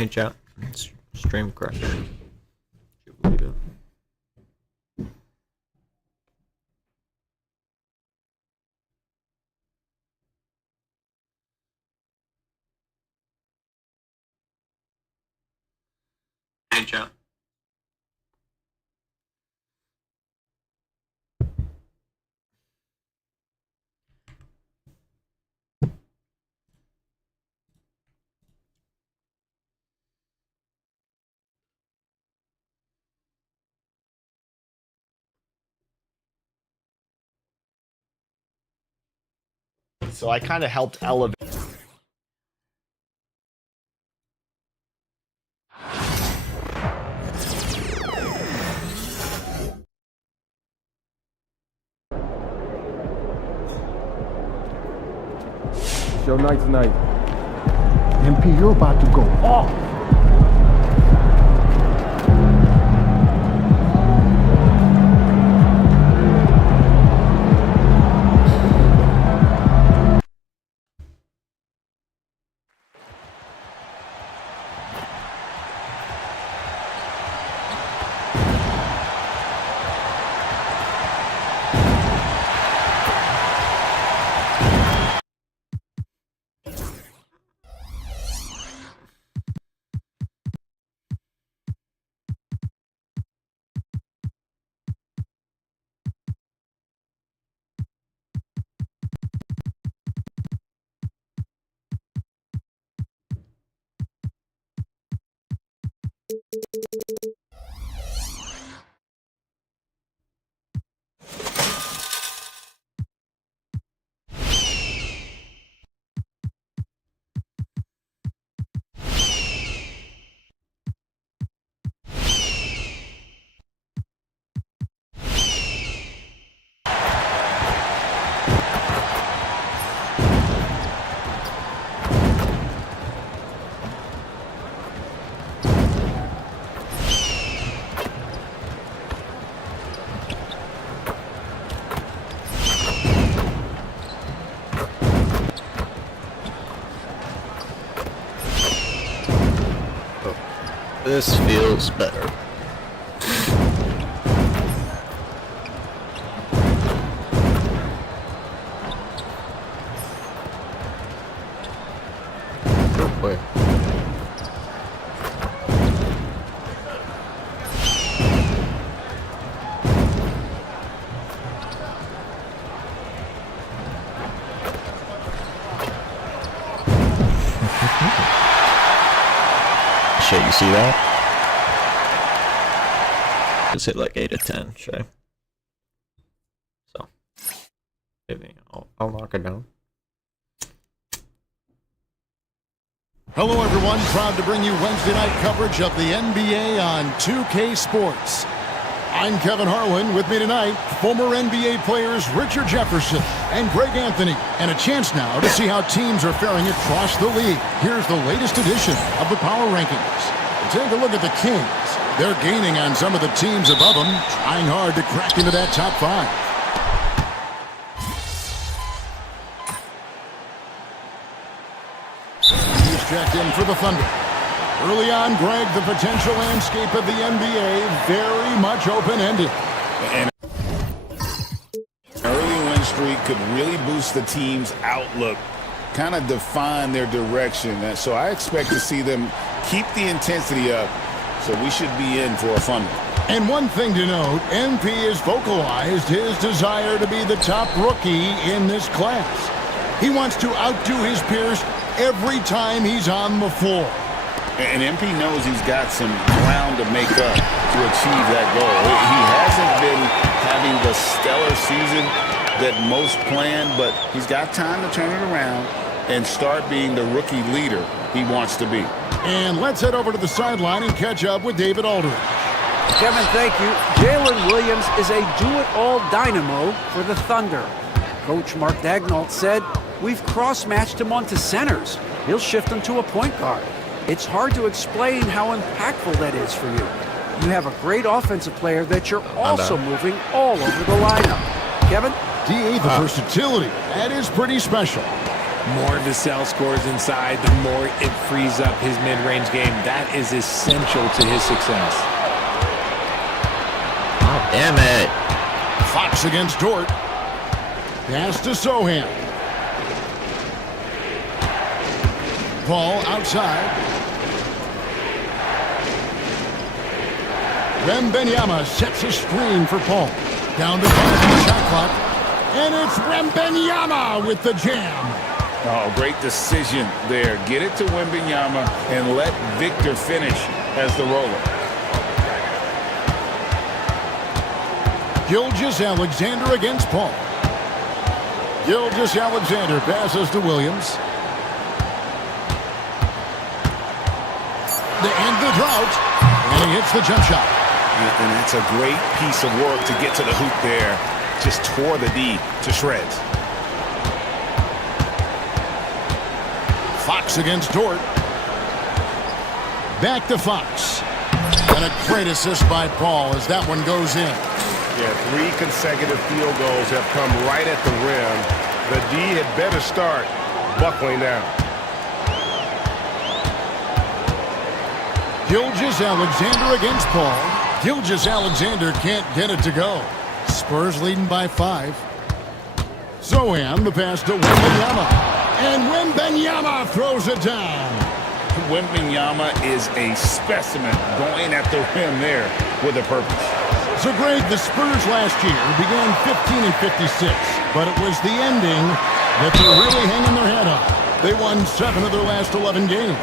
Hey chat, it's stream crash. Can you believe it? Hey chat. So I kind of helped elevate. Show night tonight. MP, you're about to go off. This feels better. Oh boy. Shit, you see that? Just hit like 8 of 10, Shay. So, maybe I'll knock it down. Hello everyone, proud to bring you Wednesday night coverage of the NBA on 2K Sports. I'm Kevin Harlan. With me tonight, former NBA players Richard Jefferson and Greg Anthony, and a chance now to see how teams are faring across the league. Here's the latest edition of the Power Rankings. Take a look at the Kings. They're gaining on some of the teams above them, trying hard to crack into that top 5. He's checked in for the Thunder. Early on, Greg, the potential landscape of the NBA very much open-ended. And early win streak could really boost the team's outlook, kind of define their direction. So I expect to see them keep the intensity up, so we should be in for a fun one. And one thing to note, MP has vocalized his desire to be the top rookie in this class. He wants to outdo his peers every time he's on the floor. And MP knows he's got some ground to make up to achieve that goal. He hasn't been having the stellar season that most planned, but he's got time to turn it around and start being the rookie leader he wants to be. And let's head over to the sideline and catch up with David Aldridge. Kevin, thank you. Jalen Williams is a do-it-all dynamo for the Thunder. Coach Mark Daigneault said, "We've cross-matched him onto centers. He'll shift him to a point guard. It's hard to explain how impactful that is for you. You have a great offensive player that you're also moving all over the lineup." Kevin? DA, the versatility. That is pretty special. more Vassell scores inside, the more it frees up his mid-range game. That is essential to his success. Oh, damn it. Fox against Dort. Pass to Sohan. Paul outside. Wembanyama sets a screen for Paul. Down to 5 on the shot clock. And it's Wembanyama with the jam. Oh, great decision there. Get it to Wembanyama and let Victor finish as the roller. Gilgeous-Alexander against Paul. Gilgeous-Alexander passes to Williams. The end the drought. And he hits the jump shot. And that's a great piece of work to get to the hoop there. Just tore the D to shreds. Fox against Dort. Back to Fox. And a great assist by Paul as that one goes in. Yeah, 3 consecutive field goals have come right at the rim. The D had better start buckling down. Gilgeous-Alexander against Paul. Gilgeous-Alexander can't get it to go. Spurs leading by 5. Sohan, the pass to Wembanyama. And Wembanyama throws it down. Wembanyama is a specimen going at the rim there with a purpose. So, Greg, the Spurs last year began 15-56, but it was the ending that they're really hanging their head on. They won 7 of their last 11 games.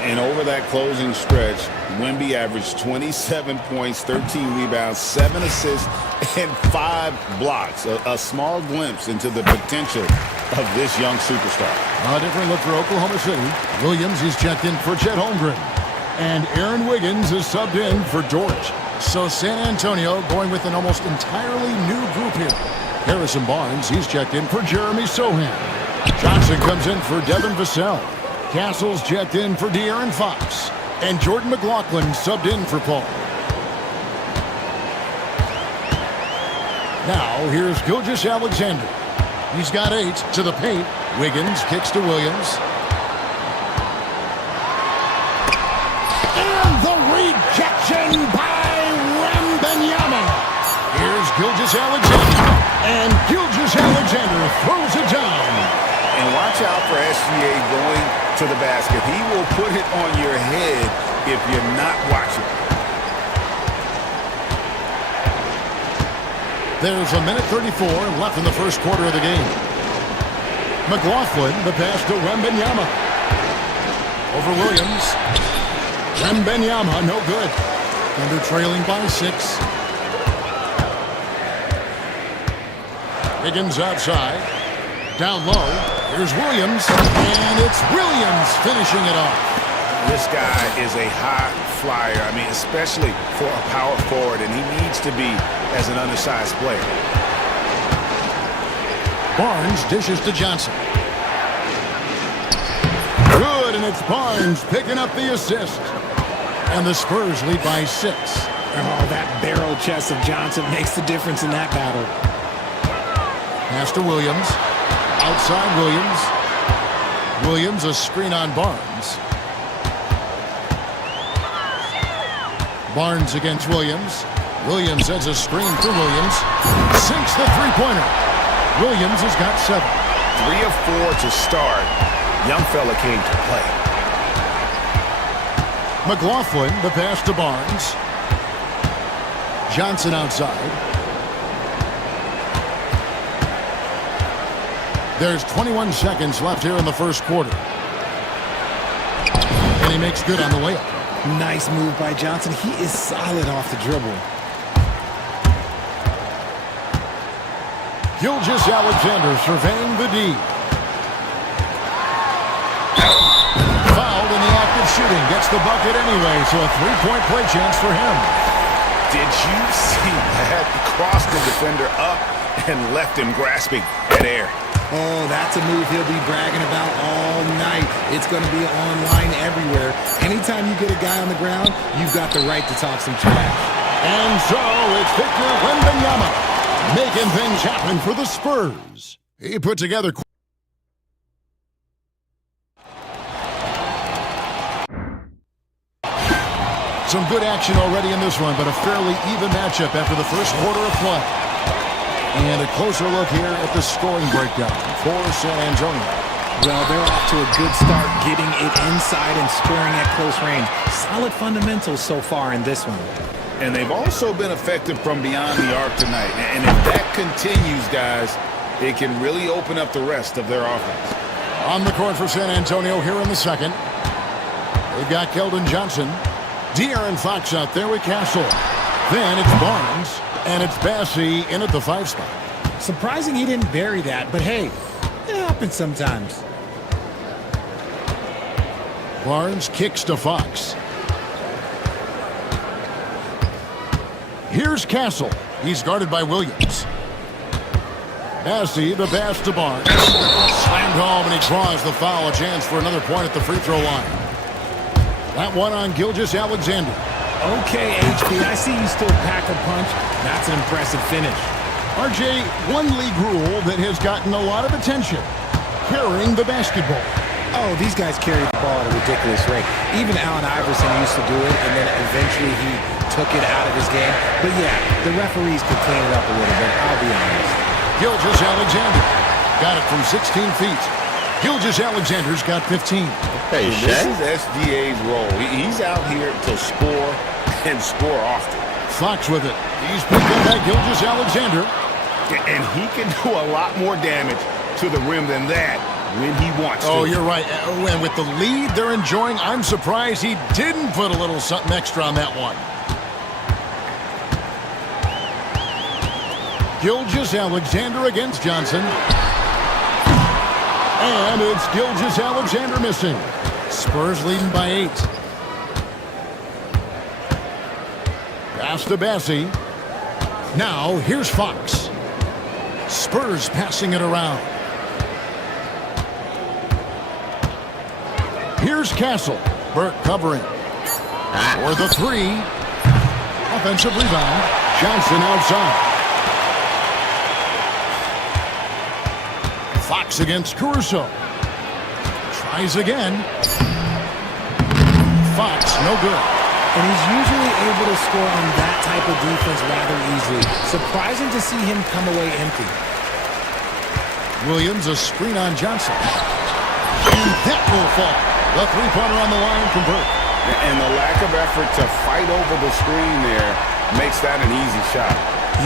And over that closing stretch, Wemby averaged 27 points, 13 rebounds, 7 assists, and 5 blocks. A small glimpse into the potential of this young superstar. A different look for Oklahoma City. Williams is checked in for Chet Holmgren. And Aaron Wiggins is subbed in for Dort. So San Antonio going with an almost entirely new group here. Harrison Barnes, he's checked in for Jeremy Sohan. Johnson comes in for Devin Vassell. Castle's checked in for De'Aaron Fox. And Jordan McLaughlin subbed in for Paul. Now, here's Gilgeous-Alexander. He's got 8 to the paint. Wiggins kicks to Williams. And the rejection by Wembanyama. Here's Gilgeous-Alexander. And Gilgeous-Alexander throws it down. And watch out for SGA going to the basket. He will put it on your head if you're not watching. There's a minute 34 left in the first quarter of the game. McLaughlin, the pass to Wembanyama. Over Williams. Wembanyama, no good. Thunder trailing by 6. Wiggins outside. Down low. Here's Williams. And it's Williams finishing it off. This guy is a high flyer. I mean, especially for a power forward, and he needs to be as an undersized player. Barnes dishes to Johnson. Good, and it's Barnes picking up the assist. And the Spurs lead by 6. Oh, that barrel chest of Johnson makes the difference in that battle. Pass to Williams. Outside Williams. Williams, a screen on Barnes. Barnes against Williams. Williams sends a screen for Williams. Sinks the three-pointer. Williams has got 7. 3 of 4 to start. Young fella came to play. McLaughlin, the pass to Barnes. Johnson outside. There's 21 seconds left here in the first quarter. And he makes good on the layup. Nice move by Johnson. He is solid off the dribble. Gilgeous-Alexander surveying the D. Fouled in the act of shooting. Gets the bucket anyway, so a three-point play chance for him. Did you see that? Crossed the defender up and left him grasping at air. Oh, that's a move he'll be bragging about all night. It's going to be online everywhere. Anytime you get a guy on the ground, you've got the right to talk some trash. And so it's Victor Wembanyama making things happen for the Spurs. He put together Some good action already in this one, but a fairly even matchup after the first quarter of play. And a closer look here at the scoring breakdown for San Antonio. Well, they're off to a good start getting it inside and scoring at close range. Solid fundamentals so far in this one. And they've also been effective from beyond the arc tonight. And if that continues, guys, it can really open up the rest of their offense. On the court for San Antonio here in the second. They've got Keldon Johnson. De'Aaron Fox out there with Castle. Then it's Barnes. And it's Bassey in at the 5 spot. Surprising he didn't bury that, but hey, it happens sometimes. Barnes kicks to Fox. Here's Castle. He's guarded by Williams. Bassey, the pass to Barnes. Slammed home, and he draws the foul. A chance for another point at the free throw line. That one on Gilgeous-Alexander. Okay, HP, I see you still pack a punch. That's an impressive finish. RJ, one league rule that has gotten a lot of attention. Carrying the basketball. Oh, these guys carry the ball at a ridiculous rate. Even Allen Iverson used to do it, and then eventually he took it out of his game. But yeah, the referees could clean it up a little bit, I'll be honest. Gilgeous-Alexander got it from 16 feet. Gilgeous-Alexander's got 15. Hey, This Shay. is SGA's role. He's out here to score and score often. Fox with it. He's picked up by Gilgeous-Alexander. And he can do a lot more damage to the rim than that when he wants to. Oh, you're right. And with the lead they're enjoying, I'm surprised he didn't put a little something extra on that one. Gilgeous-Alexander against Johnson. And it's Gilgeous-Alexander missing. Spurs leading by 8. Pass to Bassey. Now here's Fox. Spurs passing it around. Here's Castle. Burke covering. For the 3. Offensive rebound. Johnson outside. Fox against Caruso. Tries again. Fox, no good. And he's usually able to score on that type of defense rather easily. Surprising to see him come away empty. Williams, a screen on Johnson. And that will fall. The three-pointer on the line from Burke. And the lack of effort to fight over the screen there makes that an easy shot.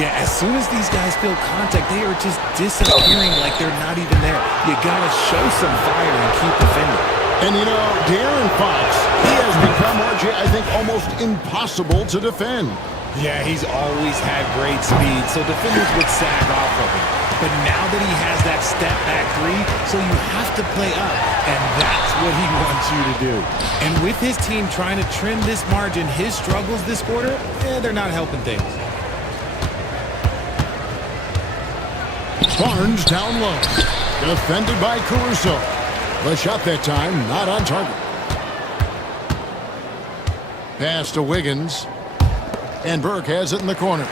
Yeah, as soon as these guys feel contact, they are just disappearing like they're not even there. You gotta show some fire and keep defending. And you know, De'Aaron Fox, he has become, RJ, I think, almost impossible to defend. Yeah, he's always had great speed, so defenders would sag off of him. But now that he has that step-back 3, so you have to play up, and that's what he wants you to do. And with his team trying to trim this margin, his struggles this quarter, they're not helping things. Barnes down low. Defended by Caruso. The shot that time, not on target. Pass to Wiggins. And Burke has it in the corner.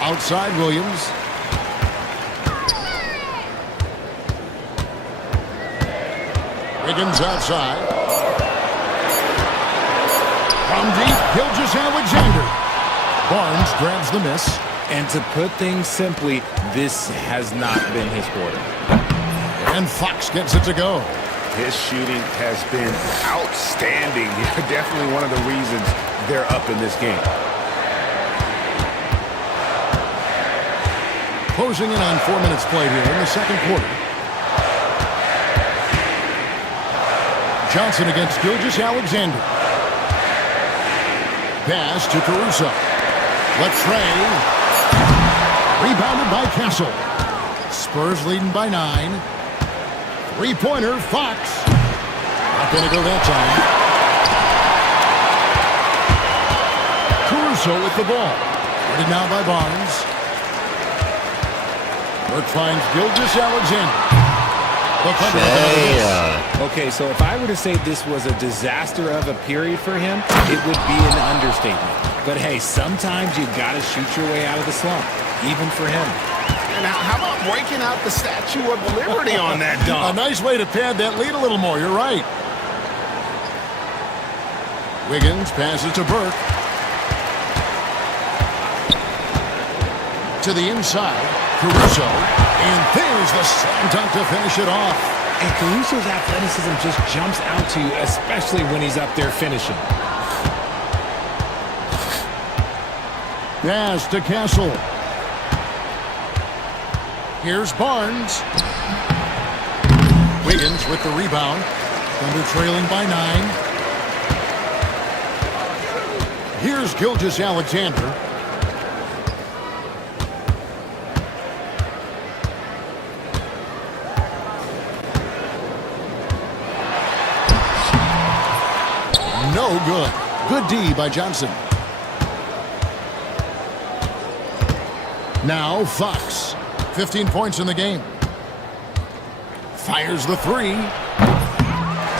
Outside Williams. Wiggins outside. From deep, Gilgeous-Alexander. Barnes grabs the miss. And to put things simply, this has not been his quarter. And Fox gets it to go. His shooting has been outstanding. Definitely one of the reasons they're up in this game. Closing in on 4 minutes played here in the second quarter. Johnson against Gilgeous-Alexander. Pass to Caruso. Latrey. Rebounded by Castle. Spurs leading by 9. Three-pointer, Fox. Not going to go that time. Caruso with the ball. Guarded now by Barnes. Burke finds Gilgeous-Alexander. Okay, so if I were to say this was a disaster of a period for him, it would be an understatement. But hey, sometimes you got to shoot your way out of the slump, even for him. Now, how about breaking out the Statue of Liberty on that A dunk? nice way to pad that lead a little more. You're right. Wiggins passes to Burke. To the inside, Caruso. And there's the slam dunk to finish it off. And Caruso's athleticism just jumps out to you, especially when he's up there finishing. Pass to Castle. Here's Barnes. Wiggins with the rebound. Thunder trailing by 9. Here's Gilgeous-Alexander. No good. Good D by Johnson. Now Fox. 15 points in the game. Fires the 3.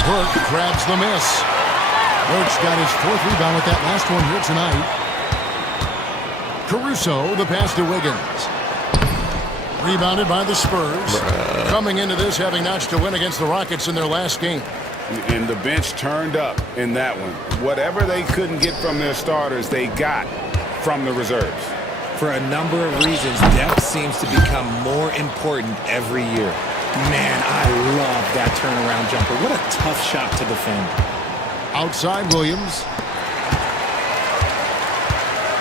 Burke grabs the miss. Burke's got his 4th rebound with that last one here tonight. Caruso, the pass to Wiggins. Rebounded by the Spurs. Coming into this having notched a win against the Rockets in their last game. And the bench turned up in that one. Whatever they couldn't get from their starters, they got from the reserves. For a number of reasons, depth seems to become more important every year. Man, I love that turnaround jumper. What a tough shot to defend. Outside Williams.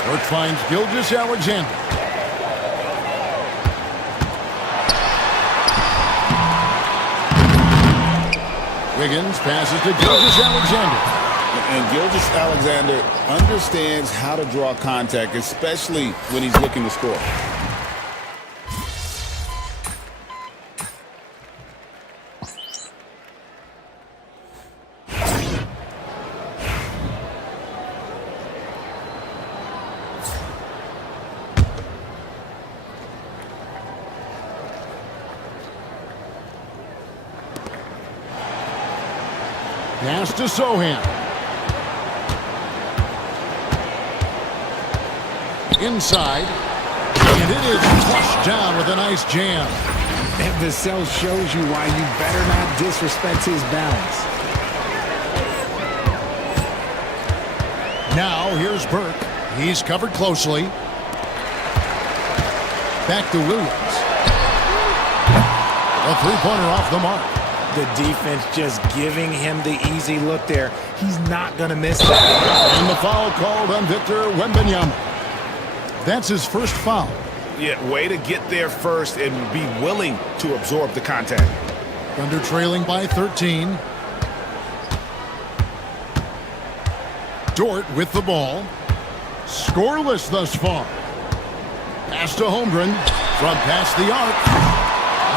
Burke finds Gilgeous-Alexander. Wiggins passes to Gilgeous-Alexander. And Gilgeous-Alexander understands how to draw contact, especially when he's looking to score. Pass to Sohan. Inside. And it is flushed down with a nice jam. And Vassell shows you why you better not disrespect his balance. Now here's Burke. He's covered closely. Back to Williams. A three-pointer off the mark. The defense just giving him the easy look there. He's not going to miss that. And the foul called on Victor Wembanyama. That's his first foul. Yeah, way to get there first and be willing to absorb the contact. Thunder trailing by 13. Dort with the ball. Scoreless thus far. Pass to Holmgren from past the arc.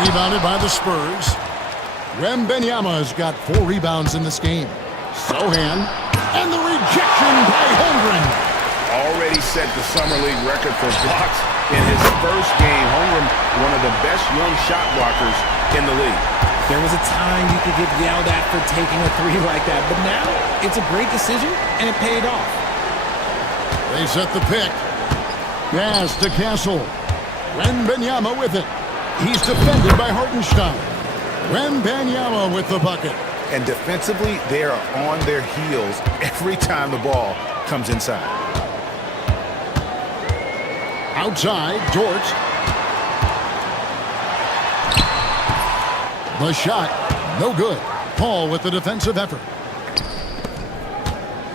Rebounded by the Spurs. Wembanyama's got 4 rebounds in this game. Sohan. And the rejection by Holmgren. Already set the Summer League record for blocks in his first game. Holmgren, one of the best young shot blockers in the league. There was a time you could get yelled at for taking a 3 like that, but now it's a great decision, and it paid off. They set the pick. Pass to Castle. Wembanyama with it. He's defended by Hartenstein. Wembanyama with the bucket. And defensively, they are on their heels every time the ball comes inside. Outside, Dort. The shot, no good. Paul with the defensive effort.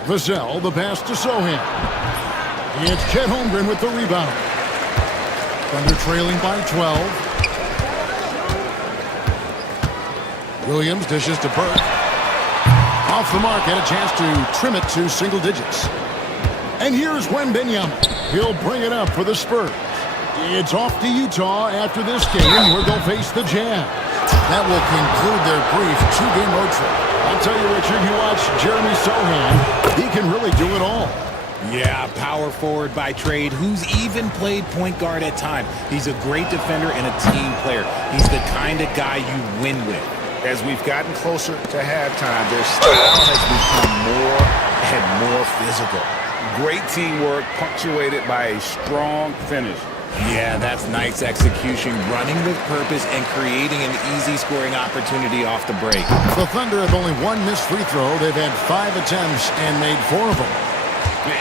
Vassell, the pass to Sohan. It's Chet Holmgren with the rebound. Thunder trailing by 12. Williams dishes to Burke. Off the mark, had a chance to trim it to single digits. And here's Wembanyama. He'll bring it up for the Spurs. It's off to Utah after this game where they'll face the Jazz. That will conclude their brief 2-game road trip. I'll tell you, Richard, you watch Jeremy Sohan. He can really do it all. Yeah, power forward by trade, who's even played point guard at times. He's a great defender and a team player. He's the kind of guy you win with. As we've gotten closer to halftime, their style has become more and more physical. Great teamwork punctuated by a strong finish. Yeah, that's nice execution, running with purpose and creating an easy scoring opportunity off the break. The Thunder have only one missed free throw. They've had 5 attempts and made 4 of them.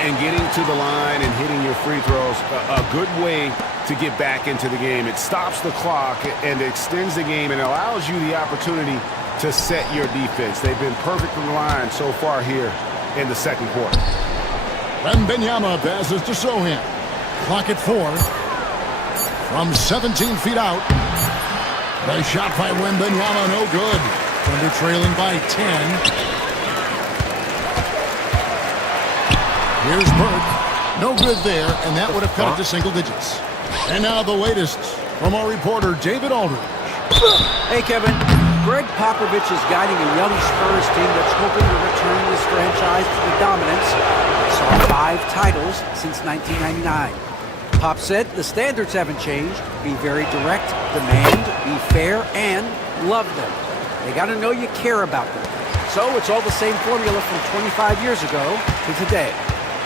And getting to the line and hitting your free throws, a good way to get back into the game. It stops the clock and extends the game and allows you the opportunity to set your defense. They've been perfect from the line so far here in the second quarter. Wembanyama passes to Sohan. Clock at 4. From 17 feet out. Nice shot by Wembanyama, no good. Thunder trailing by 10. Here's Burke. No good there, and that would have cut it to single digits. And now the latest from our reporter, David Aldridge. Hey, Kevin. Greg Popovich is guiding a young Spurs team that's hoping to return this franchise to the dominance. Saw 5 titles since 1999. Pop said the standards haven't changed. Be very direct, demand, be fair, and love them. They got to know you care about them. So it's all the same formula from 25 years ago to today.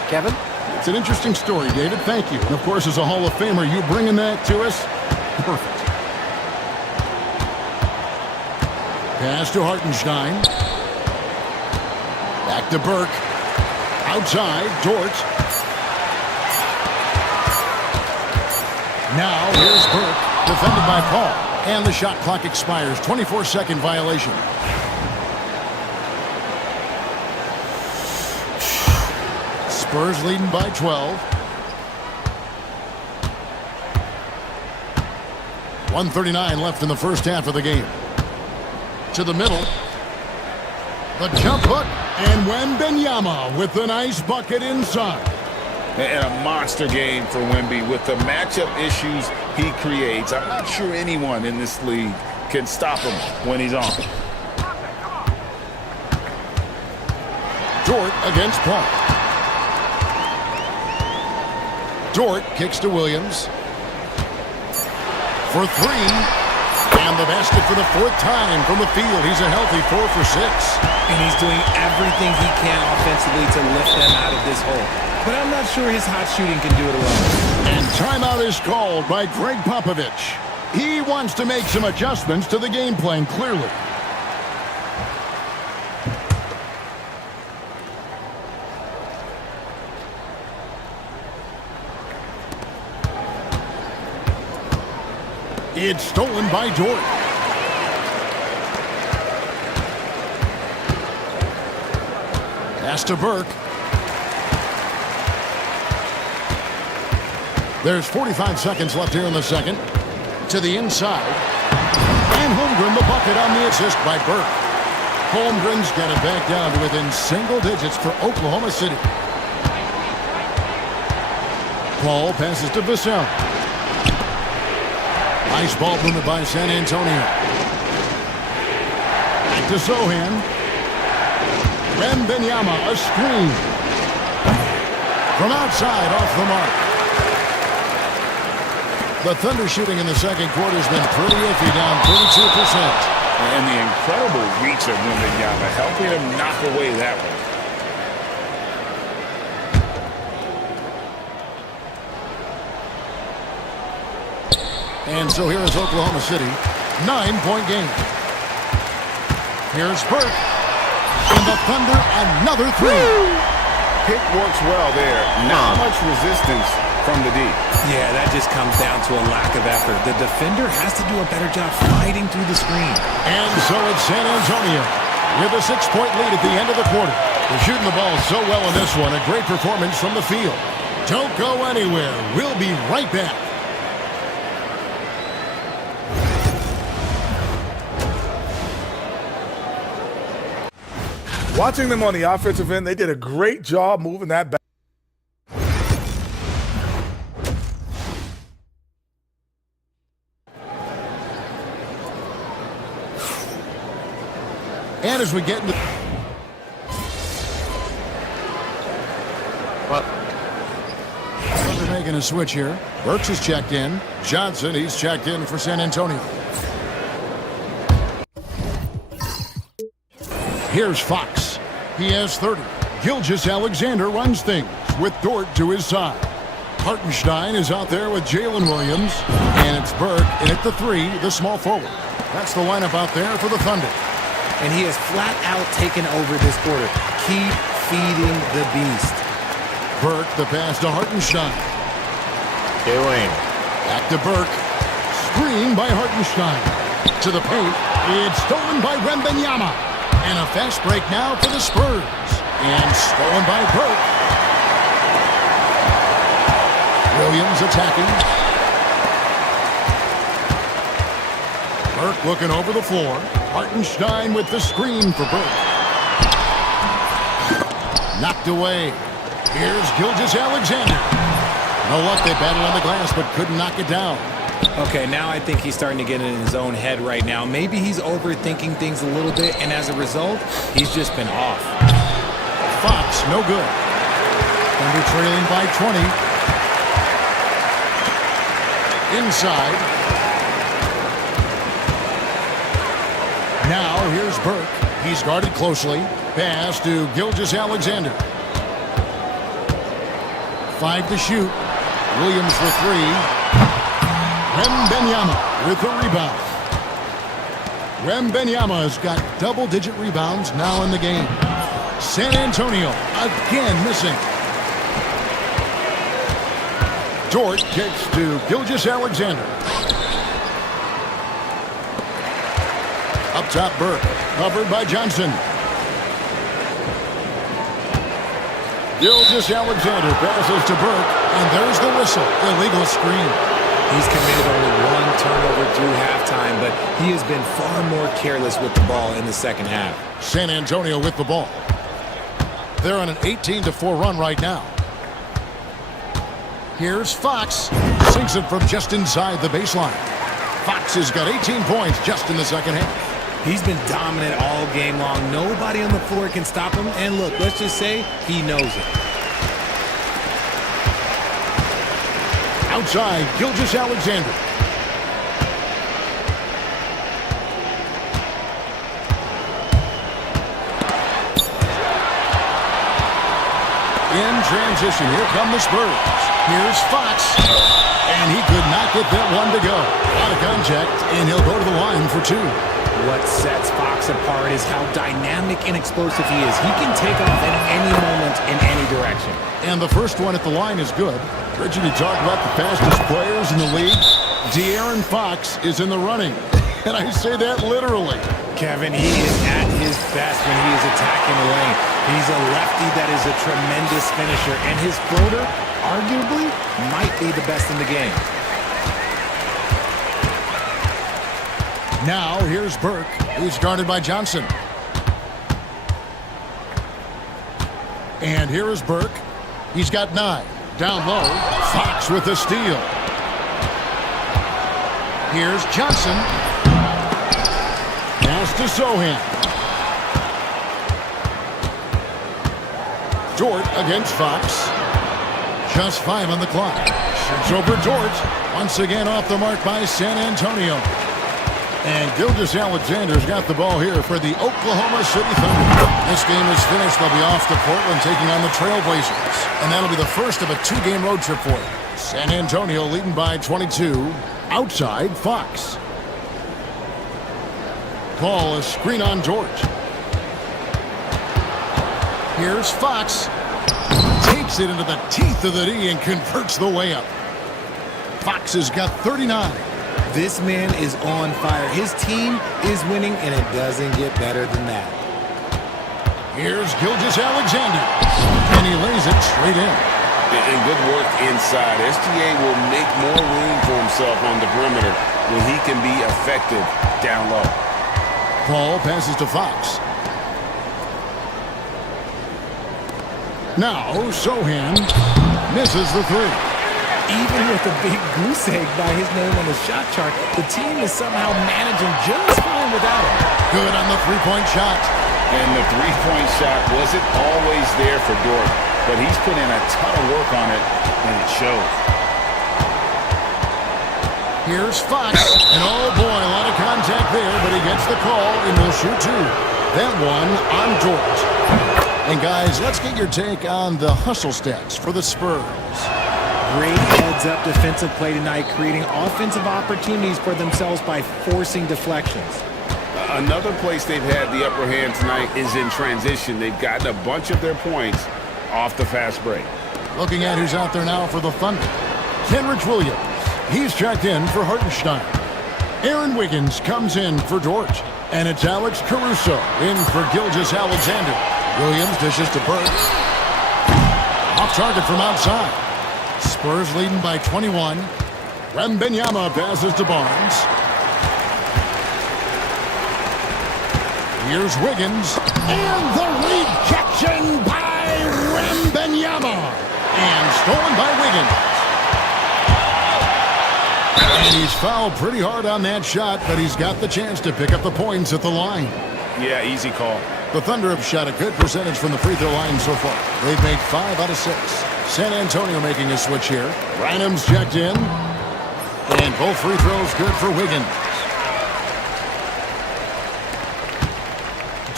Kevin? It's an interesting story, David. Thank you. And, of course, as a Hall of Famer, you bringing that to us? Perfect. Pass to Hartenstein. Back to Burke. Outside, Dort. Now, here's Burke, defended by Paul. And the shot clock expires. 24-second violation. Spurs leading by 12. 1:39 left in the first half of the game. To the middle. The jump hook. And Wembanyama with the nice bucket inside. And a monster game for Wemby with the matchup issues he creates. I'm not sure anyone in this league can stop him when he's on. Dort against Paul. Dort kicks to Williams. For 3. And the basket for the 4th time from the field. He's a healthy 4 for 6. And he's doing everything he can offensively to lift them out of this hole. But I'm not sure his hot shooting can do it alone. And timeout is called by Greg Popovich. He wants to make some adjustments to the game plan, clearly. It's stolen by Dort. Pass to Burke. There's 45 seconds left here in the second. To the inside. And Holmgren the bucket on the assist by Burke. Holmgren's got it back down to within single digits for Oklahoma City. Paul passes to Vassell. Nice ball movement by San Antonio. Back to Sohan. Wembanyama, a screen. From outside, off the mark. The Thunder shooting in the second quarter has been pretty iffy, down 32%. And the incredible reach of Wembanyama, helping him knock away that one. And so here is Oklahoma City. 9-point game. Here's Burke. And the Thunder, another 3. Pick works well there. Not much resistance from the D. Yeah, that just comes down to a lack of effort. The defender has to do a better job fighting through the screen. And so it's San Antonio with a 6-point lead at the end of the quarter. They're shooting the ball so well in this one. A great performance from the field. Don't go anywhere. We'll be right back. Watching them on the offensive end, they did a great job moving that back. And as we get into... What? They're making a switch here. Burks is checked in. Johnson, he's checked in for San Antonio. Here's Fox. He has 30. Gilgeous-Alexander runs things with Dort to his side. Hartenstein is out there with Jalen Williams. And it's Burke in at the 3, the small forward. That's the lineup out there for the Thunder. And he has flat out taken over this quarter. Keep feeding the beast. Burke, the pass to Hartenstein. Back to Burke. Screen by Hartenstein. To the paint. It's stolen by Wembanyama. And a fast break now for the Spurs. And stolen by Burke. Williams attacking. Burke looking over the floor. Hartenstein with the screen for Burke. Knocked away. Here's Gilgeous-Alexander. No luck, they battled on the glass, but couldn't knock it down. Okay, now I think he's starting to get in his own head right now. Maybe he's overthinking things a little bit, and as a result, he's just been off. Fox, no good. Thunder trailing by 20. Inside. Now here's Burke. He's guarded closely. Pass to Gilgeous-Alexander. 5 to shoot. Williams for 3. Wembanyama with the rebound. Wembanyama has got double-digit rebounds now in the game. San Antonio again missing. Dort gets to Gilgeous-Alexander. Up top, Burke. Covered by Johnson. Gilgeous-Alexander passes to Burke. And there's the whistle. Illegal screen. He's committed only 1 turnover through halftime, but he has been far more careless with the ball in the second half. San Antonio with the ball. They're on an 18-4 run right now. Here's Fox. Sinks it from just inside the baseline. Fox has got 18 points just in the second half. He's been dominant all game long. Nobody on the floor can stop him. And look, let's just say he knows it. Outside, Gilgeous-Alexander. In transition, here come the Spurs. Here's Fox. And he could not get that one to go. Out of contact, and he'll go to the line for 2. What sets Fox apart is how dynamic and explosive he is. He can take off at any moment in any direction. And the first one at the line is good. Richard, you talk about the fastest players in the league. De'Aaron Fox is in the running. And I say that literally. Kevin, he is at his best when he is attacking the lane. He's a lefty that is a tremendous finisher. And his floater, arguably, might be the best in the game. Now, here's Burke. He's guarded by Johnson. And here is Burke. He's got 9. Down low, Fox with the steal. Here's Johnson. Pass to Sohan. Dort against Fox. Just 5 on the clock. Shoots over Dort. Once again off the mark by San Antonio. And Gilgeous-Alexander's got the ball here for the Oklahoma City Thunder. This game is finished. They'll be off to Portland taking on the Trailblazers. And that'll be the first of a 2-game road trip for them. San Antonio leading by 22. Outside, Fox. Ball a screen on George. Here's Fox. Takes it into the teeth of the D and converts the layup. Fox has got 39. This man is on fire. His team is winning, and it doesn't get better than that. Here's Gilgeous-Alexander, and he lays it straight in. And good work inside. SGA will make more room for himself on the perimeter when he can be effective down low. Paul passes to Fox. Now, Sohan misses the 3. Even with a big goose egg by his name on the shot chart, the team is somehow managing just fine without him. Good on the three-point shot. And the three-point shot wasn't always there for Dort, but he's put in a ton of work on it, and it shows. Here's Fox, and oh boy, a lot of contact there, but he gets the call and will shoot 2. That one on Dort. And guys, let's get your take on the hustle stats for the Spurs. Great heads-up defensive play tonight, creating offensive opportunities for themselves by forcing deflections. Another place they've had the upper hand tonight is in transition. They've gotten a bunch of their points off the fast break. Looking at who's out there now for the Thunder. Kenrich Williams. He's checked in for Hartenstein. Aaron Wiggins comes in for George. And it's Alex Caruso in for Gilgeous-Alexander. Williams dishes to Burke. Off target from outside. Spurs leading by 21. Wembanyama passes to Barnes. Here's Wiggins. And the rejection by Wembanyama. And stolen by Wiggins. And he's fouled pretty hard on that shot, but he's got the chance to pick up the points at the line. Yeah, easy call. The Thunder have shot a good percentage from the free throw line so far. They've made 5 out of 6. San Antonio making a switch here. Rynham's checked in. And both free throws good for Wiggins.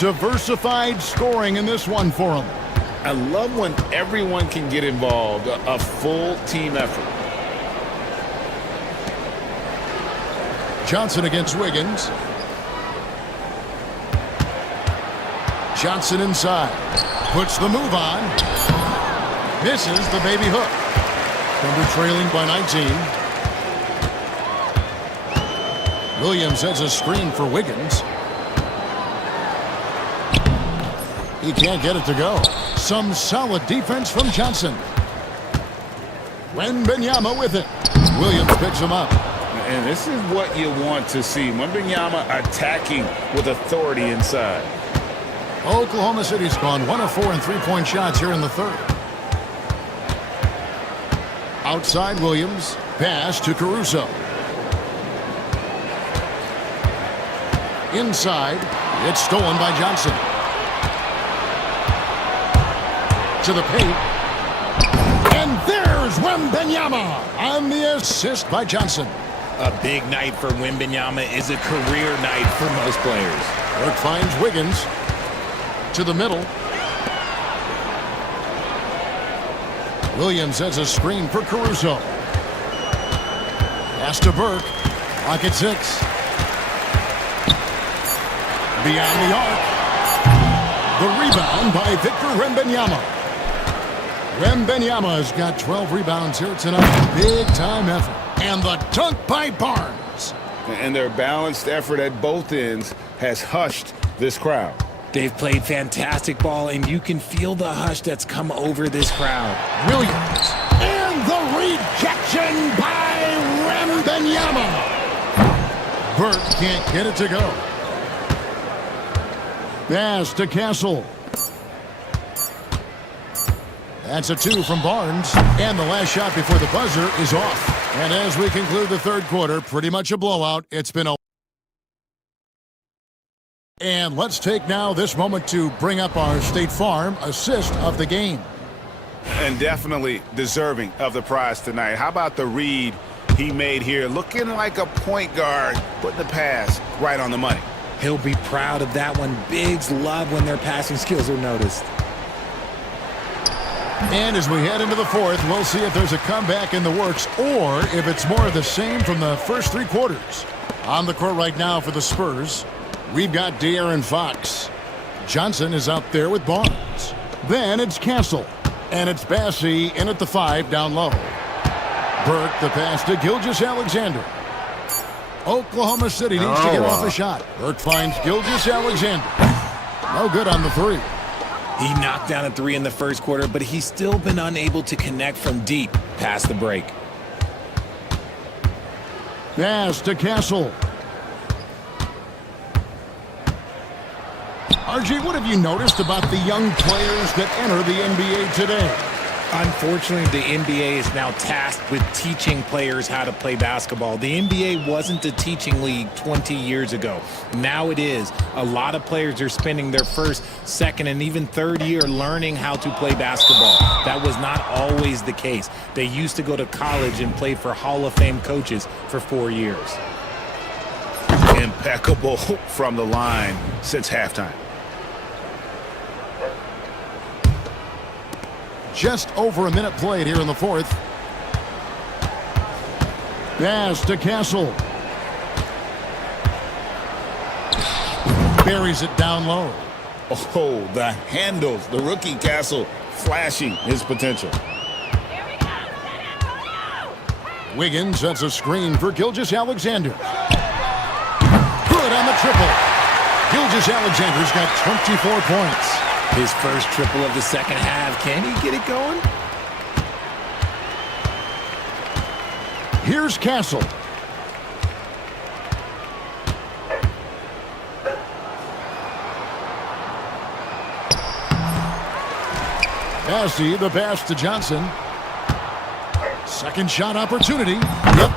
Diversified scoring in this one for him. I love when everyone can get involved, a full team effort. Johnson against Wiggins. Johnson inside. Puts the move on. Misses the baby hook. Thunder trailing by 19. Williams has a screen for Wiggins. He can't get it to go. Some solid defense from Johnson. Wembanyama with it. Williams picks him up. And this is what you want to see. Wembanyama attacking with authority inside. Oklahoma City's gone 1 of 4 in three-point shots here in the third. Outside Williams. Pass to Caruso. Inside. It's stolen by Johnson. To the paint. And there's Wembanyama on the assist by Johnson. A big night for Wembanyama is a career night for most players. Burke finds Wiggins. To the middle. Williams has a screen for Caruso. Pass to Burke. Clock at 6. Beyond the arc. The rebound by Victor Wembanyama. Wembanyama has got 12 rebounds here tonight. Big time effort. And the dunk by Barnes. And their balanced effort at both ends has hushed this crowd. They've played fantastic ball, and you can feel the hush that's come over this crowd. Williams. And the rejection by Wembanyama. Burke can't get it to go. Pass to Castle. That's a 2 from Barnes. And the last shot before the buzzer is off. And as we conclude the third quarter, pretty much a blowout. It's been a... And let's take now this moment to bring up our State Farm assist of the game. And definitely deserving of the prize tonight. How about the read he made here? Looking like a point guard, putting the pass right on the money. He'll be proud of that one. Bigs love when their passing skills are noticed. And as we head into the fourth, we'll see if there's a comeback in the works or if it's more of the same from the first 3 quarters. On the court right now for the Spurs, we've got De'Aaron Fox. Johnson is out there with Barnes. Then it's Castle. And it's Bassey in at the 5 down low. Burke the pass to Gilgeous-Alexander. Oklahoma City needs to get off a shot. Burke finds Gilgeous-Alexander. No good on the 3. He knocked down a 3 in the first quarter, but he's still been unable to connect from deep past the break. Pass to Castle. RJ, what have you noticed about the young players that enter the NBA today? Unfortunately, the NBA is now tasked with teaching players how to play basketball. The NBA wasn't a teaching league 20 years ago. Now it is. A lot of players are spending their first, second, and even third year learning how to play basketball. That was not always the case. They used to go to college and play for Hall of Fame coaches for 4 years. Impeccable from the line since halftime. Just over a minute played here in the fourth. Pass to Castle. Buries it down low. Oh, the handles. The rookie Castle flashing his potential. Wiggins sets a screen for Gilgeous-Alexander. Good on the triple. Gilgeous-Alexander's got 24 points. His first triple of the second half. Can he get it going? Here's Castle. Massey, the pass to Johnson. Second shot opportunity. Yep,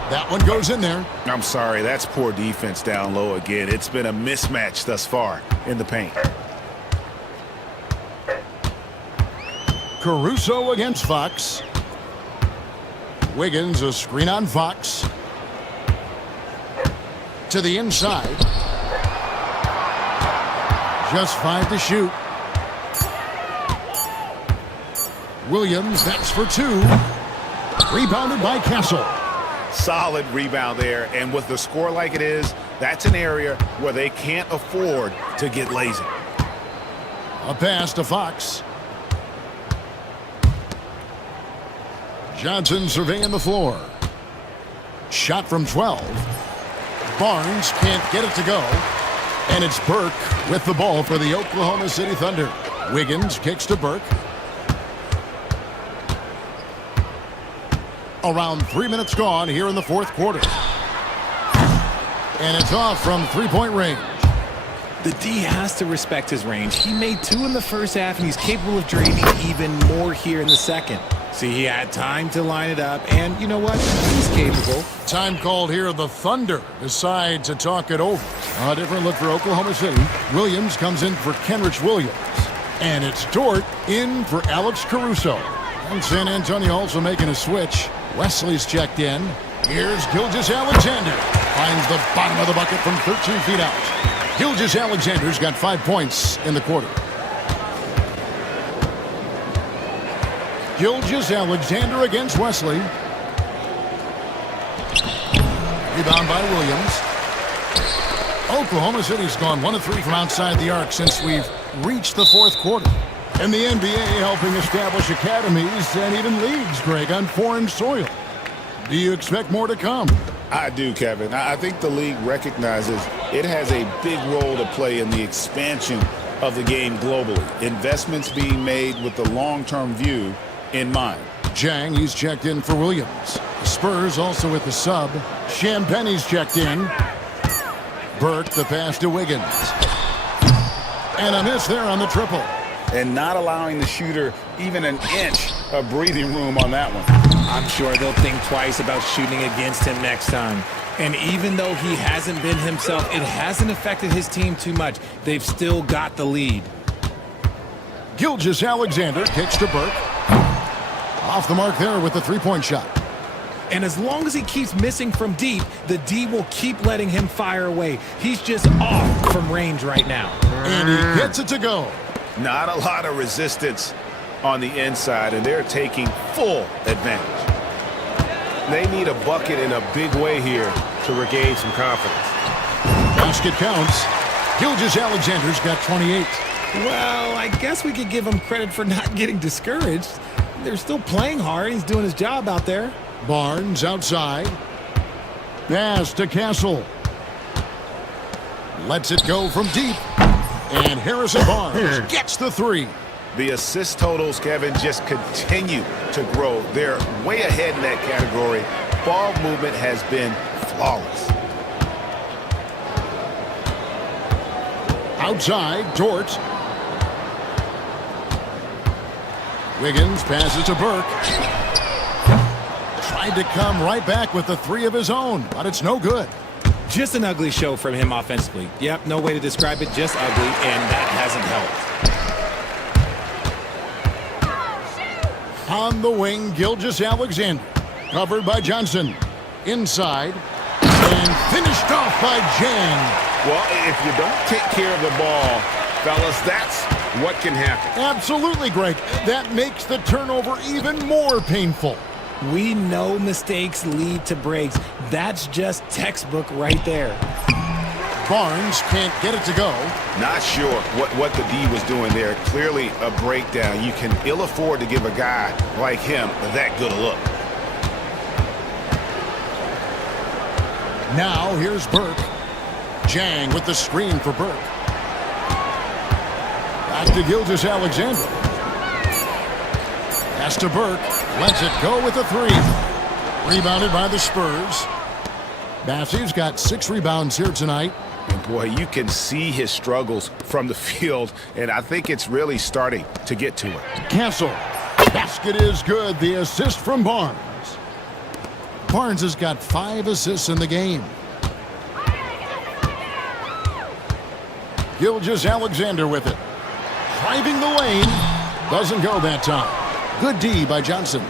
that one goes in there. I'm sorry, that's poor defense down low again. It's been a mismatch thus far in the paint. Caruso against Fox. Wiggins, a screen on Fox. To the inside. Just 5 to shoot. Williams, that's for 2. Rebounded by Castle. Solid rebound there, and with the score like it is, that's an area where they can't afford to get lazy. A pass to Fox. Johnson surveying the floor. Shot from 12. Barnes can't get it to go. And it's Burke with the ball for the Oklahoma City Thunder. Wiggins kicks to Burke. Around 3 minutes gone here in the fourth quarter. And it's off from three-point range. The D has to respect his range. He made 2 in the first half, and he's capable of draining even more here in the second. See, he had time to line it up, and you know what? He's capable. Time called here. The Thunder decide to talk it over. A different look for Oklahoma City. Williams comes in for Kenrich Williams. And it's Dort in for Alex Caruso. And San Antonio also making a switch. Wesley's checked in. Here's Gilgeous-Alexander. Finds the bottom of the bucket from 13 feet out. Gilgeous-Alexander's got 5 points in the quarter. Gilgeous-Alexander against Wesley. Rebound by Williams. Oklahoma City's gone 1 of 3 from outside the arc since we've reached the fourth quarter. And the NBA helping establish academies and even leagues, Greg, on foreign soil. Do you expect more to come? I do, Kevin. I think the league recognizes it has a big role to play in the expansion of the game globally. Investments being made with the long-term view in mind. Jang, he's checked in for Williams. The Spurs also with the sub. Champagne's checked in. Burke, the pass to Wiggins. And a miss there on the triple. And not allowing the shooter even an inch of breathing room on that one. I'm sure they'll think twice about shooting against him next time. And even though he hasn't been himself, it hasn't affected his team too much. They've still got the lead. Gilgeous-Alexander kicks to Burke. Off the mark there with the three-point shot. And as long as he keeps missing from deep, the D will keep letting him fire away. He's just off from range right now. And he gets it to go. Not a lot of resistance on the inside, and they're taking full advantage. They need a bucket in a big way here to regain some confidence. Basket counts. Gilgeous-Alexander's got 28. Well, I guess we could give him credit for not getting discouraged. They're still playing hard. He's doing his job out there. Barnes outside. Pass to Castle. Lets it go from deep. And Harrison Barnes gets the 3. The assist totals, Kevin, just continue to grow. They're way ahead in that category. Ball movement has been flawless. Outside, Dort. Wiggins passes to Burke. Tried to come right back with the 3 of his own, but it's no good. Just an ugly show from him offensively. Yep, no way to describe it, just ugly, and that hasn't helped. On the wing, Gilgeous-Alexander. Covered by Johnson. Inside. And finished off by Jang. Well, if you don't take care of the ball, fellas, that's what can happen. Absolutely, Greg. That makes the turnover even more painful. We know mistakes lead to breaks. That's just textbook right there. Barnes can't get it to go. Not sure what the D was doing there. Clearly a breakdown. You can ill afford to give a guy like him that good a look. Now here's Burke. Jang with the screen for Burke. Back to Gilgeous-Alexander. Pass to Burke. Lets it go with a three. Rebounded by the Spurs. Matthews got 6 rebounds here tonight. And boy, you can see his struggles from the field, and I think it's really starting to get to it. Cancel. Basket is good. The assist from Barnes. Barnes has got 5 assists in the game. Gilgeous-Alexander with it. Driving the lane. Doesn't go that time. Good D by Johnson.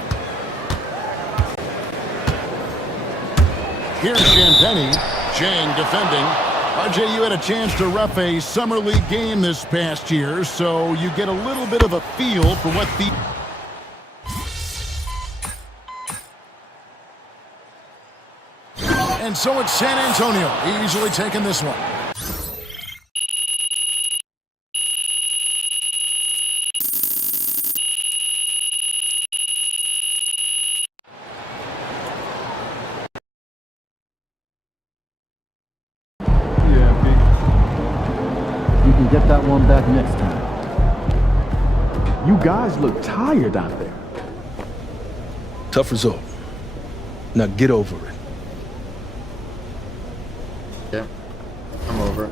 Here's Champagny. Jang defending. RJ, you had a chance to ref a Summer League game this past year, so you get a little bit of a feel for what the... And so it's San Antonio easily taking this one. Get that one back next time. You guys look tired out there. Tough result. Now get over it. Yeah, I'm over it.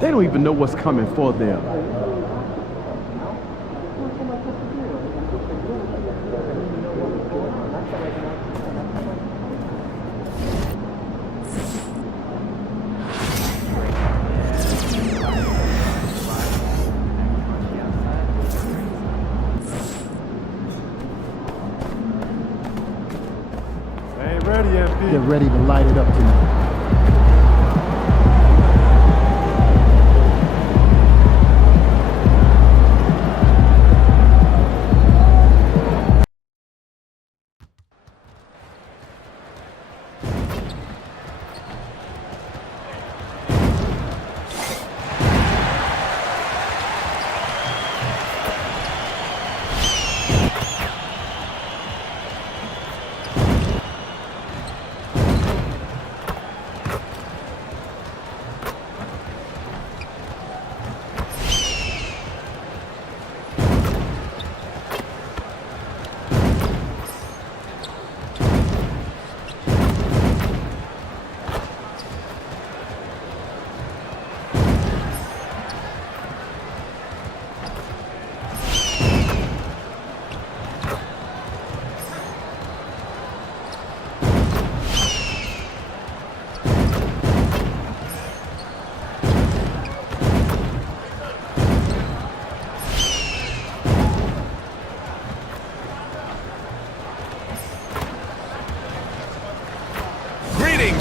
They don't even know what's coming for them. Ain't ready yet, B. Get ready to light it up tonight.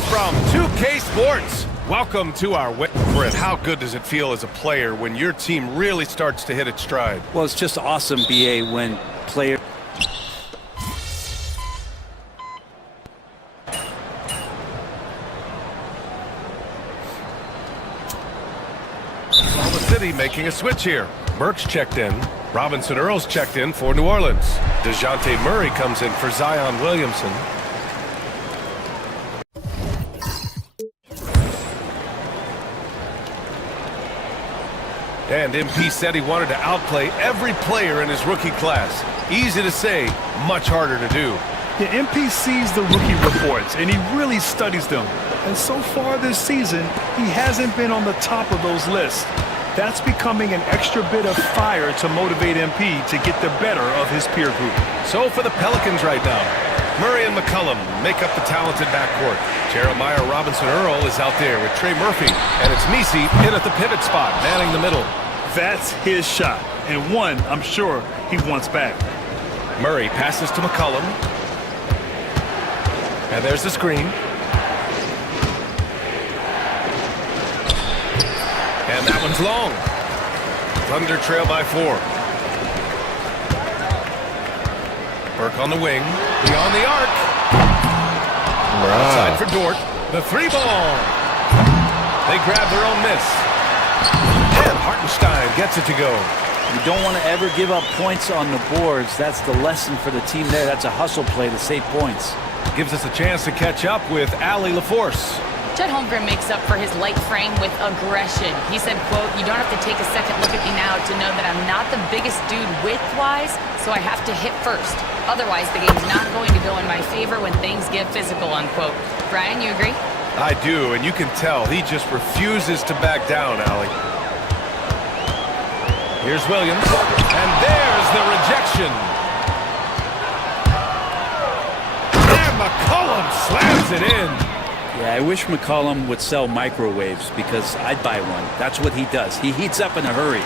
From 2K Sports. Welcome to our Brett, how good does it feel as a player when your team really starts to hit its stride? Well, it's just awesome, BA, when players... Oklahoma City making a switch here. Burks checked in. Robinson Earls checked in for New Orleans. DeJounte Murray comes in for Zion Williamson. And MP said he wanted to outplay every player in his rookie class. Easy to say, much harder to do. Yeah, MP sees the rookie reports, and he really studies them. And so far this season, he hasn't been on the top of those lists. That's becoming an extra bit of fire to motivate MP to get the better of his peer group. So for the Pelicans right now, Murray and McCollum make up the talented backcourt. Jeremiah Robinson-Earl is out there with Trey Murphy, and it's Misi in at the pivot spot, manning the middle. That's his shot, and one I'm sure he wants back. Murray passes to McCollum. And there's the screen. And that one's long. Thunder trail by 4. Burke on the wing. Beyond the arc. Outside for Dort. The 3-ball. They grab their own miss. And Hartenstein gets it to go. You don't want to ever give up points on the boards. That's the lesson for the team there. That's a hustle play to save points. Gives us a chance to catch up with Allie LaForce. Chet Holmgren makes up for his light frame with aggression. He said, quote, "You don't have to take a second look at me now to know that I'm not the biggest dude width-wise, so I have to hit first. Otherwise, the game's not going to go in my favor when things get physical," unquote. Brian, you agree? I do, and you can tell he just refuses to back down, Allie. Here's Williams, and there's the rejection. And McCollum slams it in. Yeah, I wish McCollum would sell microwaves because I'd buy one. That's what he does. He heats up in a hurry.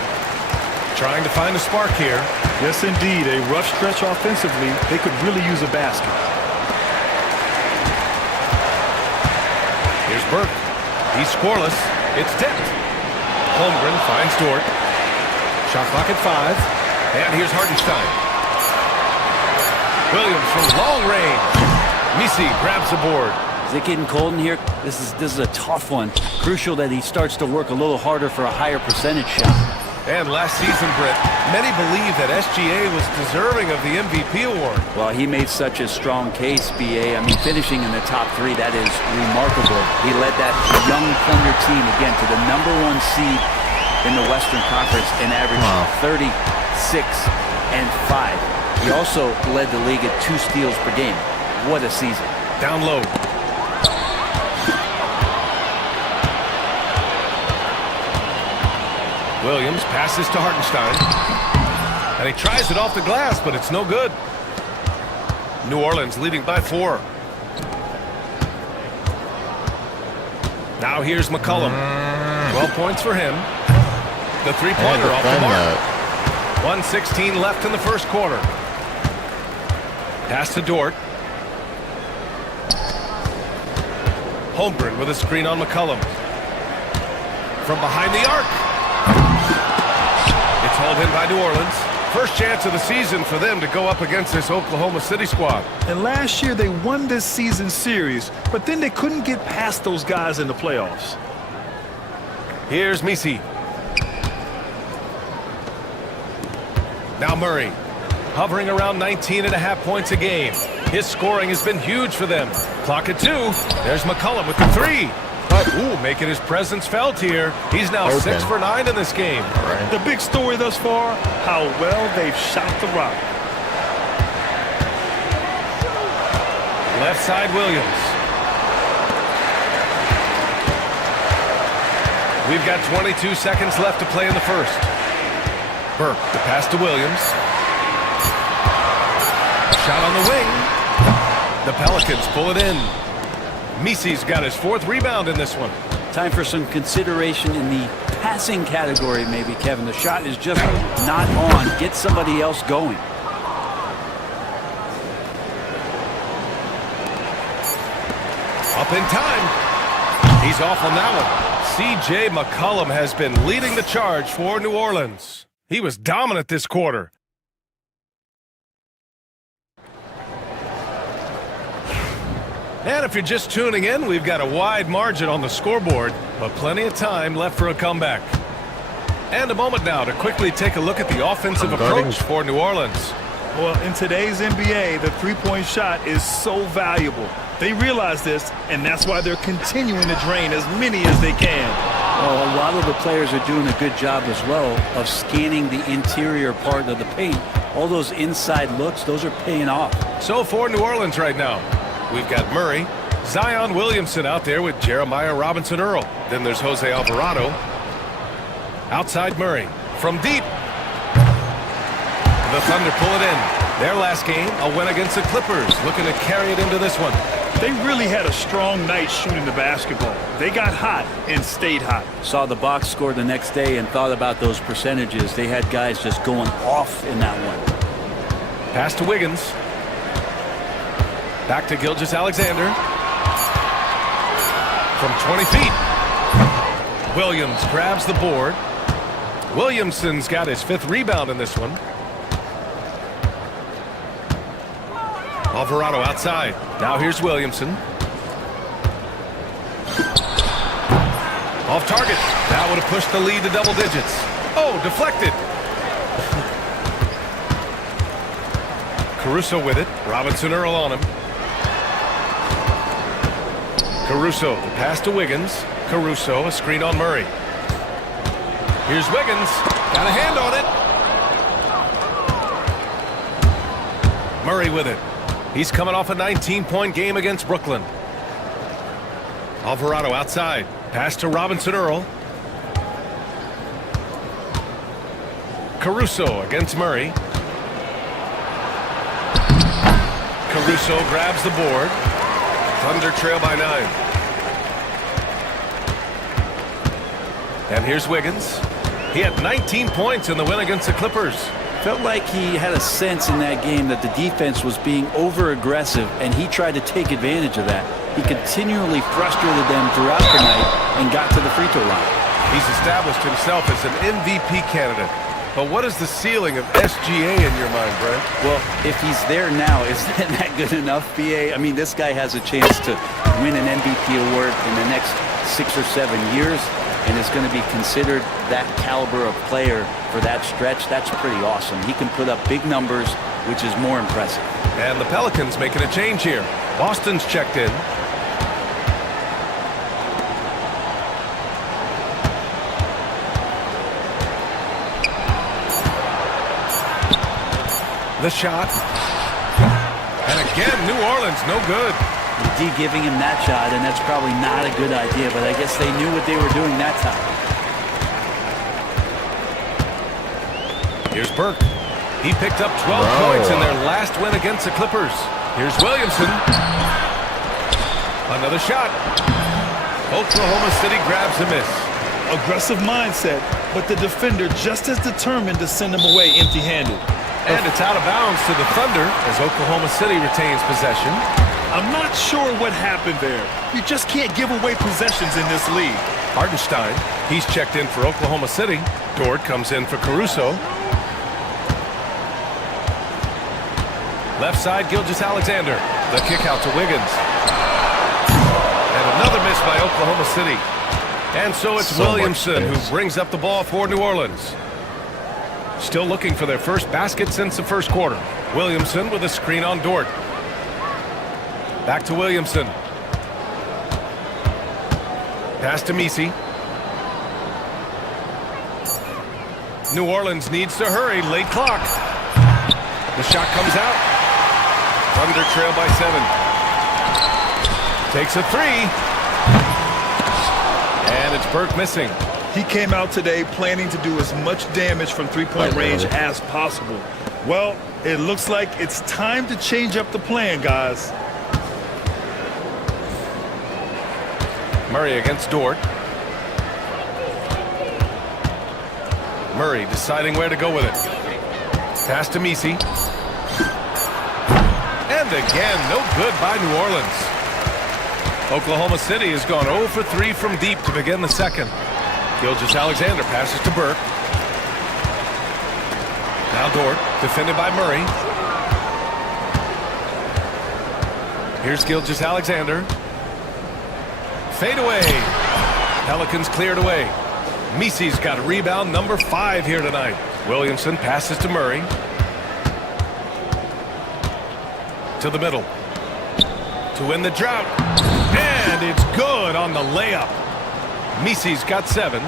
Trying to find a spark here. Yes, indeed. A rough stretch offensively. They could really use a basket. Here's Burke. He's scoreless. It's tipped. Holmgren finds Dort. Shot clock at 5. And here's Hartenstein. Williams from long range. Misi grabs the board. Is it getting cold in here? This is a tough one. Crucial that he starts to work a little harder for a higher percentage shot. And last season, Britt, many believe that SGA was deserving of the MVP award. Well, he made such a strong case, BA. I mean, finishing in the top 3, that is remarkable. He led that young Thunder team, again, to the #1 seed in the Western Conference and averaged 36-5. He also led the league at 2 steals per game. What a season. Down low. Williams passes to Hartenstein. And he tries it off the glass, but it's no good. New Orleans leading by 4. Now here's McCollum. 12 points for him. The three-pointer off the mark. 1:16 left in the first quarter. Pass to Dort. Holmgren with a screen on McCollum. From behind the arc. It's hauled in by New Orleans. First chance of the season for them to go up against this Oklahoma City squad. And last year they won this season series, but then they couldn't get past those guys in the playoffs. Here's Misi. Now Murray, hovering around 19.5 points a game. His scoring has been huge for them. Clock at 2. There's McCollum with the 3. But, making his presence felt here. He's now 6 for 9 in this game. Right. The big story thus far, how well they've shot the rock. Left side, Williams. We've got 22 seconds left to play in the first. Burke, the pass to Williams. Shot on the wing. The Pelicans pull it in. Misi's got his 4th rebound in this one. Time for some consideration in the passing category, maybe, Kevin. The shot is just not on. Get somebody else going. Up in time. He's off on that one. C.J. McCollum has been leading the charge for New Orleans. He was dominant this quarter. And if you're just tuning in, we've got a wide margin on the scoreboard, but plenty of time left for a comeback. And a moment now to quickly take a look at the offensive approach for New Orleans. Well, in today's NBA, the three-point shot is so valuable. They realize this, and that's why they're continuing to drain as many as they can. Well, a lot of the players are doing a good job as well of scanning the interior part of the paint. All those inside looks, those are paying off. So for New Orleans right now, we've got Murray, Zion Williamson out there with Jeremiah Robinson-Earl. Then there's Jose Alvarado. Outside Murray from deep. The Thunder pull it in. Their last game, a win against the Clippers, looking to carry it into this one. They really had a strong night shooting the basketball. They got hot and stayed hot. Saw the box score the next day and thought about those percentages. They had guys just going off in that one. Pass to Wiggins. Back to Gilgeous-Alexander. From 20 feet. Williams grabs the board. Williamson's got his 5th rebound in this one. Alvarado outside. Now here's Williamson. Off target. That would have pushed the lead to double digits. Oh, deflected. Caruso with it. Robinson Earl on him. Caruso, the pass to Wiggins. Caruso, a screen on Murray. Here's Wiggins. Got a hand on it. Murray with it. He's coming off a 19-point game against Brooklyn. Alvarado outside. Pass to Robinson Earl. Caruso against Murray. Caruso grabs the board. Thunder trail by 9. And here's Wiggins. He had 19 points in the win against the Clippers. Felt like he had a sense in that game that the defense was being over-aggressive, and he tried to take advantage of that. He continually frustrated them throughout the night and got to the free throw line. He's established himself as an MVP candidate. But what is the ceiling of SGA in your mind, Brent? Well, if he's there now, isn't that good enough, BA? I mean, this guy has a chance to win an MVP award in the next 6 or 7 years, and is going to be considered that caliber of player for that stretch. That's pretty awesome. He can put up big numbers, which is more impressive. And the Pelicans making a change here. Boston's checked in. The shot. And again, New Orleans, no good. D giving him that shot, and that's probably not a good idea, but I guess they knew what they were doing that time. Here's Burke. He picked up 12 points in their last win against the Clippers. Here's Williamson. Another shot. Oklahoma City grabs a miss. Aggressive mindset, but the defender just as determined to send him away empty-handed. And it's out of bounds to the Thunder as Oklahoma City retains possession. I'm not sure what happened there. You just can't give away possessions in this league. Hartenstein, he's checked in for Oklahoma City. Dort comes in for Caruso. Left side, Gilgeous-Alexander. The kick out to Wiggins. And another miss by Oklahoma City. And so it's Williamson who brings up the ball for New Orleans. Still looking for their first basket since the first quarter. Williamson with a screen on Dort. Back to Williamson. Pass to Messi. New Orleans needs to hurry. Late clock. The shot comes out. Thunder trail by 7. Takes a 3. And it's Burke missing. He came out today planning to do as much damage from three-point range as possible. Well, it looks like it's time to change up the plan, guys. Murray against Dort. Murray deciding where to go with it. Pass to Messi. And again, no good by New Orleans. Oklahoma City has gone 0 for 3 from deep to begin the second. Gilgeous-Alexander passes to Burke. Now Dort, defended by Murray. Here's Gilgeous-Alexander. Fade away. Pelicans cleared away. Messi's got a rebound number 5 here tonight. Williamson passes to Murray. To the middle. To win the drought. And it's good on the layup. Messi's got 7.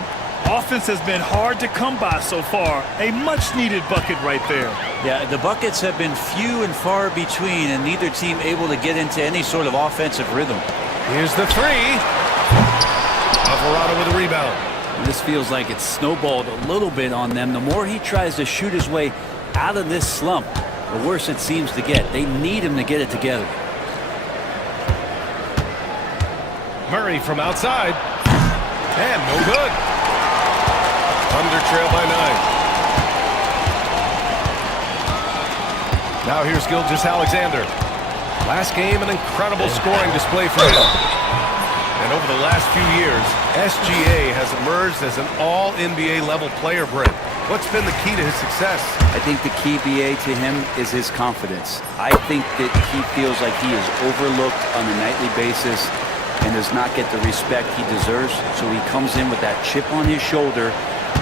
Offense has been hard to come by so far. A much-needed bucket right there. Yeah, the buckets have been few and far between, and neither team able to get into any sort of offensive rhythm. Here's the 3. Alvarado with a rebound. This feels like it's snowballed a little bit on them. The more he tries to shoot his way out of this slump, the worse it seems to get. They need him to get it together. Murray from outside. And no good. Thunder trail by 9. Now here's Gilgeous-Alexander. Last game, an incredible scoring display for him. And over the last few years, SGA has emerged as an all-NBA level player, Brent. What's been the key to his success? I think the key, BA, to him is his confidence. I think that he feels like he is overlooked on a nightly basis and does not get the respect he deserves. So he comes in with that chip on his shoulder,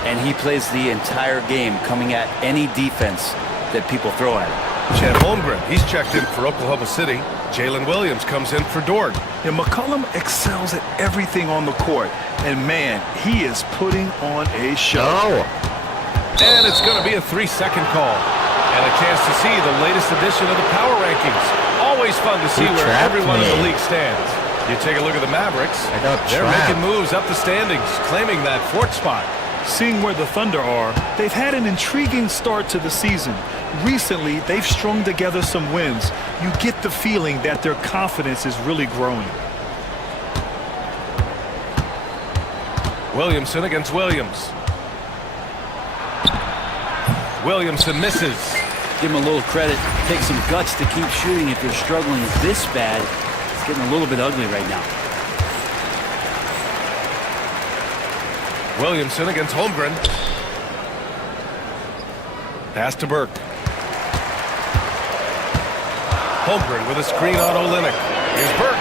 and he plays the entire game, coming at any defense that people throw at him. Chet Holmgren, he's checked in for Oklahoma City. Jalen Williams comes in for Dort. And McCollum excels at everything on the court. And man, he is putting on a show. And it's going to be a 3-second call. And a chance to see the latest edition of the power rankings. Always fun to see where everyone in the league stands. You take a look at the Mavericks. They're making moves up the standings, claiming that 4th spot. Seeing where the Thunder are, they've had an intriguing start to the season. Recently, they've strung together some wins. You get the feeling that their confidence is really growing. Williamson against Williams. Williamson misses. Give him a little credit. Take some guts to keep shooting if you're struggling this bad. It's getting a little bit ugly right now. Williamson against Holmgren. Pass to Burke. Holmgren with a screen on Olynyk. Here's Burke.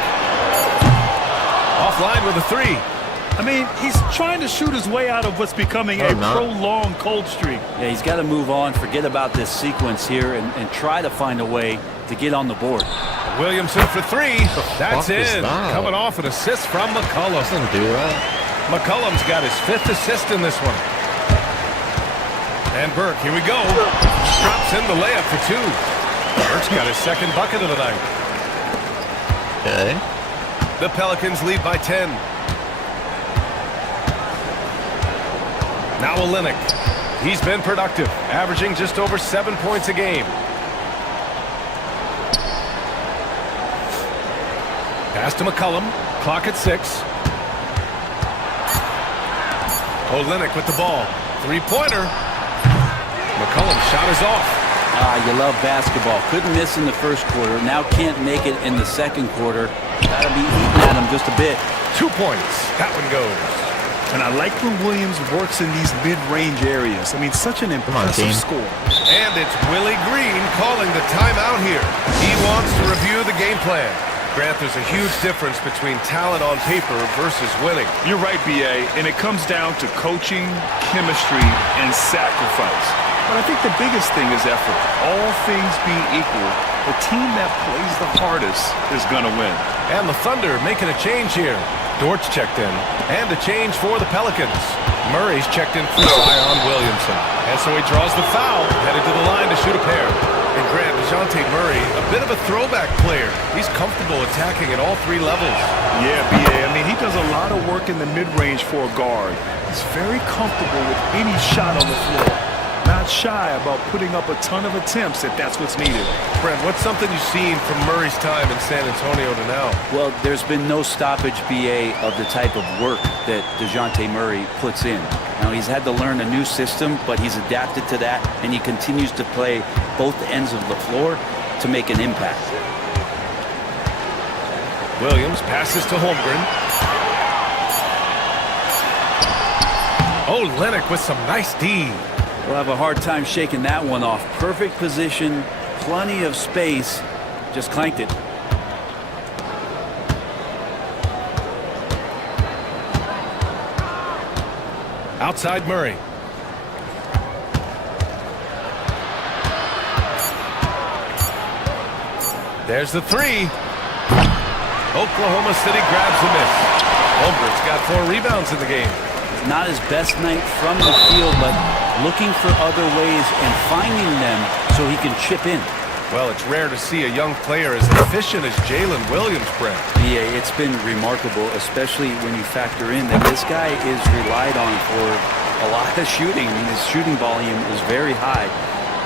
Offline with a 3. I mean, he's trying to shoot his way out of what's becoming a prolonged cold streak. Yeah, he's got to move on, forget about this sequence here, and try to find a way to get on the board. Williamson for 3. That's in. Coming off an assist from McCollum. Doesn't do that. McCollum's got his 5th assist in this one. And Burke, here we go. Drops in the layup for 2. Burke's got his 2nd bucket of the night. Okay. The Pelicans lead by 10. Now Olynyk. He's been productive, averaging just over 7 points a game. Pass to McCollum. Clock at 6. Olynyk with the ball. 3-pointer. McCollum's shot is off. You love basketball. Couldn't miss in the first quarter. Now can't make it in the second quarter. Gotta be eating at him just a bit. 2 points. That one goes. And I like when Williams works in these mid-range areas. I mean, such an impressive score. And it's Willie Green calling the timeout here. He wants to review the game plan. Grant, there's a huge difference between talent on paper versus winning. You're right, B.A., and it comes down to coaching, chemistry, and sacrifice. But I think the biggest thing is effort. All things being equal, the team that plays the hardest is going to win. And the Thunder making a change here. Dort's checked in. And a change for the Pelicans. Murray's checked in for Zion Williamson. And so he draws the foul, headed to the line to shoot a pair. And Grant, DeJounte Murray, a bit of a throwback player. He's comfortable attacking at all 3 levels. Yeah, B.A., I mean, he does a lot of work in the mid-range for a guard. He's very comfortable with any shot on the floor. Not shy about putting up a ton of attempts if that's what's needed. Brent, what's something you've seen from Murray's time in San Antonio to now? Well, there's been no stoppage, BA, of the type of work that DeJounte Murray puts in. Now, he's had to learn a new system, but he's adapted to that, and he continues to play both ends of the floor to make an impact. Williams passes to Holmgren. Olynyk with some nice D. We'll have a hard time shaking that one off. Perfect position, plenty of space, just clanked it. Outside Murray. There's the 3. Oklahoma City grabs the miss. Holmgren's got 4 rebounds in the game. Not his best night from the field, but looking for other ways and finding them so he can chip in. Well, it's rare to see a young player as efficient as Jalen Williams, Brent. Yeah, it's been remarkable, especially when you factor in that this guy is relied on for a lot of shooting. I mean, his shooting volume is very high.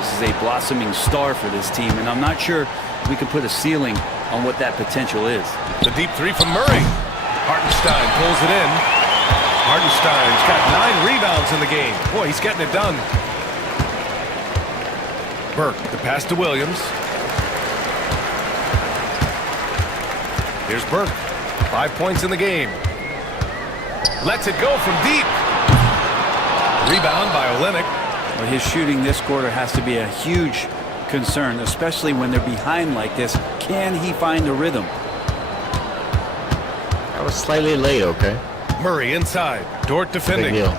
This is a blossoming star for this team, and I'm not sure we can put a ceiling on what that potential is. The deep three from Murray. Hartenstein pulls it in. Hartenstein's got 9 rebounds in the game. Boy, he's getting it done. Burke, the pass to Williams. Here's Burke. 5 points in the game. Lets it go from deep. Rebound by Olynyk. Well, his shooting this quarter has to be a huge concern, especially when they're behind like this. Can he find the rhythm? I was slightly late, okay? Murray inside. Dort defending. Big deal.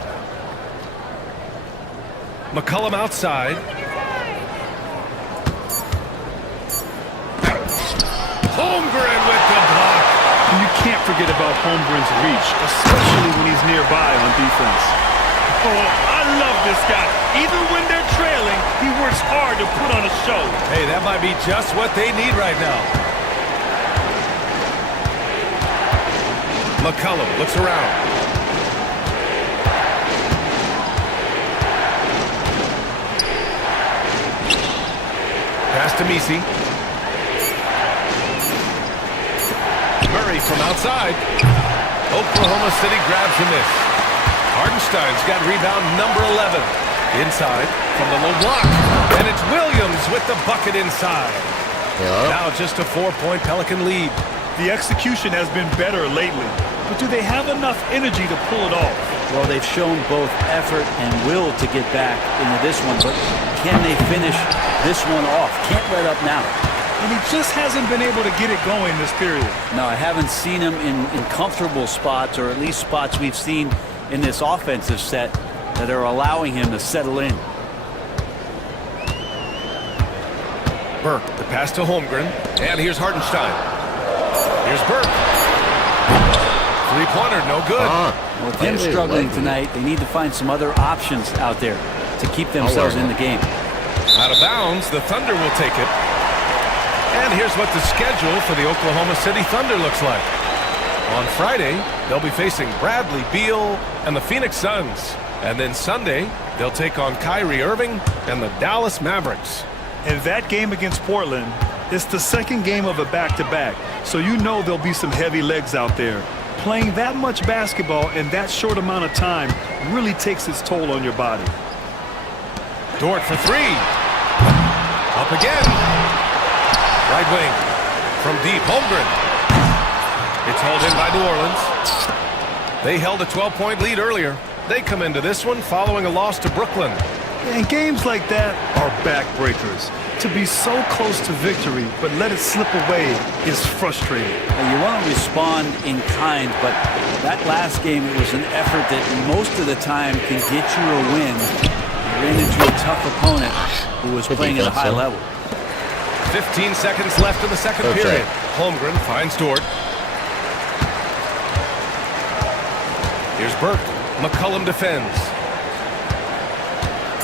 McCollum outside. Holmgren with the block. You can't forget about Holmgren's reach, especially when he's nearby on defense. Oh, I love this guy. Even when they're trailing, he works hard to put on a show. Hey, that might be just what they need right now. McCollum looks around. Pass to Messi. Murray from outside. Oklahoma City grabs a miss. Hartenstein's got rebound number 11. Inside from the low block. And it's Williams with the bucket inside. Yep. Now just a 4-point Pelican lead. The execution has been better lately, but do they have enough energy to pull it off? Well, they've shown both effort and will to get back into this one, but can they finish this one off? Can't let up now. And he just hasn't been able to get it going this period. No, I haven't seen him in comfortable spots, or at least spots we've seen in this offensive set that are allowing him to settle in. Burke, the pass to Holmgren. And here's Hartenstein. Here's Burke. Three-pointer, no good. With him struggling tonight, they need to find some other options out there to keep themselves in the game. Out of bounds, the Thunder will take it. And here's what the schedule for the Oklahoma City Thunder looks like. On Friday, they'll be facing Bradley Beal and the Phoenix Suns. And then Sunday, they'll take on Kyrie Irving and the Dallas Mavericks. And that game against Portland is the second game of a back-to-back, so you know there'll be some heavy legs out there. Playing that much basketball in that short amount of time really takes its toll on your body. Dort for three. Up again. Right wing. From deep, Holmgren. It's hauled in by New Orleans. They held a 12-point lead earlier. They come into this one following a loss to Brooklyn. And games like that are backbreakers. To be so close to victory, but let it slip away is frustrating. You want to respond in kind, but that last game, it was an effort that most of the time can get you a win. You ran into a tough opponent who was playing at a high level. 15 seconds left in the second period. Holmgren finds Dort. Here's Burke. McCollum defends.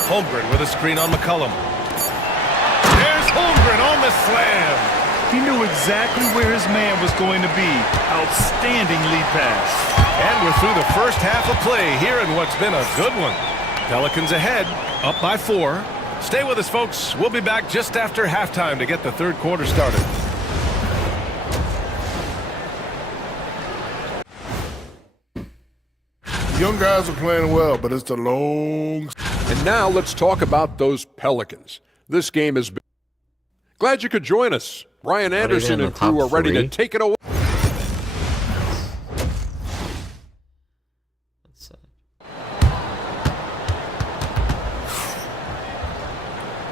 Holmgren with a screen on McCollum. There's Holmgren on the slam. He knew exactly where his man was going to be. Outstanding lead pass. And we're through the first half of play here in what's been a good one. Pelicans ahead, up by 4. Stay with us, folks. We'll be back just after halftime to get the third quarter started. Young guys are playing well, but it's the long... And now let's talk about those Pelicans. This game has been... Glad you could join us. Ryan Anderson and crew are ready to take it away.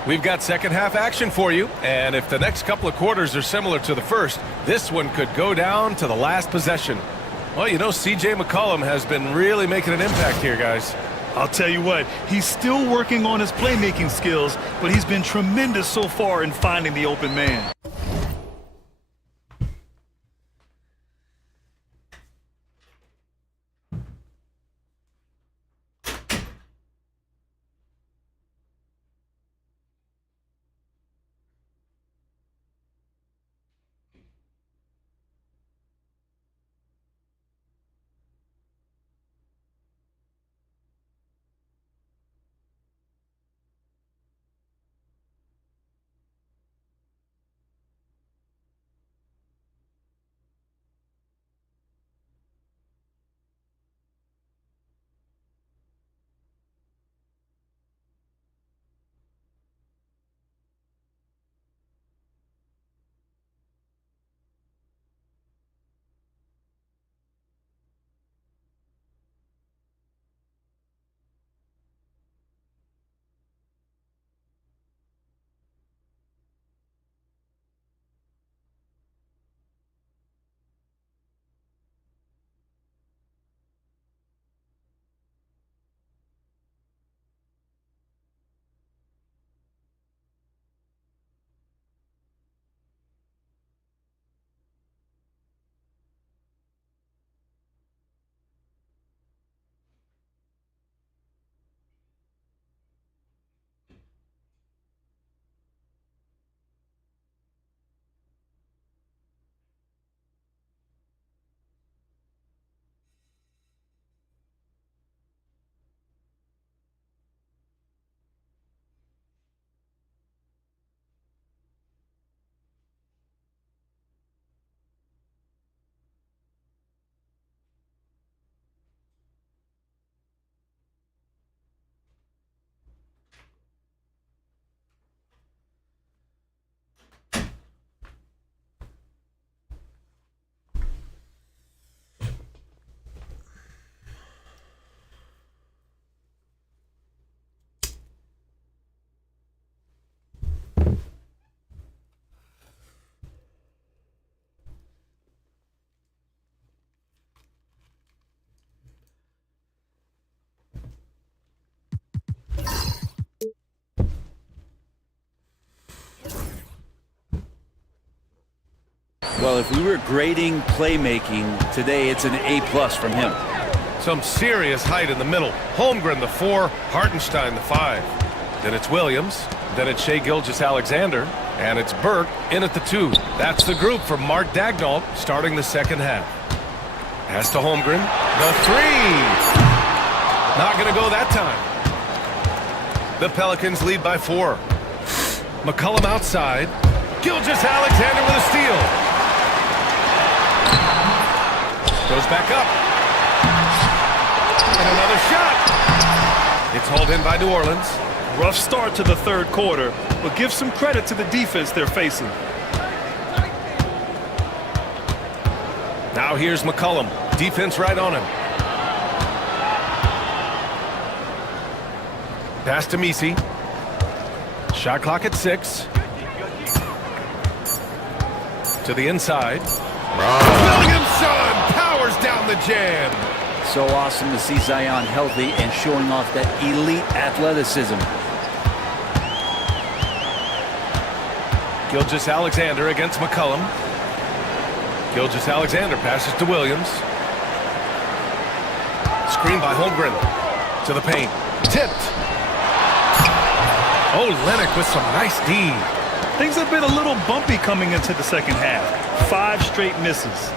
We've got second half action for you, and if the next couple of quarters are similar to the first, this one could go down to the last possession. Well, you know, C.J. McCollum has been really making an impact here, guys. I'll tell you what, he's still working on his playmaking skills, but he's been tremendous so far in finding the open man. Well, if we were grading playmaking today, it's an A+ from him. Some serious height in the middle. Holmgren, the 4. Hartenstein, the 5. Then it's Williams. Then it's Shai Gilgeous-Alexander. And it's Burke in at the 2. That's the group for Mark Daigneault starting the second half. Pass to Holmgren. The 3. Not going to go that time. The Pelicans lead by 4. McCollum outside. Gilgeous-Alexander with a steal. Goes back up. And another shot. It's hauled in by New Orleans. Rough start to the third quarter, but give some credit to the defense they're facing. Now here's McCollum. Defense right on him. Pass to Messi. Shot clock at 6. To the inside. Williamson powers down the jam. So awesome to see Zion healthy and showing off that elite athleticism. Gilgeous-Alexander against McCollum. Gilgeous-Alexander passes to Williams. Screen by Holmgren. To the paint. Tipped. Oh, Lennox with some nice D. Things have been a little bumpy coming into the second half. 5 straight misses.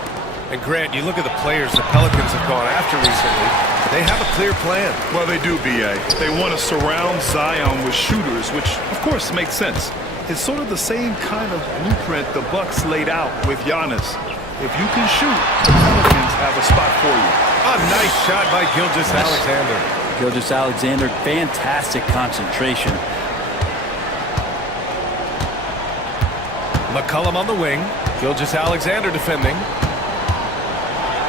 And Grant, you look at the players the Pelicans have gone after recently. They have a clear plan. Well, they do, B.A. They want to surround Zion with shooters, which, of course, makes sense. It's sort of the same kind of blueprint the Bucks laid out with Giannis. If you can shoot, the Pelicans have a spot for you. A nice shot by Gilgeous-Alexander. Gilgeous-Alexander, fantastic concentration. McCollum on the wing. Gilgeous-Alexander defending.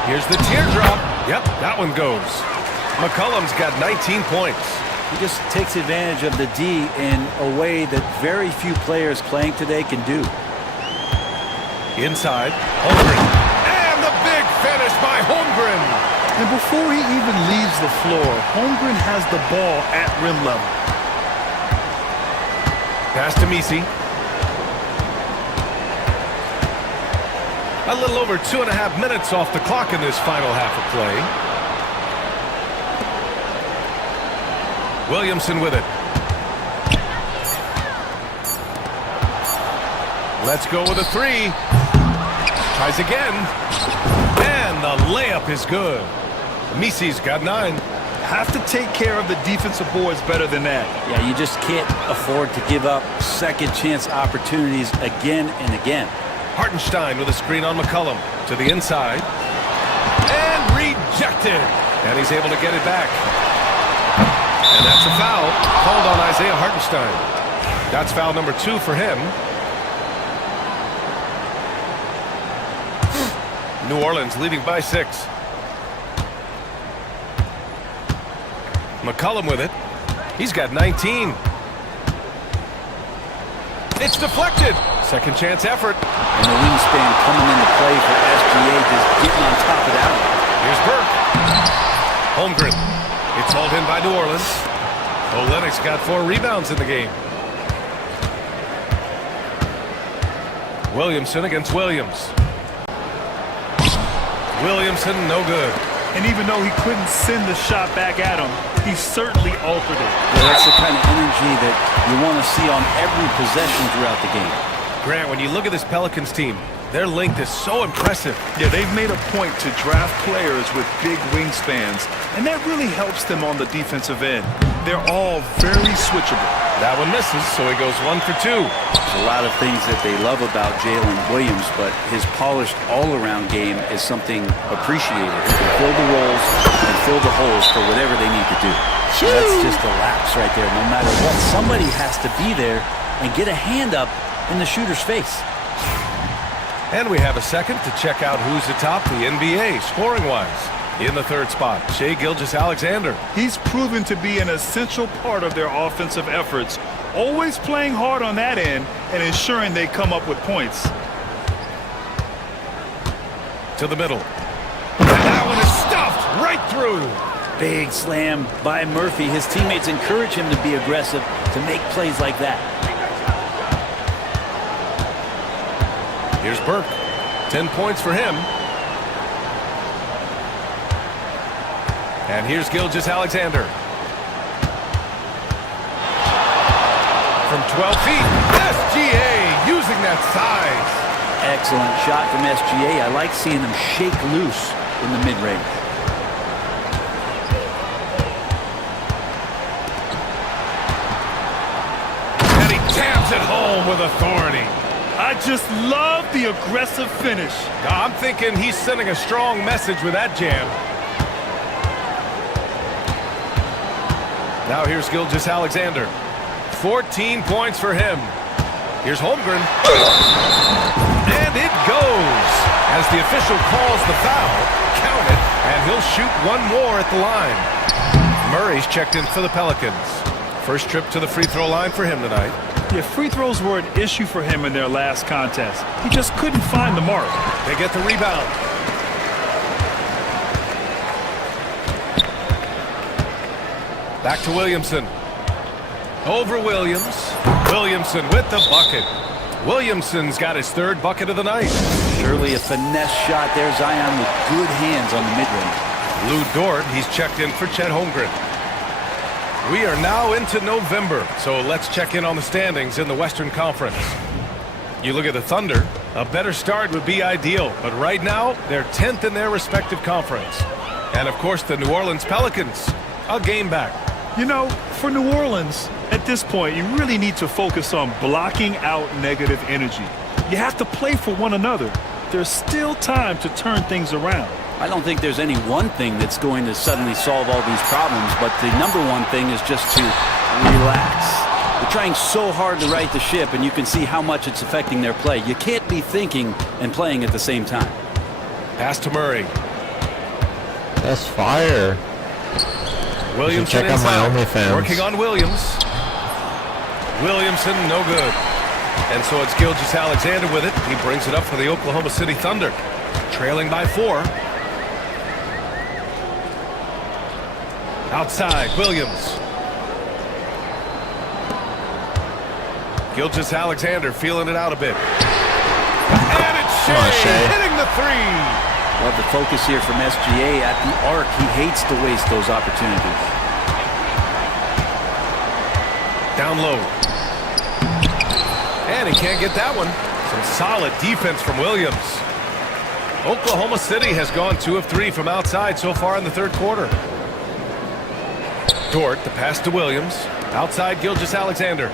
Here's the teardrop. Yep, that one goes. McCollum's got 19 points. He just takes advantage of the D in a way that very few players playing today can do. Inside, Holmgren. And the big finish by Holmgren. And before he even leaves the floor, Holmgren has the ball at rim level. Pass to Messi. A little over 2.5 minutes off the clock in this final half of play. Williamson with it. Let's go with a 3. Tries again. And the layup is good. Messi's got 9. Have to take care of the defensive boards better than that. Yeah, you just can't afford to give up second chance opportunities again and again. Hartenstein with a screen on McCollum to the inside. And rejected. And he's able to get it back. And that's a foul called on Isaiah Hartenstein. That's foul number 2 for him. New Orleans leading by 6. McCollum with it. He's got 19. It's deflected. Second chance effort. And the wingspan coming into play for SGA, just getting on top of that one. Here's Burke. Holmgren. It's hauled in by New Orleans. Olenek's got 4 rebounds in the game. Williamson against Williams. Williamson, no good. And even though he couldn't send the shot back at him, he certainly altered it. Well, that's the kind of energy that you want to see on every possession throughout the game. Grant, when you look at this Pelicans team, their length is so impressive. Yeah, they've made a point to draft players with big wingspans, and that really helps them on the defensive end. They're all very switchable. That one misses, so he goes 1 for 2. There's a lot of things that they love about Jalen Williams, but his polished all-around game is something appreciated. He can fill the roles and fill the holes for whatever they need to do. That's just a lapse right there. No matter what, somebody has to be there and get a hand up in the shooter's face. And we have a second to check out who's atop the NBA scoring-wise. In the third spot, Shai Gilgeous-Alexander. He's proven to be an essential part of their offensive efforts, always playing hard on that end and ensuring they come up with points. To the middle. And that one is stuffed right through. Big slam by Murphy. His teammates encourage him to be aggressive, to make plays like that. Here's Burke. 10 points for him. And here's Gilgeous-Alexander. From 12 feet, SGA using that size. Excellent shot from SGA. I like seeing them shake loose in the mid-range. And he jams it home with authority. I just love the aggressive finish. I'm thinking he's sending a strong message with that jam. Now here's Gilgeous-Alexander. 14 points for him. Here's Holmgren. And it goes. As the official calls the foul, count it, and he'll shoot one more at the line. Murray's checked in for the Pelicans. First trip to the free throw line for him tonight. Yeah, free throws were an issue for him in their last contest. He just couldn't find the mark. They get the rebound. Back to Williamson. Over Williams. Williamson with the bucket. Williamson's got his third bucket of the night. Surely a finesse shot there, Zion, with good hands on the mid-range. Lou Dort, he's checked in for Chet Holmgren. We are now into November, so let's check in on the standings in the Western Conference. You look at the Thunder, a better start would be ideal, but right now, they're 10th in their respective conference. And of course, the New Orleans Pelicans, a game back. You know, for New Orleans, at this point, you really need to focus on blocking out negative energy. You have to play for one another. There's still time to turn things around. I don't think there's any one thing that's going to suddenly solve all these problems, but the number one thing is just to relax. They're trying so hard to right the ship, and you can see how much it's affecting their play. You can't be thinking and playing at the same time. Pass to Murray. That's fire. Williamson check out my OnlyFans. Working on Williams. Williamson, no good. And so it's Gilgeous-Alexander with it. He brings it up for the Oklahoma City Thunder. Trailing by 4. Outside, Williams. Gilgeous-Alexander feeling it out a bit. And it's Shea hitting the 3. Love the focus here from SGA at the arc. He hates to waste those opportunities. Down low. And he can't get that one. Some solid defense from Williams. Oklahoma City has gone 2 of 3 from outside so far in the third quarter. Dort, the pass to Williams. Outside, Gilgeous-Alexander.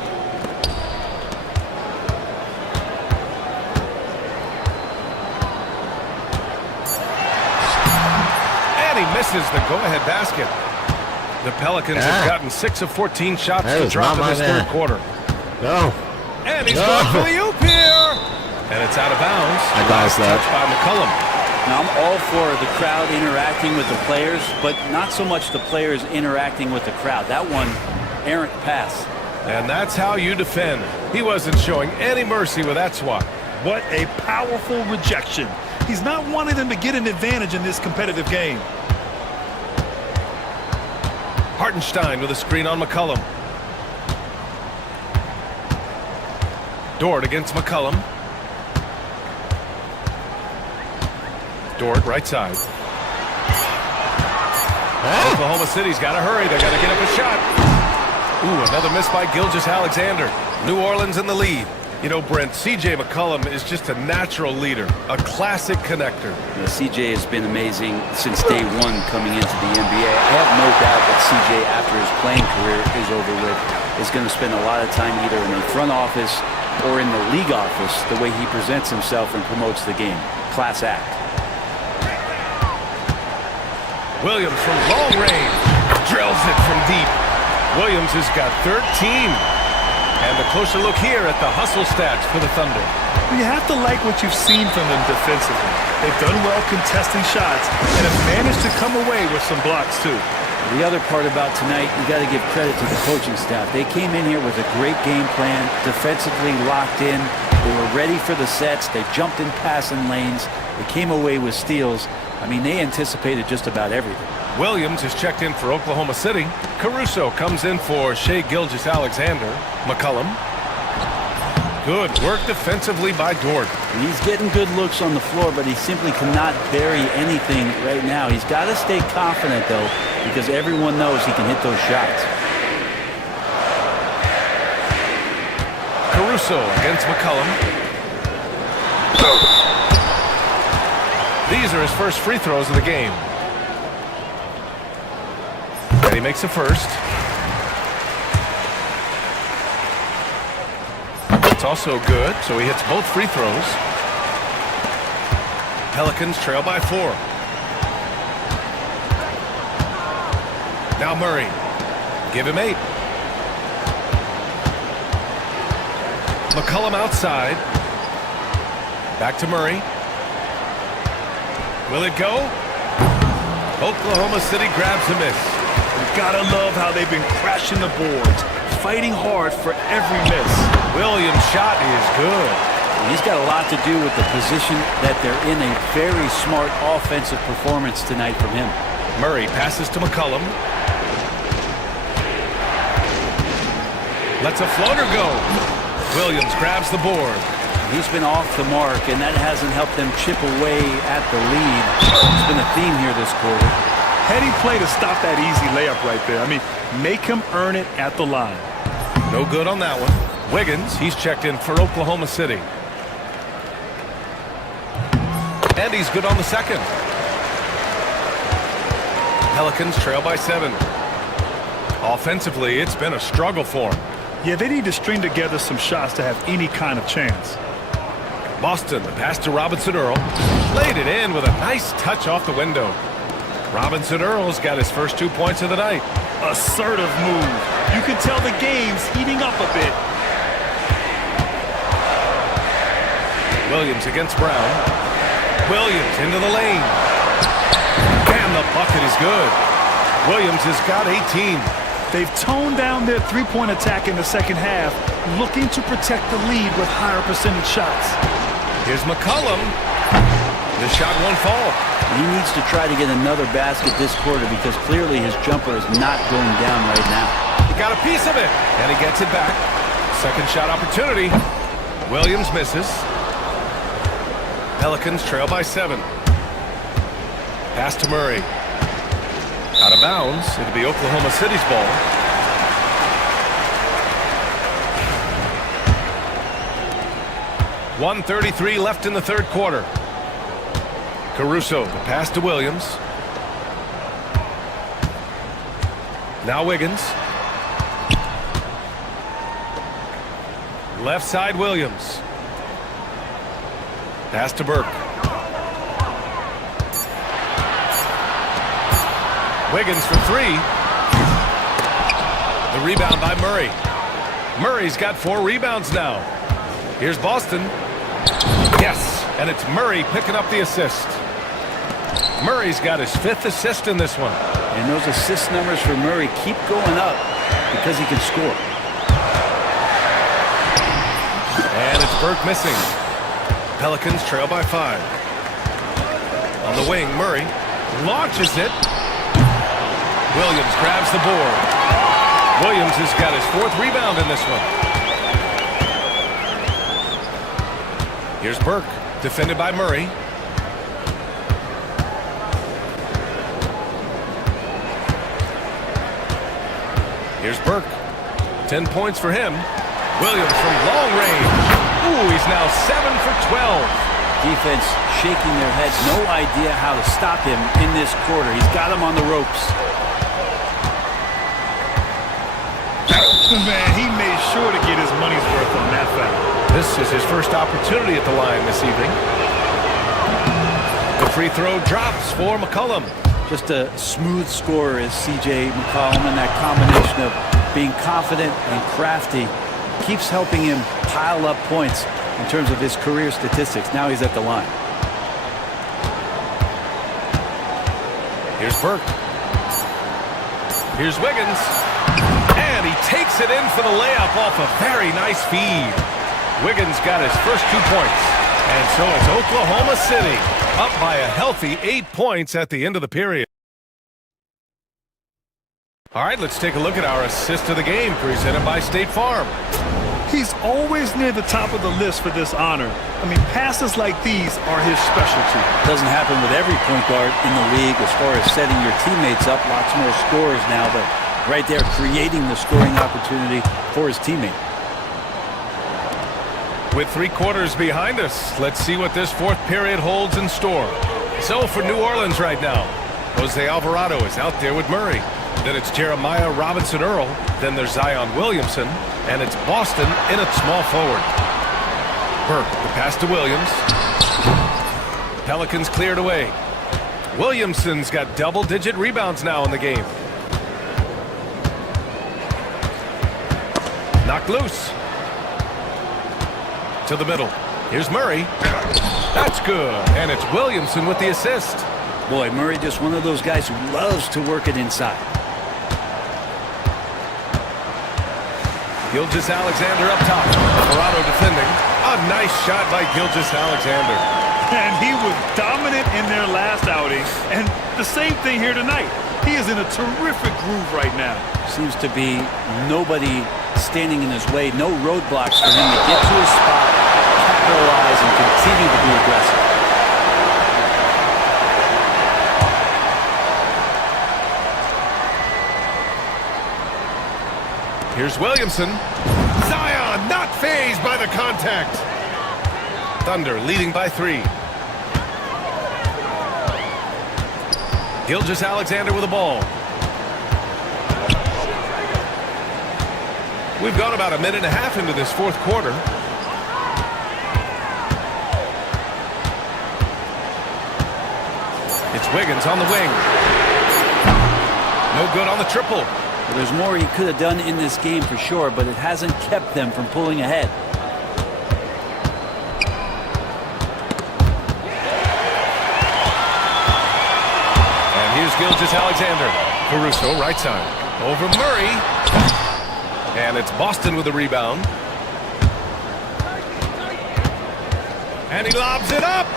And he misses the go-ahead basket. The Pelicans have gotten 6 of 14 shots to drop in this third quarter. No. And he's going for the oop here. And it's out of bounds. I got that. Touch by McCollum. Now, I'm all for the crowd interacting with the players, but not so much the players interacting with the crowd. That one, errant pass. And that's how you defend. He wasn't showing any mercy with that swat. What a powerful rejection. He's not wanting them to get an advantage in this competitive game. Hartenstein with a screen on McCollum. Dort against McCollum. Dort, right side. Oklahoma City's got to hurry. They got to get up a shot. Ooh, another miss by Gilgeous-Alexander. New Orleans in the lead. You know, Brent, C.J. McCollum is just a natural leader, a classic connector. Yeah, C.J. has been amazing since day one coming into the NBA. I have no doubt that C.J., after his playing career is over with, is going to spend a lot of time either in the front office or in the league office, the way he presents himself and promotes the game. Class act. Williams from long range drills it from deep. Williams has got 13. And a closer look here at the hustle stats for the Thunder. You have to like what you've seen from them defensively. They've done well contesting shots and have managed to come away with some blocks too. The other part about tonight, you got to give credit to the coaching staff. They came in here with a great game plan, defensively locked in. They were ready for the sets. They jumped in passing lanes. They came away with steals. I mean, they anticipated just about everything. Williams is checked in for Oklahoma City. Caruso comes in for Shea Gilgeous-Alexander. McCollum. Good work defensively by Dort. He's getting good looks on the floor, but he simply cannot bury anything right now. He's got to stay confident, though, because everyone knows he can hit those shots. Caruso against McCollum. These are his first free throws of the game. And he makes a first. It's also good, so he hits both free throws. Pelicans trail by 4. Now Murray. Give him 8. McCollum outside. Back to Murray. Will it go? Oklahoma City grabs a miss. You gotta love how they've been crashing the boards, fighting hard for every miss. Williams' shot is good. He's got a lot to do with the position that they're in. A very smart offensive performance tonight from him. Murray passes to McCollum. Lets a floater go. Williams grabs the board. He's been off the mark, and that hasn't helped them chip away at the lead. It's been a theme here this quarter. Heady play to stop that easy layup right there. I mean, make him earn it at the line. No good on that one. Wiggins, he's checked in for Oklahoma City. And he's good on the second. Pelicans trail by 7. Offensively, it's been a struggle for him. Yeah, they need to string together some shots to have any kind of chance. Boston, the pass to Robinson Earl. Laid it in with a nice touch off the window. Robinson Earl's got his first 2 points of the night. Assertive move. You can tell the game's heating up a bit. Williams against Brown. Williams into the lane. And the bucket is good. Williams has got 18. They've toned down their three-point attack in the second half, looking to protect the lead with higher percentage shots. Here's McCollum. The shot won't fall. He needs to try to get another basket this quarter because clearly his jumper is not going down right now. He got a piece of it, and he gets it back. Second shot opportunity. Williams misses. Pelicans trail by 7. Pass to Murray. Out of bounds. It'll be Oklahoma City's ball. .133 left in the third quarter. Caruso, the pass to Williams. Now Wiggins. Left side Williams. Pass to Burke. Wiggins for 3. The rebound by Murray. Murray's got 4 rebounds now. Here's Boston. Yes, and it's Murray picking up the assist. Murray's got his 5th assist in this one. And those assist numbers for Murray keep going up because he can score. And it's Burke missing. Pelicans trail by 5. On the wing, Murray launches it. Williams grabs the board. Williams has got his 4th rebound in this one. Here's Burke, defended by Murray. Here's Burke. 10 points for him. Williams from long range. Ooh, he's now 7 for 12. Defense shaking their heads. No idea how to stop him in this quarter. He's got him on the ropes. Man, he made sure to get his money's worth on that foul. This is his first opportunity at the line this evening. The free throw drops for McCollum. Just a smooth scorer is C.J. McCollum, and that combination of being confident and crafty keeps helping him pile up points in terms of his career statistics. Now he's at the line. Here's Burke. Here's Wiggins. And he takes it in for the layup off a very nice feed. Wiggins got his first 2 points. And so it's Oklahoma City up by a healthy 8 points at the end of the period. All right, let's take a look at our assist of the game presented by State Farm. He's always near the top of the list for this honor. I mean, passes like these are his specialty. Doesn't happen with every point guard in the league as far as setting your teammates up. Lots more scorers now, but right there creating the scoring opportunity for his teammate. With 3 quarters behind us, let's see what this fourth period holds in store. So for New Orleans right now, Jose Alvarado is out there with Murray. Then it's Jeremiah Robinson-Earl. Then there's Zion Williamson. And it's Boston in at small forward. Burke, the pass to Williams. Pelicans cleared away. Williamson's got double-digit rebounds now in the game. Knocked loose. To the middle. Here's Murray. That's good. And it's Williamson with the assist. Boy, Murray just one of those guys who loves to work it inside. Gilgeous-Alexander up top. Alvarado defending. A nice shot by Gilgeous-Alexander. And he was dominant in their last outing. And the same thing here tonight. He is in a terrific groove right now. Seems to be nobody standing in his way. No roadblocks for him to get to his spot, capitalize, and continue to be aggressive. Here's Williamson. Zion not fazed by the contact. Thunder leading by 3. Gilgeous-Alexander with the ball. We've gone about a minute and a half into this fourth quarter. It's Wiggins on the wing. No good on the triple. Well, there's more he could have done in this game for sure, but it hasn't kept them from pulling ahead. And here's Gilgeous-Alexander. Caruso, right side. Over Murray. And it's Boston with the rebound. And he lobs it up.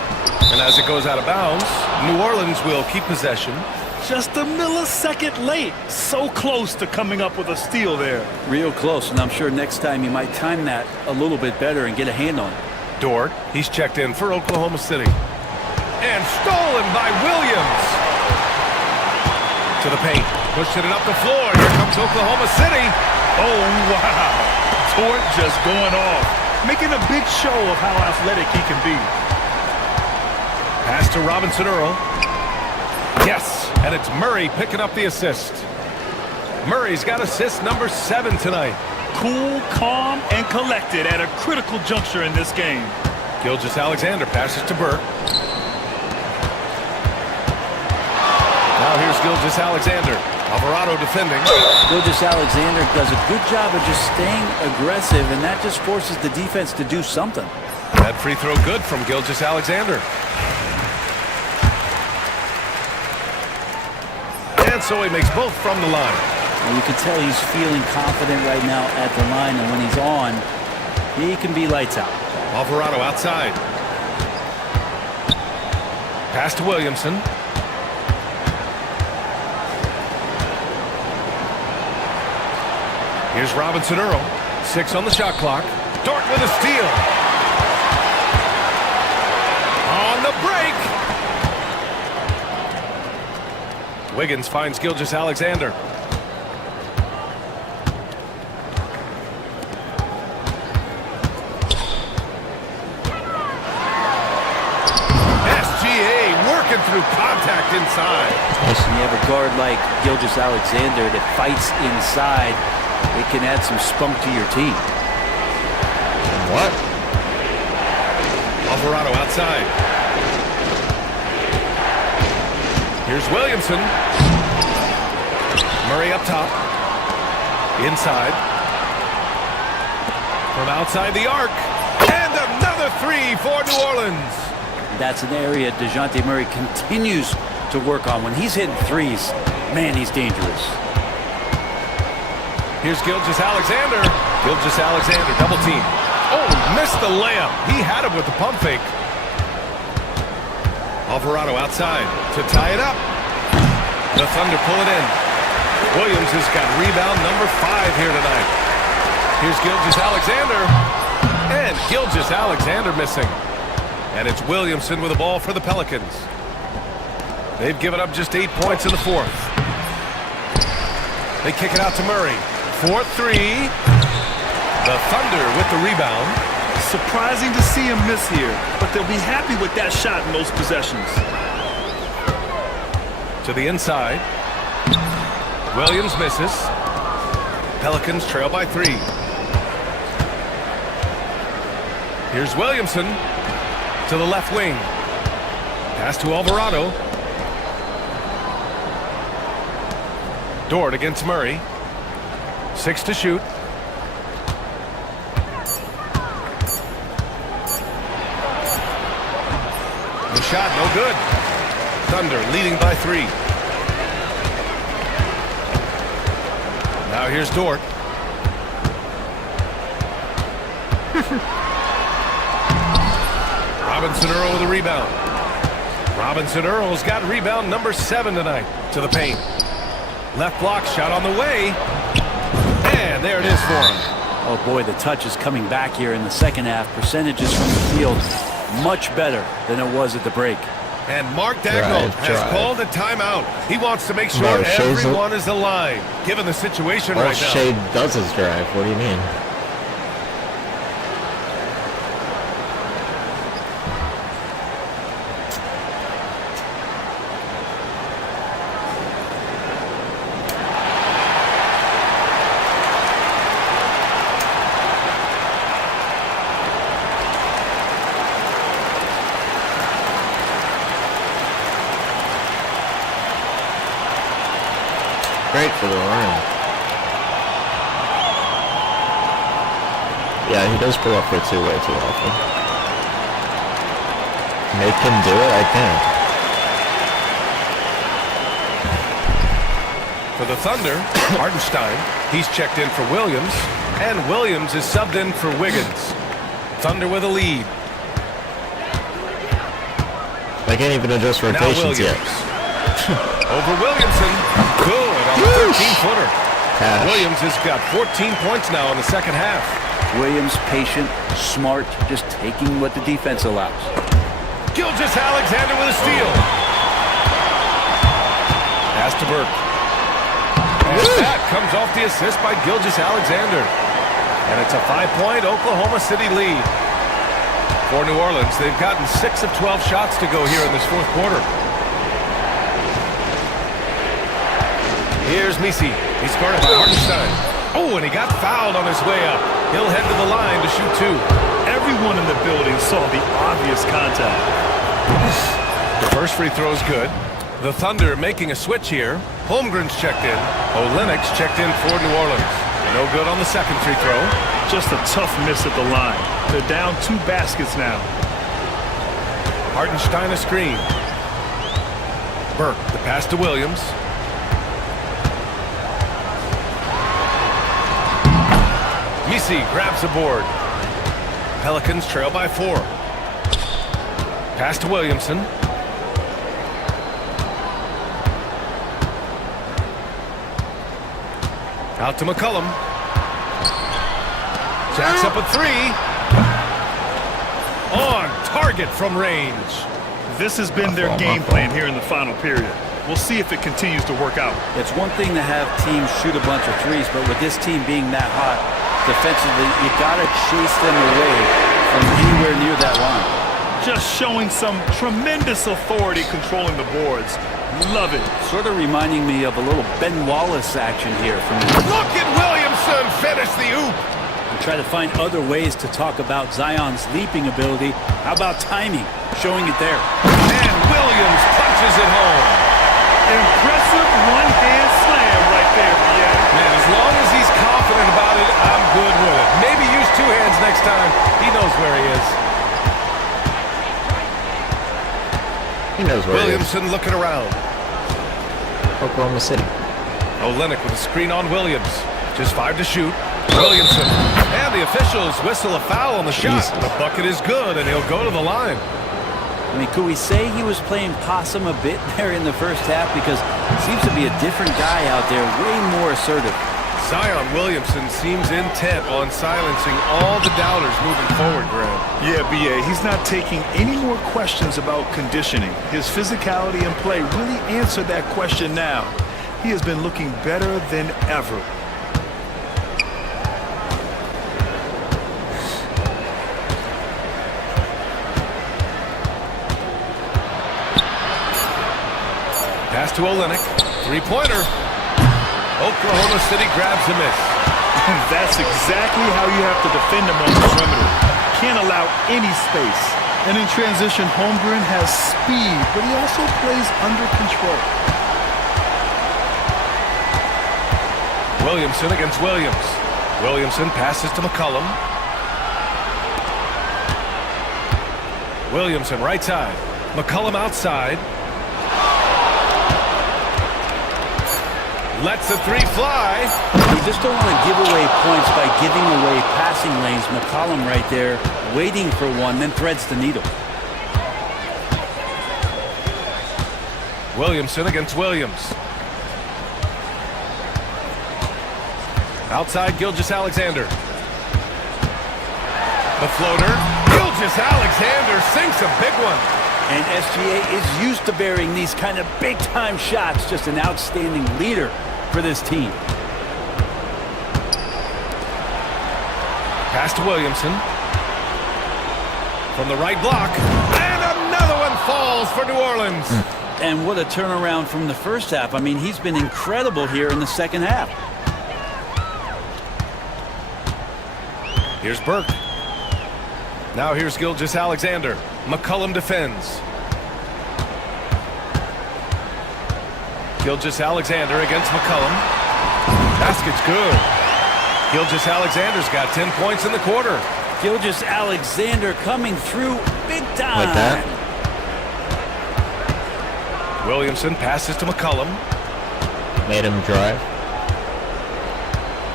And as it goes out of bounds, New Orleans will keep possession. Just a millisecond late. So close to coming up with a steal there. Real close, and I'm sure next time you might time that a little bit better and get a hand on it. Dort, he's checked in for Oklahoma City. And stolen by Williams. To the paint. Pushing it up the floor. Here comes Oklahoma City. Oh, wow. Dort just going off. Making a big show of how athletic he can be. Pass to Robinson-Earl. Yes, and it's Murray picking up the assist. Murray's got assist number 7 tonight. Cool, calm, and collected at a critical juncture in this game. Gilgeous-Alexander passes to Burke. Now here's Gilgeous-Alexander. Alvarado defending. Gilgeous-Alexander does a good job of just staying aggressive, and that just forces the defense to do something. That free throw good from Gilgeous-Alexander. And so he makes both from the line. And you can tell he's feeling confident right now at the line, and when he's on, he can be lights out. Alvarado outside. Pass to Williamson. Here's Robinson-Earl. 6 on the shot clock. Dort with a steal. On the break. Wiggins finds Gilgeous-Alexander. SGA working through contact inside. Listen, you have a guard like Gilgeous-Alexander that fights inside. It can add some spunk to your team. What? Alvarado outside. Here's Williamson. Murray up top. Inside. From outside the arc. And another 3 for New Orleans. That's an area DeJounte Murray continues to work on. When he's hitting threes, man, he's dangerous. Here's Gilgeous-Alexander. Gilgeous-Alexander, double team. Oh, missed the layup. He had him with the pump fake. Alvarado outside to tie it up. The Thunder pull it in. Williams has got rebound number 5 here tonight. Here's Gilgeous-Alexander. And Gilgeous-Alexander missing. And it's Williamson with the ball for the Pelicans. They've given up just 8 points in the fourth. They kick it out to Murray. 4-3. The Thunder with the rebound. Surprising to see him miss here, but they'll be happy with that shot in most possessions. To the inside. Williams misses. Pelicans trail by 3. Here's Williamson to the left wing. Pass to Alvarado. Dort against Murray. 6 to shoot. The shot no good. Thunder leading by 3. Now here's Dort. Robinson-Earl with a rebound. Robinson-Earl's got rebound number 7 tonight. To the paint. Left block shot on the way. And there it is for him. Oh boy, the touch is coming back here in the second half. Percentages from the field much better than it was at the break. And Mark Daigneault has called a timeout. He wants to make sure everyone is aligned, given the situation right now. Shea does his drive. What do you mean? Great for the line. Yeah, he does pull up for 2 way too often. Make him do it? I can't. For the Thunder, Hartenstein. He's checked in for Williams. And Williams is subbed in for Wiggins. Thunder with a lead. I can't even adjust rotations yet. Over Williamson. Good on the 13-footer. Williams has got 14 points now in the second half. Williams patient, smart, just taking what the defense allows. Gilgeous-Alexander with a steal. Pass to Burke. And that comes off the assist by Gilgeous-Alexander. And it's a 5-point Oklahoma City lead. For New Orleans, they've gotten 6 of 12 shots to go here in this fourth quarter. Here's Misi. He's guarded by Hartenstein. Oh, and he got fouled on his way up. He'll head to the line to shoot 2. Everyone in the building saw the obvious contact. The first free throw is good. The Thunder making a switch here. Holmgren's checked in. Olynyk's checked in for New Orleans. No good on the second free throw. Just a tough miss at the line. They're down 2 baskets now. Hartenstein a screen. Burke, the pass to Williams. Misi grabs the board. Pelicans trail by 4. Pass to Williamson. Out to McCollum. Jacks up a 3. On target from range. This has been their game plan here in the final period. We'll see if it continues to work out. It's one thing to have teams shoot a bunch of threes, but with this team being that hot defensively, you got to chase them away from anywhere near that line. Just showing some tremendous authority controlling the boards. Love it. Sort of reminding me of a little Ben Wallace action here from the... Look at Williamson finish the oop. We try to find other ways to talk about Zion's leaping ability. How about timing? Showing it there. And Williams punches it home. Impressive one-hand slam right there, yeah. Man, as long as he's confident about it, I'm good with it. Maybe use 2 hands next time. He knows where he is. He knows where Williamson he is. Looking around. Oklahoma City. Olynyk with a screen on Williams. Just 5 to shoot. Williamson. And the officials whistle a foul on the shot. The bucket is good, and he'll go to the line. I mean, could we say he was playing possum a bit there in the first half? Because it seems to be a different guy out there, way more assertive. Zion Williamson seems intent on silencing all the doubters moving forward, Graham. Yeah, B.A., he's not taking any more questions about conditioning. His physicality and play really answered that question now. He has been looking better than ever. Pass to Olynyk. Three-pointer. Oklahoma City grabs a miss. And that's exactly how you have to defend him on the perimeter. Can't allow any space. And in transition, Holmgren has speed, but he also plays under control. Williamson against Williams. Williamson passes to McCollum. Williamson right side. McCollum outside. Lets the three fly. You just don't want to give away points by giving away passing lanes. McCollum right there waiting for one, then threads the needle. Williamson against Williams. Outside Gilgeous-Alexander. The floater. Gilgeous-Alexander sinks a big one. And SGA is used to bearing these kind of big-time shots. Just an outstanding leader for this team. Pass to Williamson. From the right block. And another one falls for New Orleans. And what a turnaround from the first half. I mean, he's been incredible here in the second half. Here's Burke. Now here's Gilgeous-Alexander. McCollum defends. Gilgeous-Alexander against McCollum. Basket's good. Gilgeous-Alexander's got 10 points in the quarter. Gilgeous-Alexander coming through big time. Like that. Williamson passes to McCollum. Made him drive.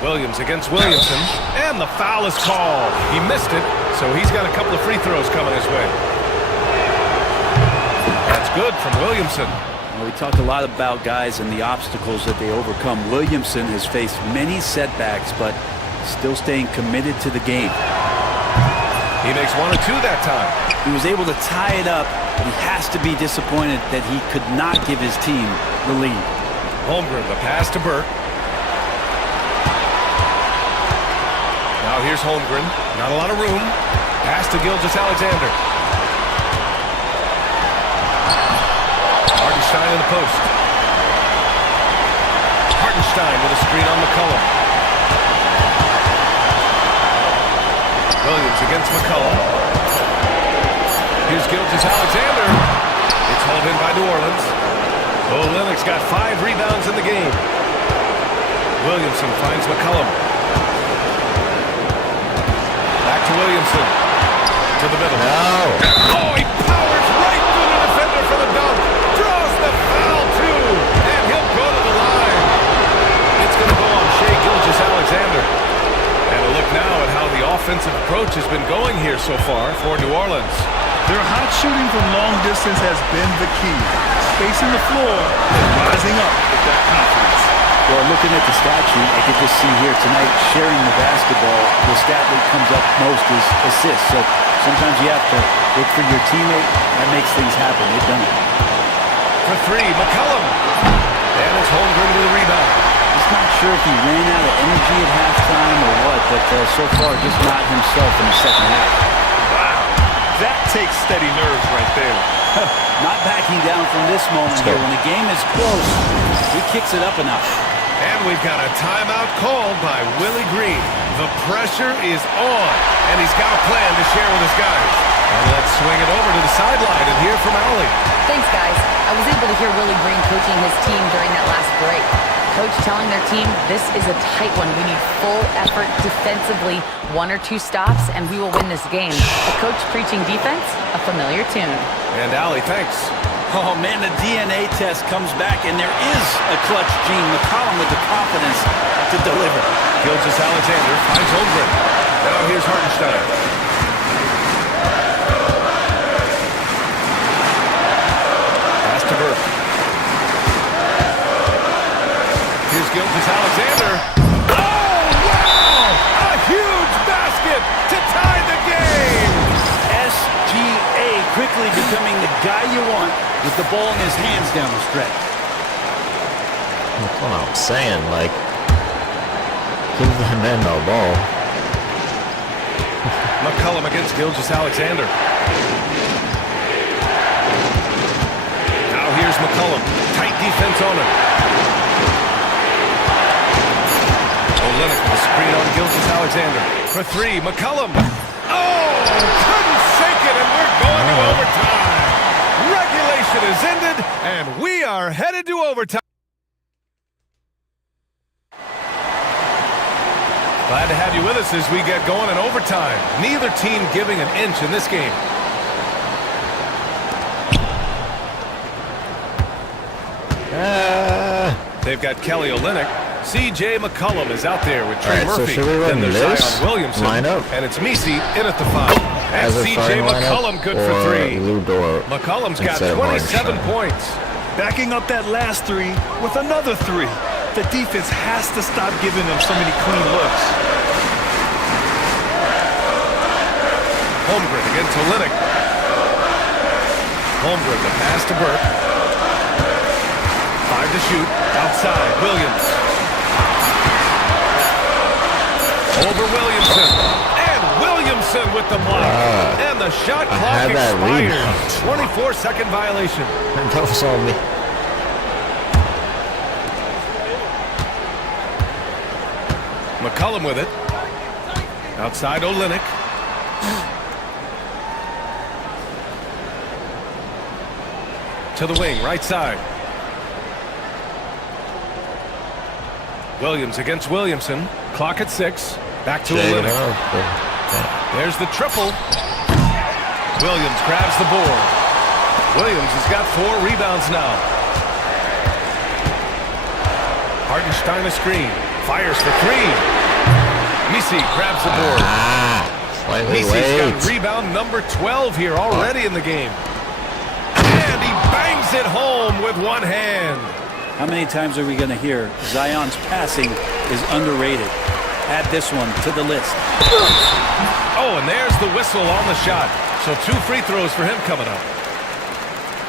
Williams against Williamson. And the foul is called. He missed it, so he's got a couple of free throws coming his way. That's good from Williamson. Well, we talked a lot about guys and the obstacles that they overcome. Williamson has faced many setbacks, but still staying committed to the game. He makes one or two that time. He was able to tie it up, but he has to be disappointed that he could not give his team the lead. Holmgren, the pass to Burke. Now here's Holmgren. Not a lot of room. Pass to Gilgeous-Alexander. Hartenstein in the post. Hartenstein with a screen on McCollum. Williams against McCollum. Here's Gilgeous-Alexander. It's hauled in by New Orleans. Olynyk's got 5 rebounds in the game. Williamson finds McCollum. Back to Williamson. To the middle. No. Oh, he powers right through the defender for the dunk. Draws the foul, too. And he'll go to the line. It's going to go on Shai Gilgeous-Alexander. And a look now at how the offensive approach has been going here so far for New Orleans. Their hot shooting from long distance has been the key. Spacing the floor and rising up with that confidence. Well, looking at the stat sheet, I could just see here tonight sharing the basketball. The stat that comes up most is assists. So sometimes you have to look for your teammate. That makes things happen. They've done it. For 3, McCollum. And it's Holmgren with a rebound. Just not sure if he ran out of energy at halftime or what, but so far just not himself in the second half. Wow, that takes steady nerves right there. Not backing down from this moment here. When the game is close, he kicks it up a notch. And we've got a timeout called by Willie Green. The pressure is on, and he's got a plan to share with his guys. And let's swing it over to the sideline and hear from Allie. Thanks, guys. I was able to hear Willie Green coaching his team during that last break. Coach telling their team, this is a tight one. We need full effort defensively, 1 or 2 stops, and we will win this game. A coach preaching defense, a familiar tune. And Allie, thanks. Oh, man, the DNA test comes back, and there is a clutch gene. McCollum with the confidence to deliver. Gilgeous-Alexander finds Holmgren. Now here's Hartenstein. Pass to Burke. Here's Gilgeous-Alexander. Oh! guy you want with the ball in his hands down the stretch. That's what I'm saying, like, give the man the ball. McCollum against Gilgeous-Alexander. Now here's McCollum. Tight defense on him. Olynyk with a screen on Gilgeous-Alexander. For three, McCollum. Oh, couldn't shake it, and we're going to overtime. Regulation is ended, and we are headed to overtime. Glad to have you with us as we get going in overtime. Neither team giving an inch in this game. They've got Kelly Olynyk. C.J. McCollum is out there with Trey Murphy. Then there's Zion Williamson. And it's Misi in at the 5. And C.J. McCollum good for 3. McCollum's got 27 points. Backing up that last 3 with another 3. The defense has to stop giving them so many clean looks. Holmgren against Olynyk. Holmgren, the pass to Burke. 5 to shoot. Outside, Williams. Over Williamson. And Williamson with the block. And the shot clock expired. 24-second violation. That was on me. McCollum with it. Outside Olynyk. To the wing, right side. Williams against Williamson. Clock at 6. Back to Olynyk. There's the triple. Williams grabs the board. Williams has got 4 rebounds now. Hartenstein a screen. Fires for 3. Misi grabs the board. Misi's got rebound number 12 here already in the game. And he bangs it home with one hand. How many times are we going to hear Zion's passing is underrated? Add this one to the list. Oh, and there's the whistle on the shot. So 2 free throws for him coming up.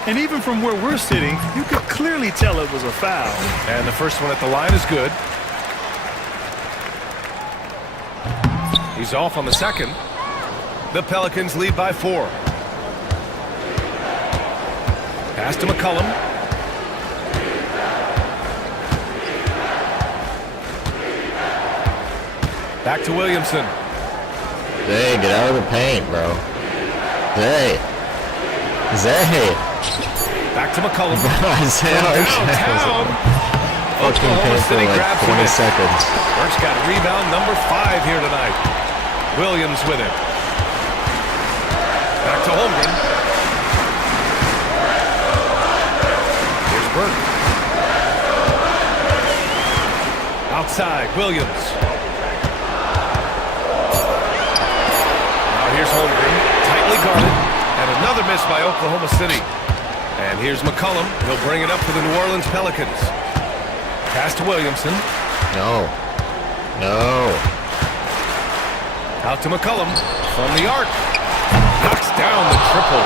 And even from where we're sitting, you could clearly tell it was a foul. And the first one at the line is good. He's off on the second. The Pelicans lead by 4. Pass to McCollum. Back to Williamson. Zay, get out of the paint, bro. Zay. Back to McCollum. Downtown. Oklahoma City grabs 20 seconds. Burke's got rebound number 5 here tonight. Williams with it. Back to Holmgren. Here's Burke. Outside, Williams. Now here's Holmgren, tightly guarded. And another miss by Oklahoma City. And here's McCollum. He'll bring it up for the New Orleans Pelicans. Pass to Williamson. No. Out to McCollum from the arc. Knocks down the triple.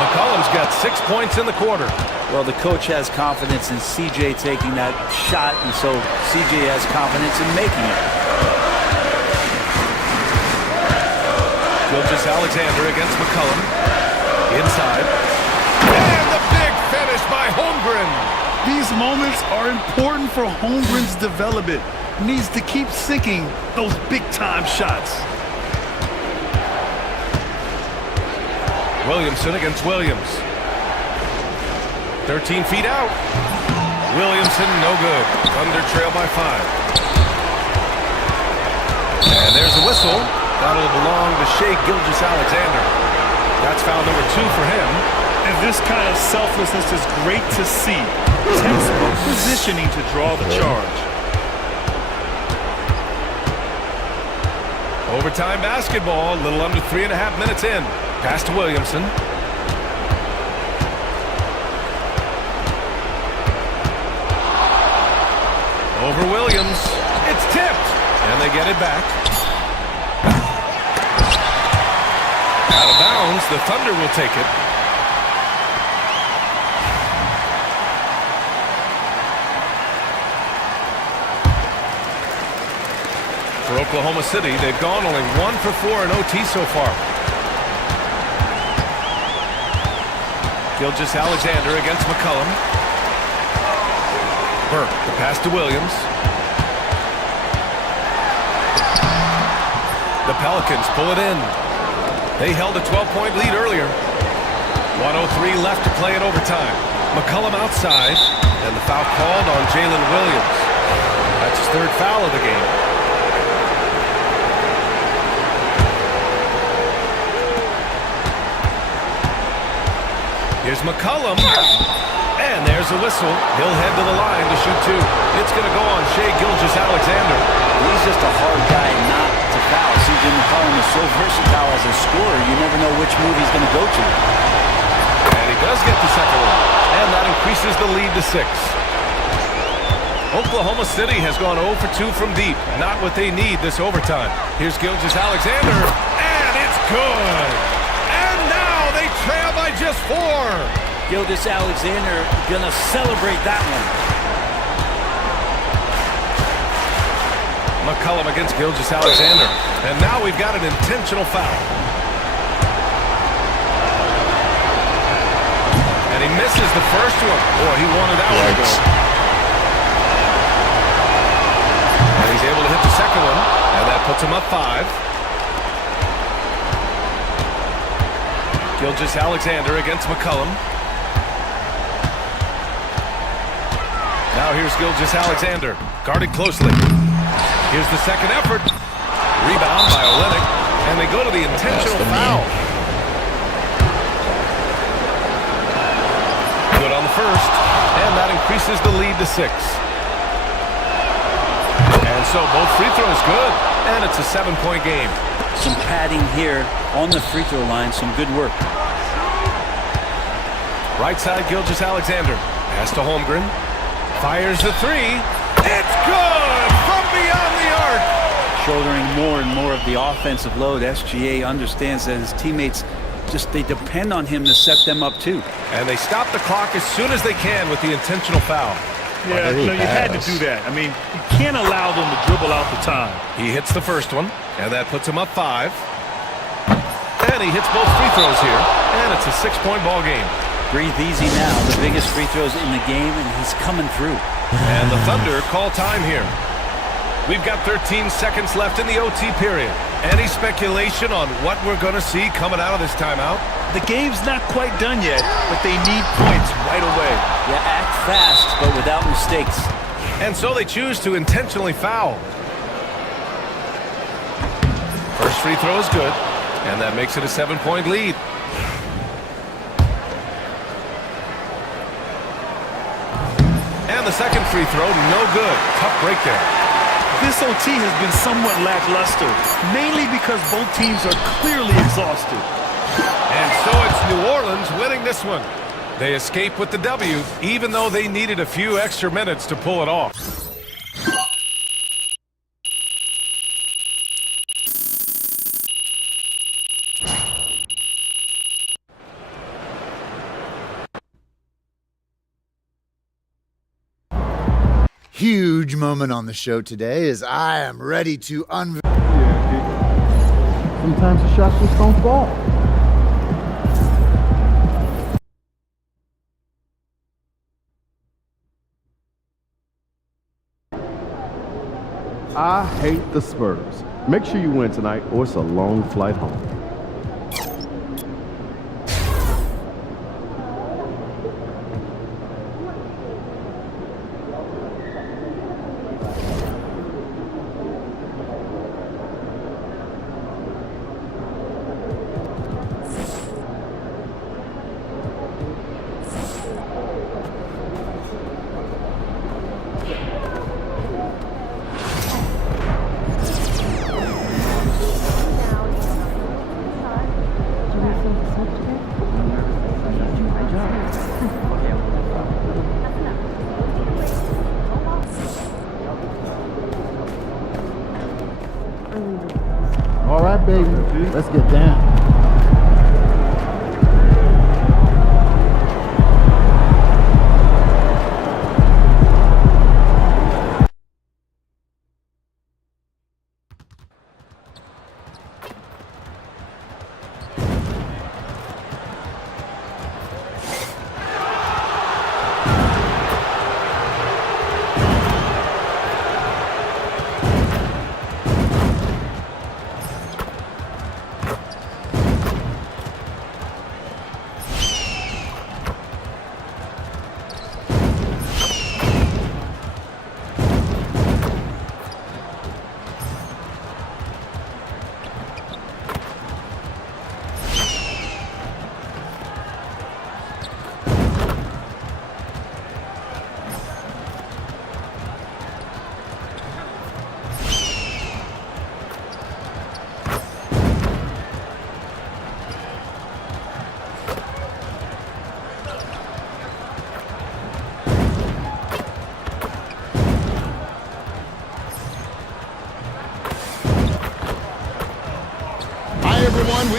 McCollum's got 6 points in the quarter. Well, the coach has confidence in C.J. taking that shot, and so C.J. has confidence in making it. Gilgeous-Alexander against McCollum. Inside. And the big finish by Holmgren. These moments are important for Holmgren's development. Needs to keep sinking those big-time shots. Williamson against Williams. 13 feet out. Williamson, no good. Thunder trail by 5. And there's the whistle. That'll belong to Shai Gilgeous-Alexander. That's foul number 2 for him. And this kind of selflessness is great to see. Textbook positioning to draw the charge. Overtime basketball, a little under 3.5 minutes in. Pass to Williamson. Over Williams. It's tipped. And they get it back. Out of bounds. The Thunder will take it. Oklahoma City. They've gone only 1 for 4 in OT so far. Gilgeous-Alexander against McCollum. Burke, the pass to Williams. The Pelicans pull it in. They held a 12-point lead earlier. 1:03 left to play in overtime. McCollum outside, and the foul called on Jalen Williams. That's his 3rd foul of the game. Here's McCollum, and there's a whistle. He'll head to the line to shoot 2. It's going to go on Shai Gilgeous-Alexander. He's just a hard guy not to foul. C.J. McCollum is so versatile as a scorer, you never know which move he's going to go to. And he does get the second one, and that increases the lead to 6. Oklahoma City has gone 0 for 2 from deep. Not what they need this overtime. Here's Gilgeous-Alexander, and it's good. And now they trail by just 4. Gilgeous-Alexander gonna celebrate that one. McCollum against Gilgeous-Alexander. And now we've got an intentional foul. And he misses the first one. Boy, he wanted that one to go. And he's able to hit the second one. And that puts him up 5. Gilgeous-Alexander against McCollum. Now here's Gilgeous-Alexander, guarded closely. Here's the second effort. Rebound by Olynyk, and they go to the intentional foul. Good on the first, and that increases the lead to 6. And so both free throws good, and it's a 7-point game. Some padding here on the free throw line, some good work. Right side, Gilgeous-Alexander. Pass to Holmgren. Fires the 3. It's good from beyond the arc. Shouldering more and more of the offensive load. SGA understands that his teammates they depend on him to set them up too. And they stop the clock as soon as they can with the intentional foul. Yeah, you had to do that. I mean, you can't allow them to dribble out the time. He hits the first one, and that puts him up 5. And he hits both free throws here, and it's a 6-point ball game. Breathe easy now. The biggest free throws in the game, and he's coming through. And the Thunder call time here. We've got 13 seconds left in the OT period. Any speculation on what we're going to see coming out of this timeout? The game's not quite done yet, but they need points right away. Yeah, act fast, but without mistakes. And so they choose to intentionally foul. First free throw is good, and that makes it a 7-point lead. And the second free throw, no good. Tough break there. This OT has been somewhat lackluster, mainly because both teams are clearly exhausted. And so it's New Orleans winning this one. They escape with the W, even though they needed a few extra minutes to pull it off. Huge moment on the show today as I am ready to unveil. Sometimes the shots just don't fall. I hate the Spurs. Make sure you win tonight or it's a long flight home. All right, baby, let's get down.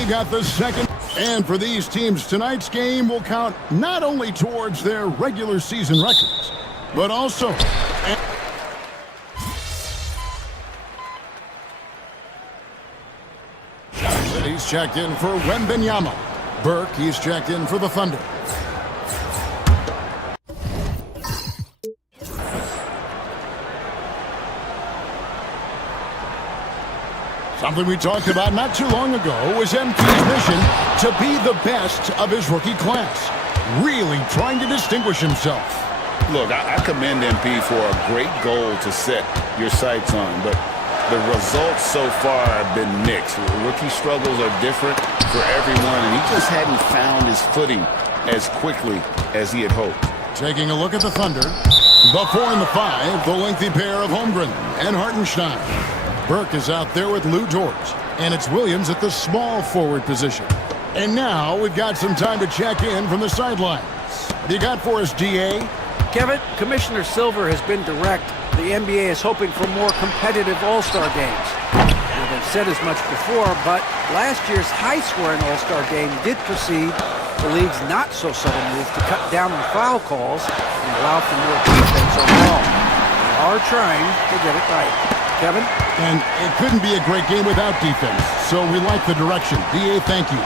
We got the second. And for these teams, tonight's game will count not only towards their regular season records, but also... He's checked in for Wembenyama. Burke, he's checked in for the Thunder. Something we talked about not too long ago was MP's mission to be the best of his rookie class. Really trying to distinguish himself. Look, I commend MP for a great goal to set your sights on, but the results so far have been mixed. Rookie struggles are different for everyone, and he just hadn't found his footing as quickly as he had hoped. Taking a look at the Thunder. The 4 and the 5, the lengthy pair of Holmgren and Hartenstein. Burke is out there with Lou George, and it's Williams at the small forward position. And now we've got some time to check in from the sidelines. What do you got for us, DA? Kevin, Commissioner Silver has been direct. The NBA is hoping for more competitive All-Star games. Well, they've said as much before, but last year's high-scoring All-Star game did precede the league's not-so-subtle move to cut down on foul calls and allow for more defense overall. They are trying to get it right. Kevin? And it couldn't be a great game without defense, so we like the direction. DA, thank you.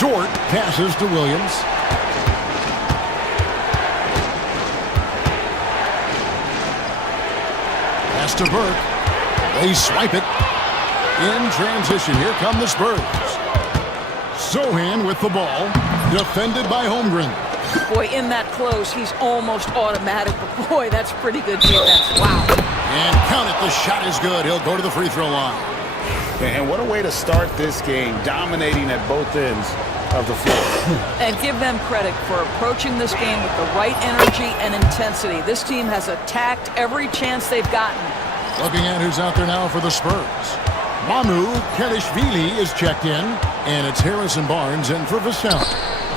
Dort passes to Williams. Pass to Burke. They swipe it. In transition, here come the Spurs. Sohan with the ball. Defended by Holmgren. Boy, in that close, he's almost automatic, but boy, that's pretty good defense. Wow. And count it, the shot is good. He'll go to the free throw line. And what a way to start this game, dominating at both ends of the floor. And give them credit for approaching this game with the right energy and intensity. This team has attacked every chance they've gotten. Looking at who's out there now for the Spurs. Mamu Kedishvili is checked in, and it's Harrison Barnes in for Vassell.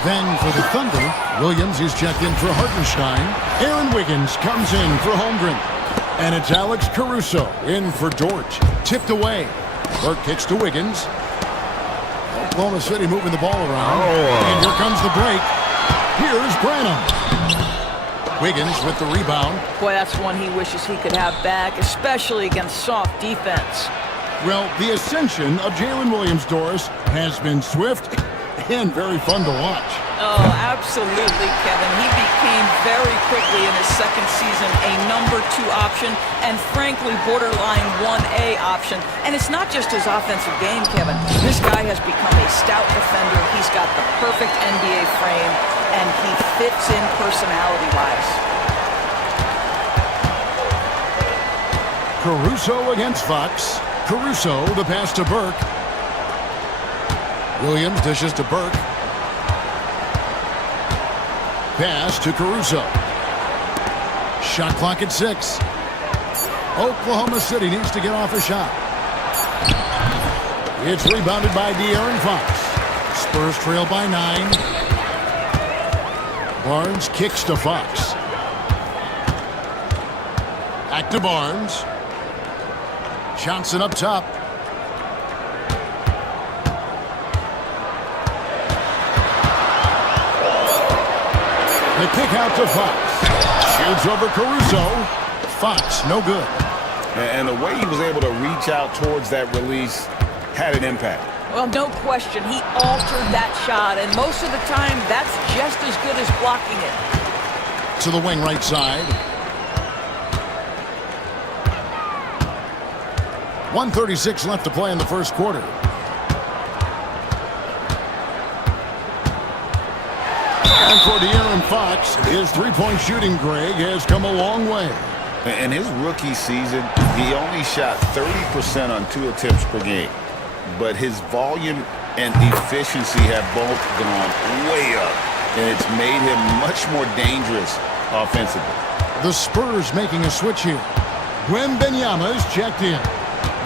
Then for the Thunder, Williams is checked in for Hartenstein. Aaron Wiggins comes in for Holmgren. And it's Alex Caruso in for George. Tipped away. Burke kicks to Wiggins. Oklahoma City moving the ball around. And here comes the break. Here's Branham. Wiggins with the rebound. Boy, that's one he wishes he could have back, especially against soft defense. Well, the ascension of Jalen Williams, Doris, has been swift and very fun to watch. Oh, absolutely, Kevin. He became very quickly in his second season a number 2 option and frankly borderline 1A option. And it's not just his offensive game, Kevin. This guy has become a stout defender. He's got the perfect NBA frame and he fits in personality-wise. Caruso against Fox. Caruso, the pass to Burke. Williams dishes to Burke. Pass to Caruso. Shot clock at 6. Oklahoma City needs to get off a shot. It's rebounded by De'Aaron Fox. Spurs trail by 9. Barnes kicks to Fox. Back to Barnes. Johnson up top. The kick out to Fox. Shoots over Caruso. Fox, no good. And the way he was able to reach out towards that release had an impact. Well, no question. He altered that shot, and most of the time, that's just as good as blocking it. To the wing right side. 1:36 left to play in the first quarter. And for De'Aaron Fox, his three-point shooting, Greg, has come a long way. In his rookie season, he only shot 30% on 2 attempts per game. But his volume and efficiency have both gone way up. And it's made him much more dangerous offensively. The Spurs making a switch here. Wembenyama is checked in.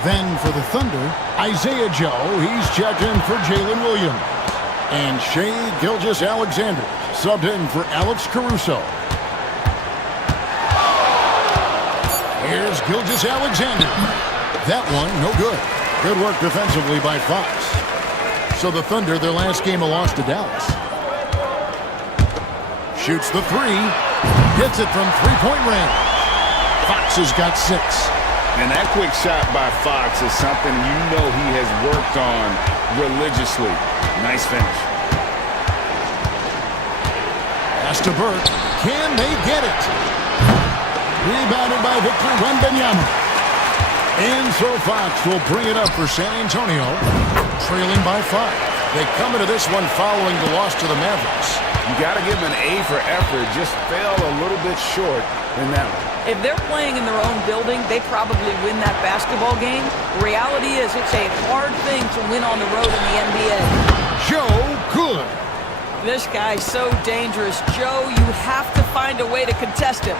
Then for the Thunder, Isaiah Joe, he's checked in for Jalen Williams. And Shai Gilgeous-Alexander subbed in for Alex Caruso. Here's Gilgeous-Alexander. That one, no good. Good work defensively by Fox. So the Thunder, their last game, a loss to Dallas. Shoots the three. Hits it from three-point range. Fox has got 6. And that quick shot by Fox is something you know he has worked on religiously. Nice finish. Pass to Burke. Can they get it? Rebounded by Victor Wembanyama. And so Fox will bring it up for San Antonio, trailing by 5. They come into this one following the loss to the Mavericks. You got to give him an A for effort. Just fell a little bit short in that one. If they're playing in their own building, they probably win that basketball game. The reality is it's a hard thing to win on the road in the NBA. Joe Good. This guy's so dangerous. Joe, you have to find a way to contest him.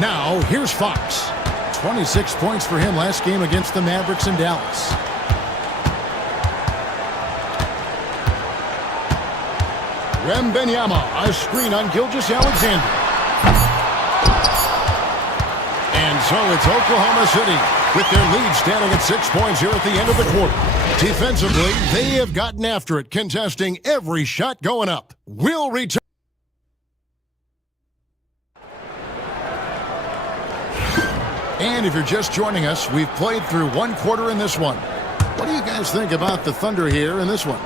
Now, here's Fox. 26 points for him last game against the Mavericks in Dallas. Wembanyama, a screen on Gilgeous-Alexander. And so it's Oklahoma City with their lead standing at 6 points here at the end of the quarter. Defensively, they have gotten after it, contesting every shot going up. We'll return. And if you're just joining us, we've played through one quarter in this one. What do you guys think about the Thunder here in this one?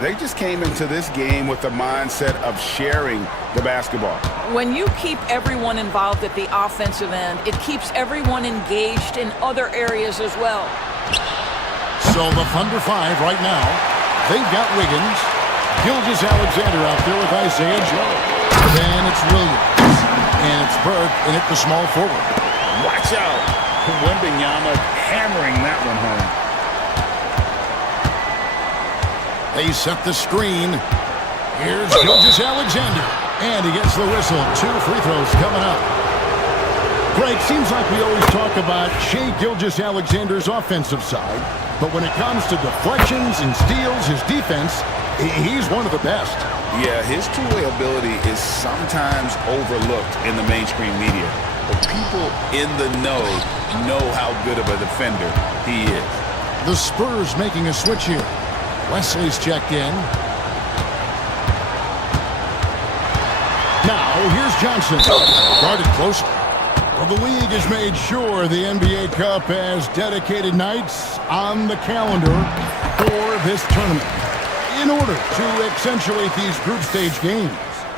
They just came into this game with the mindset of sharing the basketball. When you keep everyone involved at the offensive end, it keeps everyone engaged in other areas as well. So the Thunder 5 right now. They've got Wiggins, Gilgeous-Alexander out there with Isaiah Joe. Then it's Williams. And it's Burke in at the small forward. Watch out. Wembanyama hammering that one home. They set the screen. Here's Gilgeous-Alexander. And he gets the whistle. 2 free throws coming up. Greg, seems like we always talk about Shai Gilgeous-Alexander's offensive side. But when it comes to deflections and steals, his defense, he's one of the best. Yeah, his two-way ability is sometimes overlooked in the mainstream media. But people in the know how good of a defender he is. The Spurs making a switch here. Wesley's checked in. Now, here's Johnson. Guarded closely. Well, the league has made sure the NBA Cup has dedicated nights on the calendar for this tournament in order to accentuate these group stage games.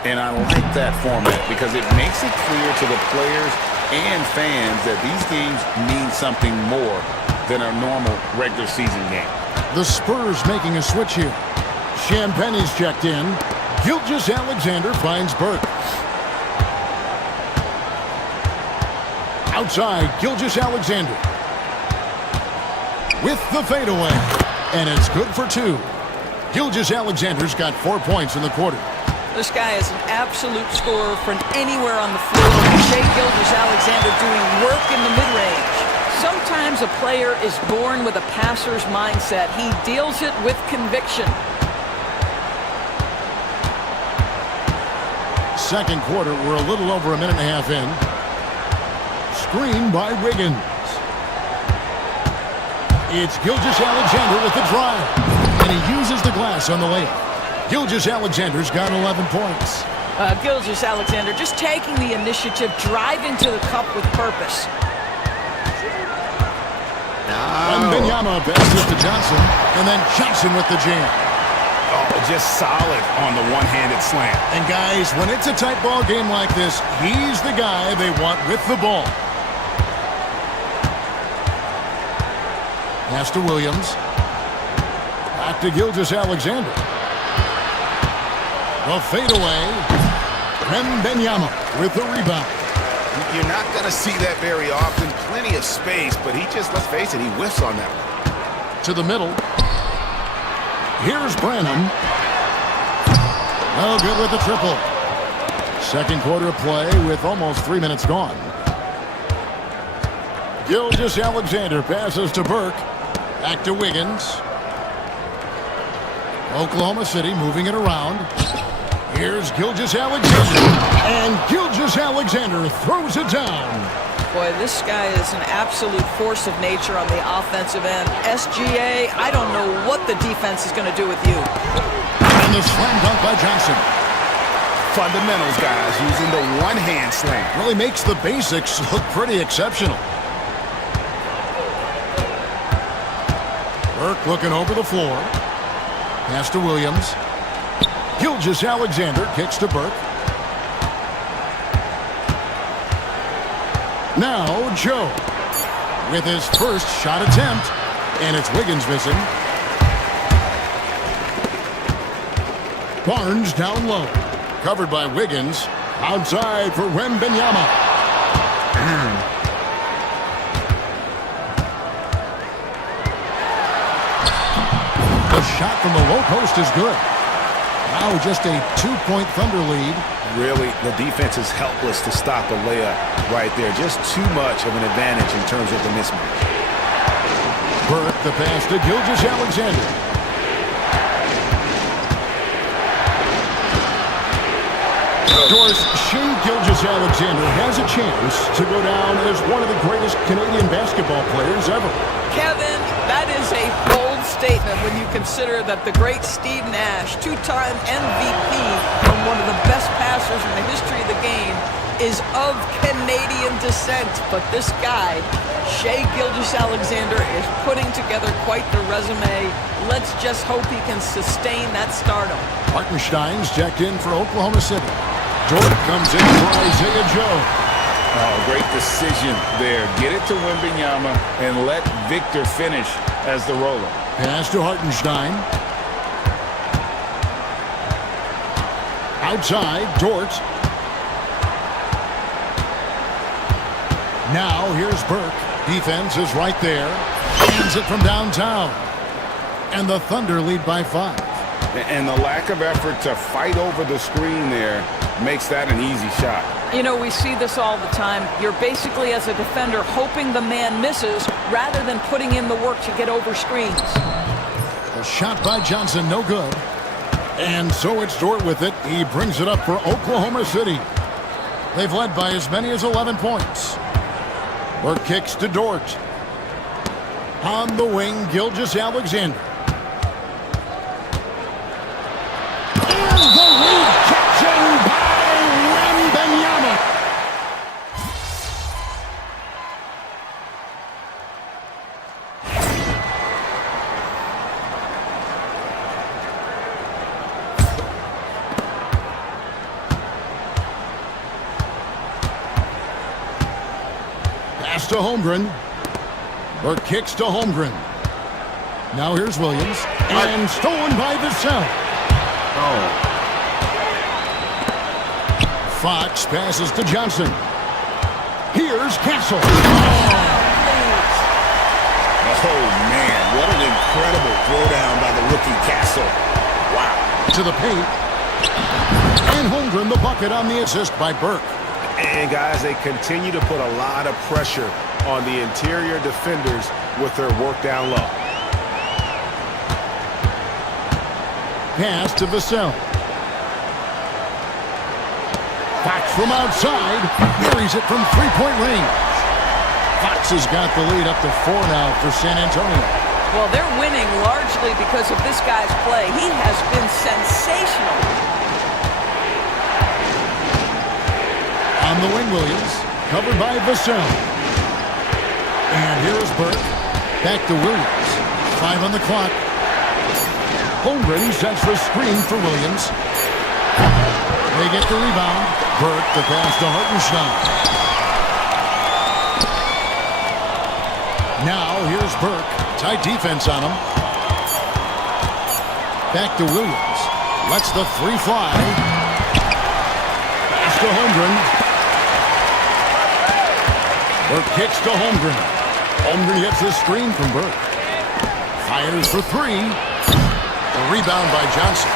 And I like that format because it makes it clear to the players and fans that these games mean something more than a normal regular season game. The Spurs making a switch here. Champagne's checked in. Gilgeous-Alexander finds Burke. Outside, Gilgeous-Alexander. With the fadeaway. And it's good for 2. Gilgeous-Alexander's got 4 points in the quarter. This guy is an absolute scorer from anywhere on the floor. Shai Gilgeous-Alexander doing work in the mid-range. Sometimes a player is born with a passer's mindset. He deals it with conviction. Second quarter, we're a little over a minute and a half in. Screen by Wiggins. It's Gilgeous-Alexander with the drive. And he uses the glass on the layup. Gilgeous-Alexander's got 11 points. Gilgeous-Alexander just taking the initiative, driving to the cup with purpose. Wembanyama passes to Johnson, and then Johnson with the jam. Oh, just solid on the one-handed slam. And guys, when it's a tight ball game like this, he's the guy they want with the ball. Pass to Williams. Back to Gilgeous-Alexander. The fadeaway. Wembanyama with the rebound. You're not going to see that very often. Plenty of space, but he just, let's face it, he whiffs on that one. To the middle. Here's Branham. Oh, good with the triple. Second quarter of play with almost 3 minutes gone. Gilgeous-Alexander passes to Burke. Back to Wiggins. Oklahoma City moving it around. Here's Gilgeous-Alexander. And Gilgeous-Alexander throws it down. Boy, this guy is an absolute force of nature on the offensive end. SGA, I don't know what the defense is going to do with you. And the slam dunk by Johnson. Fundamentals, guys, using the one-hand slam. Really makes the basics look pretty exceptional. Burke looking over the floor. Pass to Williams. Gilgeous-Alexander kicks to Burke. Now Joe with his first shot attempt. And it's Wiggins missing. Barnes down low. Covered by Wiggins. Outside for Wembanyama. The shot from the low post is good. Now just a 2-point Thunder lead. Really, the defense is helpless to stop a layup right there. Just too much of an advantage in terms of the mismatch. Burke the pass to Gilgeous-Alexander. Doris, Shea Gilgeous-Alexander has a chance to go down as one of the greatest Canadian basketball players ever. Kevin, that is a bold statement when you consider that the great Steve Nash, two-time MVP and one of the best passers in the history of the game, is of Canadian descent. But this guy, Shea Gilgeous-Alexander, is putting together quite the resume. Let's just hope he can sustain that stardom. Hartenstein's checked in for Oklahoma City. Jordan comes in for Isaiah Joe. Oh, great decision there. Get it to Wembanyama and let Victor finish as the roller. Pass to Hartenstein. Outside, Dort. Now here's Burke. Defense is right there. Hands it from downtown. And the Thunder lead by 5. And the lack of effort to fight over the screen there makes that an easy shot. You know, we see this all the time. You're basically, as a defender, hoping the man misses rather than putting in the work to get over screens. A shot by Johnson, no good. And so it's Dort with it. He brings it up for Oklahoma City. They've led by as many as 11 points. Burke kicks to Dort. On the wing, Gilgeous-Alexander. And the rejection by Wembanyama. Pass to Holmgren. Burke kicks to Holmgren. Now here's Williams. And stolen by Vassell. Oh. Fox passes to Johnson. Here's Castle. Oh, man. What an incredible throwdown by the rookie Castle. Wow. To the paint. And Holmgren the bucket on the assist by Burke. And, guys, they continue to put a lot of pressure on the interior defenders with their work down low. Pass to Vassell. Fox from outside. Buries it from three-point range. Fox has got the lead up to 4 now for San Antonio. Well, they're winning largely because of this guy's play. He has been sensational. On the wing, Williams. Covered by Vassell. And here's Burke. Back to Williams. 5 on the clock. Holmgren sets the screen for Williams. They get the rebound. Burke the pass to Hartenstein. Now here's Burke. Tight defense on him. Back to Williams. Lets the 3 fly. Pass to Holmgren. Burke kicks to Holmgren. Holmgren gets the screen from Burke. Fires for 3. A rebound by Johnson.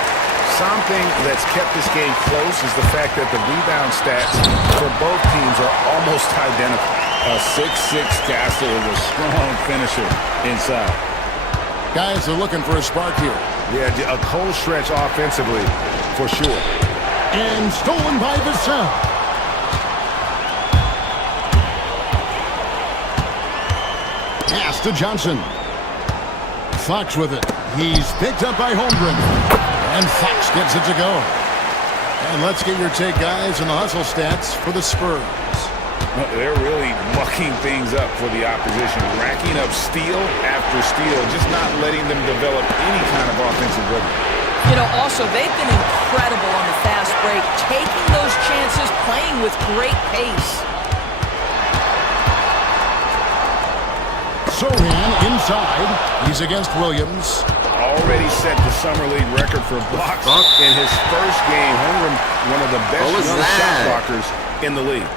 Something that's kept this game close is the fact that the rebound stats for both teams are almost identical. A 6'6" Castle is a strong finisher inside. Guys are looking for a spark here. Yeah, a cold stretch offensively, for sure. And stolen by Vassell. Pass to Johnson. Fox with it. He's picked up by Holmgren. And Fox gets it to go. And let's get your take, guys, on the hustle stats for the Spurs. They're really mucking things up for the opposition, racking up steal after steal, just not letting them develop any kind of offensive rhythm. You know, also, they've been incredible on the fast break, taking those chances, playing with great pace. Sohan inside. He's against Williams. Already set the summer league record for blocks in his first game. Holmgren, one of the best young shot blockers in the league.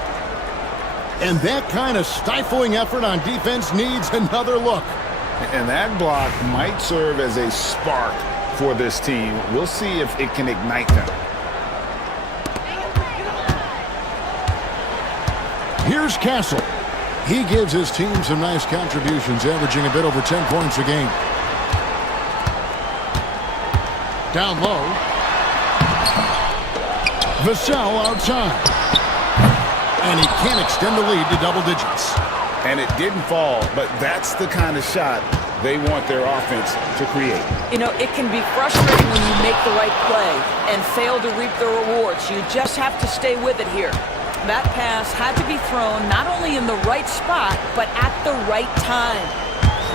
And that kind of stifling effort on defense needs another look. And that block might serve as a spark for this team. We'll see if it can ignite them. Here's Castle. He gives his team some nice contributions, averaging a bit over 10 points a game. Down low. Vassell outside. And he can't extend the lead to double digits. And it didn't fall, but that's the kind of shot they want their offense to create. You know, it can be frustrating when you make the right play and fail to reap the rewards. You just have to stay with it here. That pass had to be thrown not only in the right spot, but at the right time.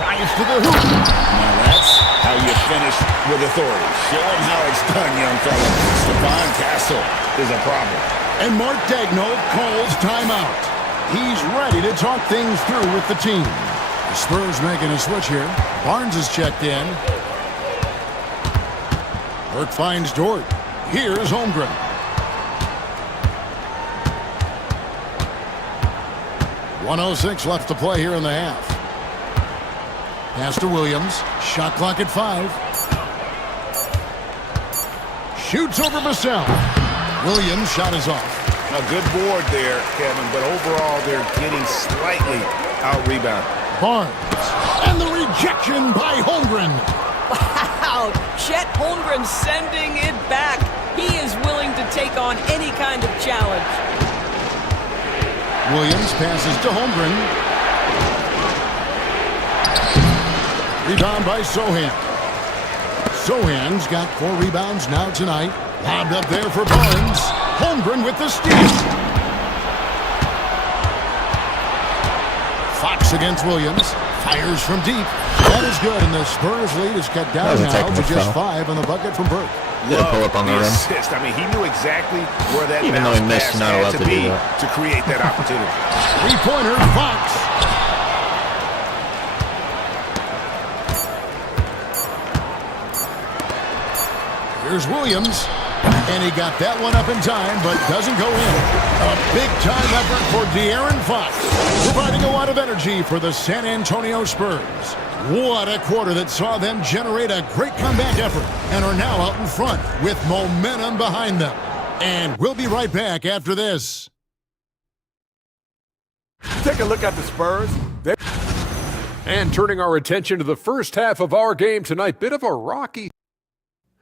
Tries to the hoop. Now that's how you finish with authority. Show him how it's done, young fella. Stephon Castle is a problem. And Mark Daigneault calls timeout. He's ready to talk things through with the team. The Spurs making a switch here. Barnes is checked in. Burke finds Dort. Here's Holmgren. .106 left to play here in the half. Pass to Williams. Shot clock at 5. Shoots over Vassell. Williams' shot is off. A good board there, Kevin, but overall they're getting slightly out-rebounded. Barnes. And the rejection by Holmgren. Wow, Chet Holmgren sending it back. He is willing to take on any kind of challenge. Williams passes to Holmgren. Rebound by Sohan. Sohan's got 4 rebounds now tonight. Lobbed up there for Barnes. Holmgren with the steal. Fox against Williams. Fires from deep. That is good, and the Spurs lead is cut down now to just 5 on the bucket from Burke. Pull up on the rim. Assist. I mean, he knew exactly where that even though he missed, not allowed to do that. To create that opportunity. 3-pointer, Fox. Here's Williams. And he got that one up in time, but doesn't go in. A big-time effort for De'Aaron Fox, providing a lot of energy for the San Antonio Spurs. What a quarter that saw them generate a great comeback effort and are now out in front with momentum behind them. And we'll be right back after this. Take a look at the Spurs. And turning our attention to the first half of our game tonight, bit of a rocky.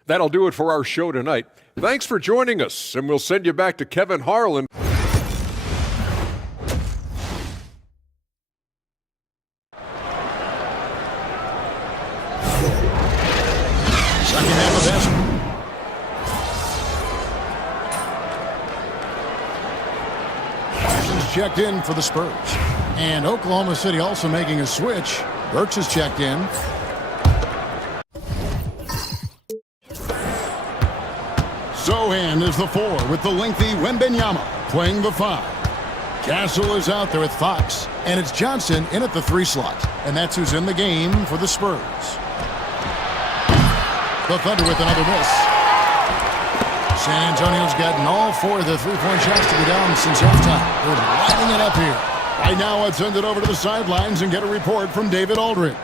That'll do it for our show tonight. Thanks for joining us, and we'll send you back to Kevin Harlan. Second half of this. Checked in for the Spurs. And Oklahoma City also making a switch. Burks is checked in. Sohan is the 4 with the lengthy Wembanyama playing the 5. Castle is out there with Fox, and it's Johnson in at the 3 slot. And that's who's in the game for the Spurs. The Thunder with another miss. San Antonio's gotten all 4 of the 3-point shots to be down since halftime. They're lighting it up here. Right now, let's send it over to the sidelines and get a report from David Aldridge.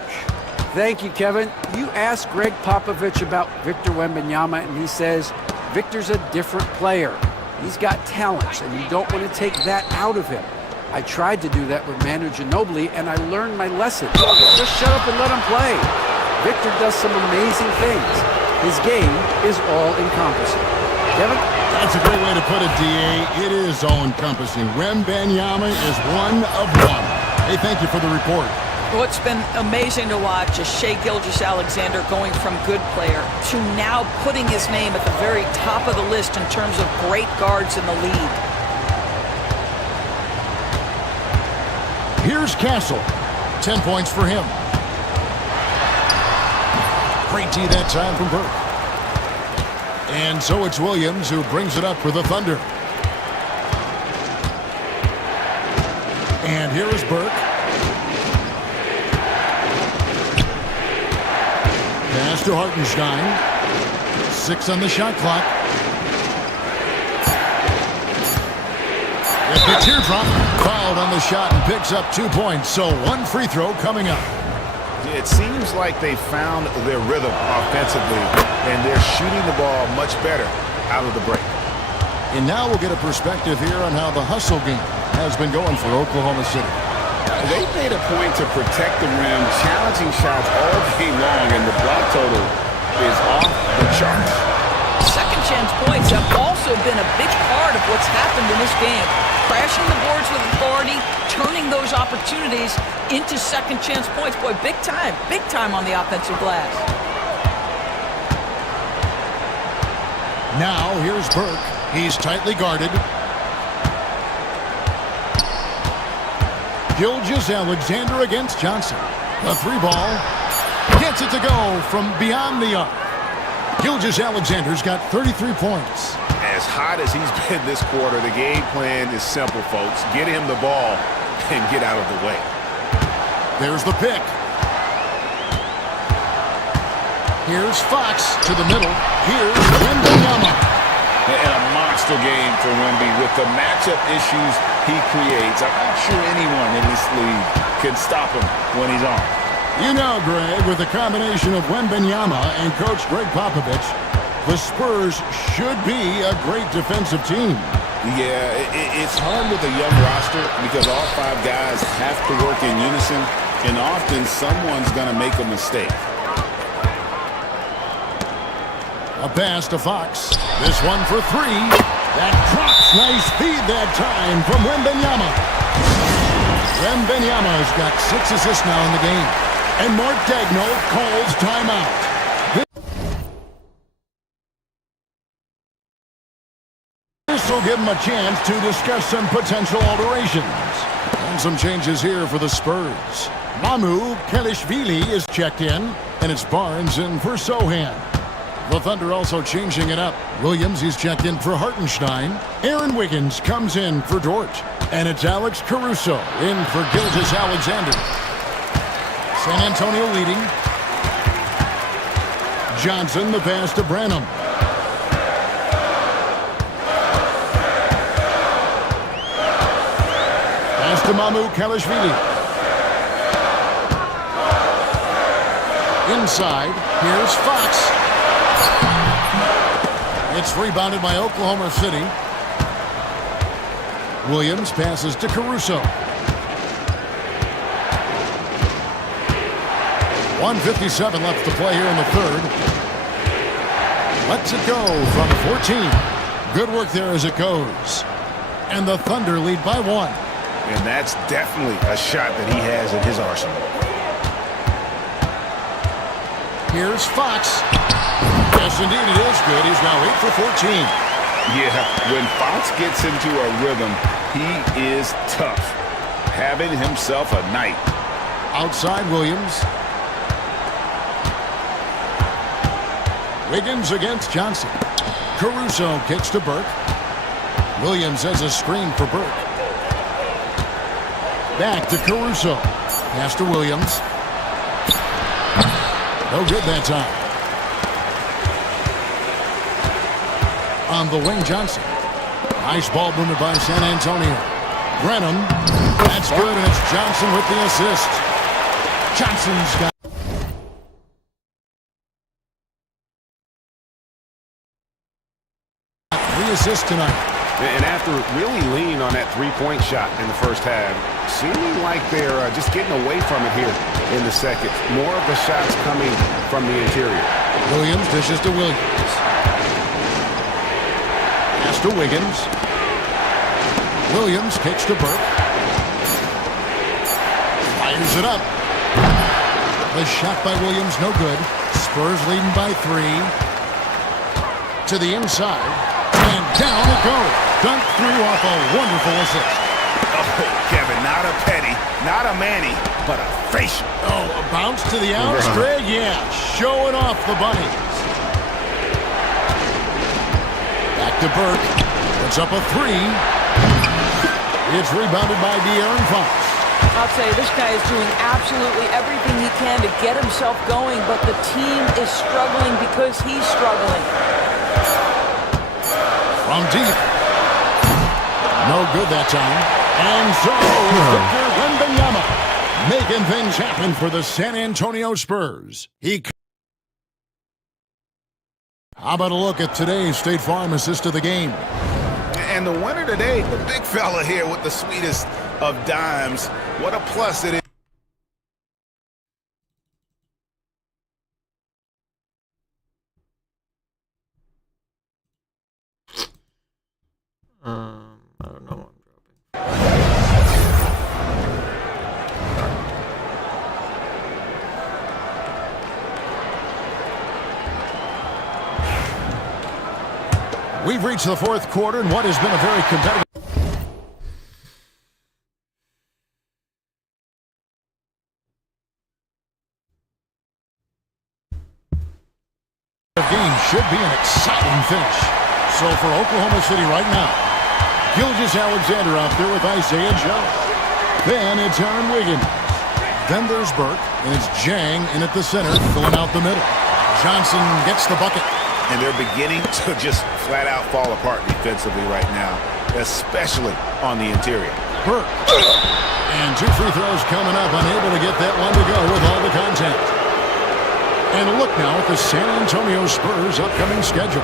Thank you, Kevin. You asked Greg Popovich about Victor Wembanyama, and he says Victor's a different player. He's got talents, and you don't want to take that out of him. I tried to do that with Manu Ginobili, and I learned my lesson. Just shut up and let him play. Victor does some amazing things. His game is all-encompassing. Kevin? That's a great way to put it, D.A. It is all-encompassing. Wembanyama is one of one. Hey, thank you for the report. What's been amazing to watch is Shai Gilgeous-Alexander going from good player to now putting his name at the very top of the list in terms of great guards in the league. Here's Castle. 10 points for him. Great tee that time from Burke. And so it's Williams who brings it up for the Thunder. And here is Burke. Pass to Hartenstein. 6 on the shot clock. With the teardrop, fouled on the shot and picks up 2 points. So 1 free throw coming up. It seems like they found their rhythm offensively, and they're shooting the ball much better out of the break. And now we'll get a perspective here on how the hustle game has been going for Oklahoma City. They made a point to protect the rim, challenging shots all game long, and the block total is off the charts. Second chance points have also been a big part of what's happened in this game. Crashing the boards with authority, turning those opportunities into second chance points. Boy, big time on the offensive glass. Now here's Burke. He's tightly guarded. Gilgeous-Alexander against Johnson. The 3 ball. Gets it to go from beyond the arc. Gilgeous-Alexander's got 33 points. As hot as he's been this quarter, the game plan is simple, folks. Get him the ball and get out of the way. There's the pick. Here's Fox to the middle. Here's Wembanyama. And a monster game for Wemby with the matchup issues he creates. I'm not sure anyone in this league can stop him when he's on. You know, Greg, with the combination of Wembanyama and Coach Greg Popovich, the Spurs should be a great defensive team. Yeah, it's hard with a young roster because all 5 guys have to work in unison, and often someone's going to make a mistake. A pass to Fox. This one for 3. That drops. Nice feed that time from Wembanyama. Wembanyama's got 6 assists now in the game. And Mark Daigneault calls timeout. This will give him a chance to discuss some potential alterations. And some changes here for the Spurs. Mamu Kelishvili is checked in, and it's Barnes in for Sohan. The Thunder also changing it up. Williams, he's checked in for Hartenstein. Aaron Wiggins comes in for Dort. And it's Alex Caruso in for Gilgeous-Alexander. San Antonio leading. Johnson, the pass to Branham. Pass to Mamu Kelishvili. Inside, here's Fox. It's rebounded by Oklahoma City. Williams passes to Caruso. 1:57 left to play here in the third. Lets it go from 14. Good work there as it goes. And the Thunder lead by 1. And that's definitely a shot that he has in his arsenal. Here's Fox. Yes, indeed, it is good. He's now 8 for 14. Yeah, when Fox gets into a rhythm, he is tough. Having himself a night. Outside Williams. Wiggins against Johnson. Caruso kicks to Burke. Williams has a screen for Burke. Back to Caruso. Pass to Williams. No good that time. On the wing, Johnson. Nice ball movement by San Antonio. Branham. That's good, and it's Johnson with the assist. Johnson's got 3 assists tonight. And after really leaning on that 3-point shot in the first half, seeming like they're just getting away from it here in the second. More of the shots coming from the interior. Williams dishes to Williams. Pass to Wiggins. Williams kicks to Burke. Fires it up. The shot by Williams, no good. Spurs leading by 3. To the inside. And down it goes. Dunked through off a wonderful assist. Oh, Kevin, not a Petty, not a Manny, but a facial. Oh, a bounce to the outs, Greg? Yeah, showing off the bunnies. Back to Burke. Puts up a 3. It's rebounded by De'Aaron Fox. I'll tell you, this guy is doing absolutely everything he can to get himself going, but the team is struggling because he's struggling. From deep. No good that time. And so, Victor Wembanyama making things happen for the San Antonio Spurs. How about a look at today's State Farm assist of the game? And the winner today, the big fella here with the sweetest of dimes. What a plus it is. I don't know what I'm dropping. We've reached the fourth quarter in what has been a very competitive game. Should be an exciting finish. So for Oklahoma City right now, Gilgeous-Alexander out there with Isaiah Joe. Then it's Aaron Wiggins. Then there's Burke, and it's Jang in at the center, filling out the middle. Johnson gets the bucket. And they're beginning to just flat out fall apart defensively right now, especially on the interior. Burke. And 2 free throws coming up, unable to get that one to go with all the contact. And a look now at the San Antonio Spurs' upcoming schedule.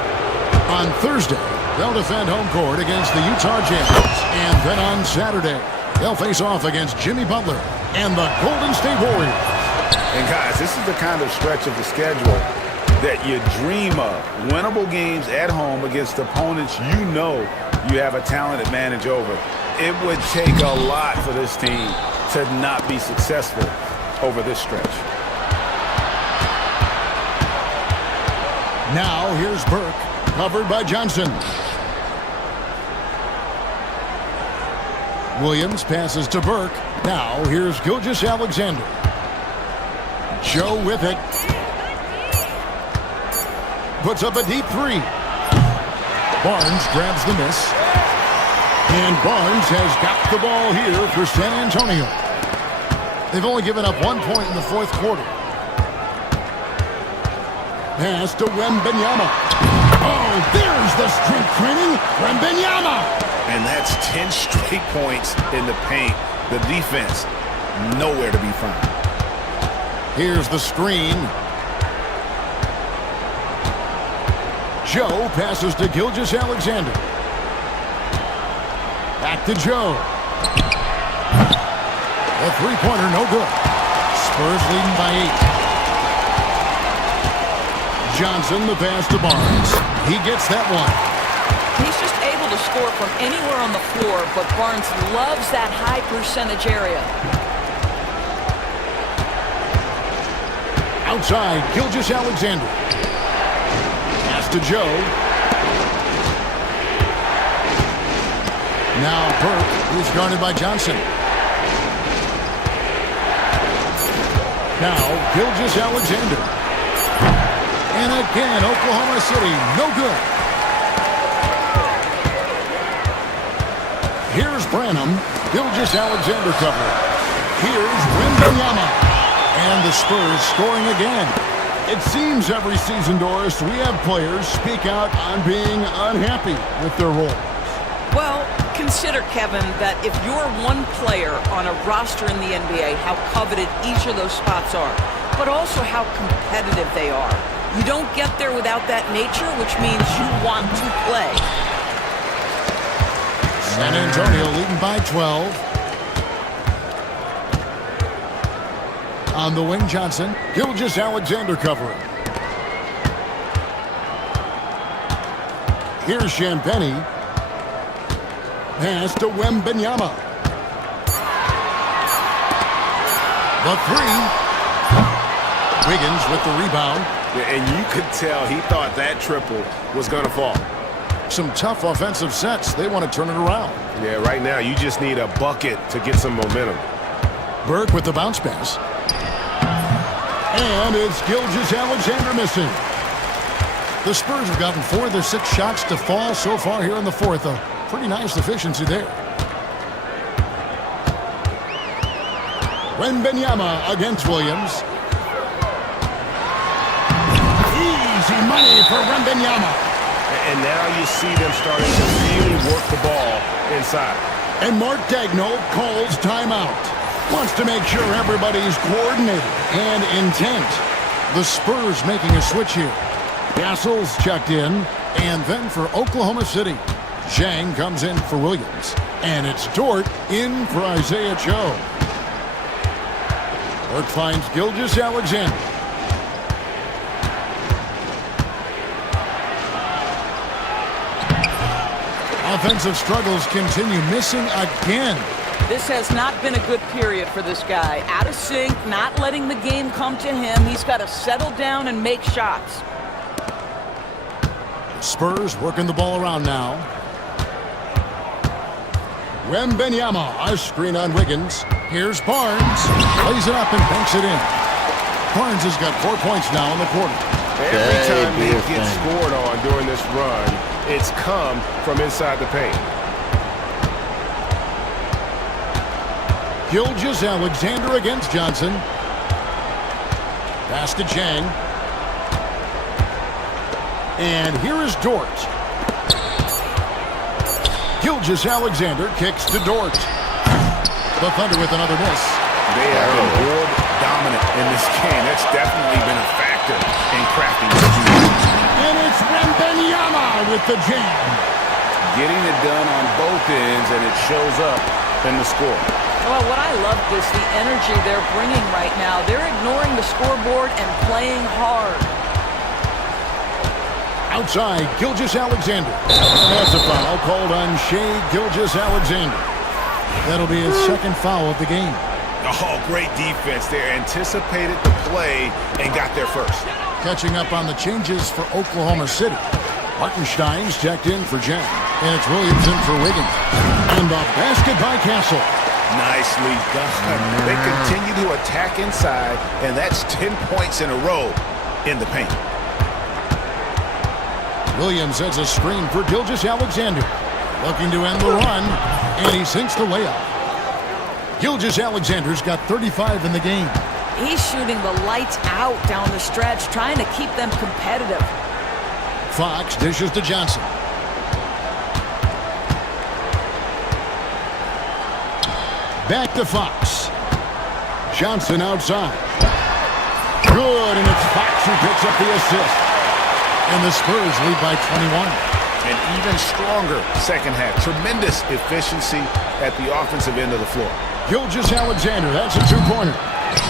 On Thursday, they'll defend home court against the Utah Jazz. And then on Saturday, they'll face off against Jimmy Butler and the Golden State Warriors. And guys, this is the kind of stretch of the schedule that you dream of. Winnable games at home against opponents you know you have a talented advantage over. It would take a lot for this team to not be successful over this stretch. Now here's Burke, covered by Johnson. Williams passes to Burke. Now here's Gilgeous-Alexander. Joe with it. Puts up a deep 3. Barnes grabs the miss. And Barnes has got the ball here for San Antonio. They've only given up 1 point in the fourth quarter. Pass to Wembanyama. Oh, there's the strength training. Wembanyama. And that's 10 straight points in the paint. The defense, nowhere to be found. Here's the screen. Joe passes to Gilgeous-Alexander. Back to Joe. A three-pointer, no good. Spurs leading by 8. Johnson, the pass to Barnes. He gets that one. He's just able to score from anywhere on the floor, but Barnes loves that high percentage area. Outside, Gilgeous-Alexander. Pass to Joe. Now Burke, who's guarded by Johnson. Now Gilgeous-Alexander. And again, Oklahoma City, no good. Here's Branham. Gilgeous-Alexander covering. Here's Wembanyama. And the Spurs scoring again. It seems every season, Doris, we have players speak out on being unhappy with their roles. Well, consider, Kevin, that if you're one player on a roster in the NBA, how coveted each of those spots are, but also how competitive they are. You don't get there without that nature, which means you want to play. San Antonio leading by 12. On the wing, Johnson. Gilgeous-Alexander covering. Here's Champagny. Pass to Wembanyama. The 3. Wiggins with the rebound. And you could tell he thought that triple was going to fall. Some tough offensive sets. They want to turn it around. Yeah, right now you just need a bucket to get some momentum. Burke with the bounce pass. And it's Gilgeous-Alexander missing. The Spurs have gotten 4 of their 6 shots to fall so far here in the fourth. A pretty nice efficiency there. Wembanyama against Williams. Easy money for Wembanyama. And now you see them starting to really work the ball inside. And Mark Daigneault calls timeout. Wants to make sure everybody's coordinated and intent. The Spurs making a switch here. Castle's checked in. And then for Oklahoma City, Zhang comes in for Williams. And it's Dort in for Isaiah Joe. Burke finds Gilgeous-Alexander. Offensive struggles continue, missing again. This has not been a good period for this guy. Out of sync, not letting the game come to him. He's got to settle down and make shots. Spurs working the ball around now. Wembanyama, a screen on Wiggins. Here's Barnes. Plays it up and banks it in. Barnes has got 4 points now in the quarter. Every time they get scored on during this run, it's come from inside the paint. Gilgeous-Alexander against Johnson. Pass to Zhang. And here is Dort. Gilgeous-Alexander kicks to Dort. The Thunder with another miss. They have been board dominant in this game. That's definitely been a factor in crafting situations. And it's Wembanyama with the jam. Getting it done on both ends, and it shows up in the score. Well, what I love is the energy they're bringing right now. They're ignoring the scoreboard and playing hard. Outside, Gilgeous-Alexander. That's a foul called on Shai Gilgeous-Alexander. That'll be his second foul of the game. Oh, great defense there. Anticipated the play and got there first. Catching up on the changes for Oklahoma City. Hartenstein's checked in for Jen. And it's Williams in for Wiggins. And the basket by Castle. Nicely done. They continue to attack inside, and that's 10 points in a row in the paint. Williams has a screen for Gilgeous-Alexander. Looking to end the run, and he sinks the layup. Gilgeous-Alexander's got 35 in the game. He's shooting the lights out down the stretch, trying to keep them competitive. Fox dishes to Johnson. Back to Fox. Johnson outside. Good, and it's Fox who picks up the assist. And the Spurs lead by 21. An even stronger second half. Tremendous efficiency at the offensive end of the floor. Gilgeous-Alexander, that's a two-pointer.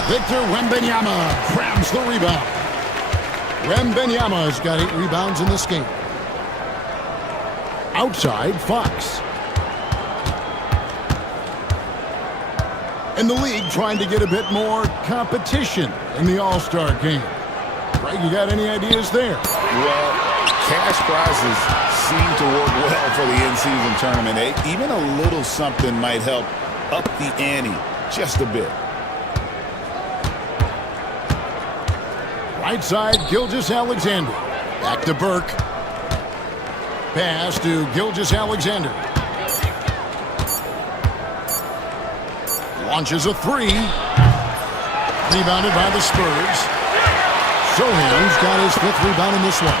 Victor Wembanyama grabs the rebound. Wembanyama has got 8 rebounds in this game. Outside, Fox. And the league trying to get a bit more competition in the All-Star game. Greg, you got any ideas there? Well, cash prizes seem to work well for the in-season tournament. Even a little something might help up the ante just a bit. Right side, Gilgeous-Alexander. Back to Burke. Pass to Gilgeous-Alexander. Launches a 3. Rebounded by the Spurs. Sohan's got his 5th rebound in this one.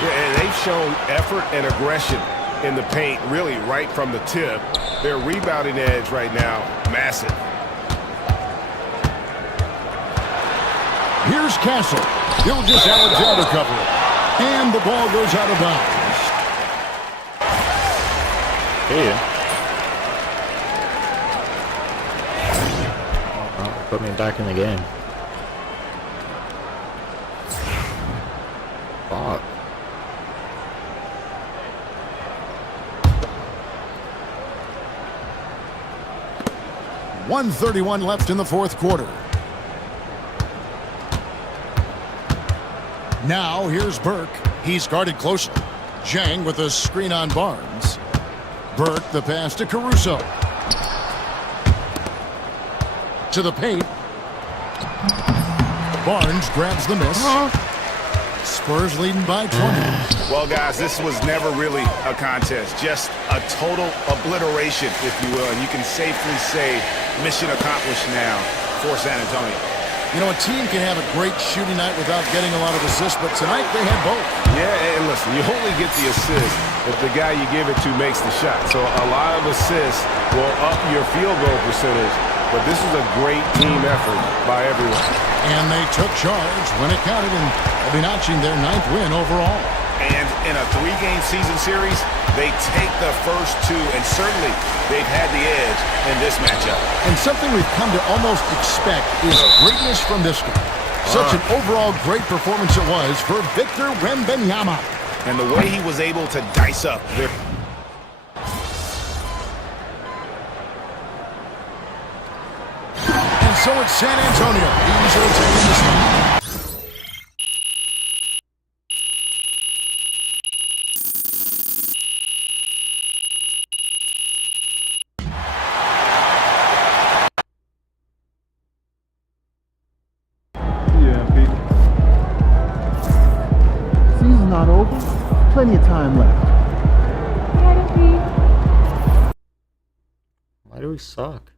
Yeah, and they've shown effort and aggression in the paint, really right from the tip. Their rebounding edge right now, massive. Here's Castle. Gilgeous-Alexander covering. And the ball goes out of bounds. Yeah. Put me back in the game. Fuck. .131 left in the fourth quarter. Now here's Burke. He's guarded closely. Zhang with a screen on Barnes. Burke the pass to Caruso. To the paint. Barnes grabs the miss. Spurs leading by 20. Well, guys, this was never really a contest. Just a total obliteration, if you will. And you can safely say mission accomplished now for San Antonio. You know, a team can have a great shooting night without getting a lot of assists, but tonight they had both. Yeah, and listen, you only get the assist if the guy you give it to makes the shot. So a lot of assists will up your field goal percentage, but this is a great team effort by everyone. And they took charge when it counted, and they'll be notching their 9th win overall. And in a 3-game season series, they take the first 2, and certainly they've had the edge in this matchup. And something we've come to almost expect is greatness from this guy. Such an overall great performance it was for Victor Wembanyama. And the way he was able to dice up their... And so it's San Antonio easily taking this one. Season's not over. Plenty of time left. Why do we suck?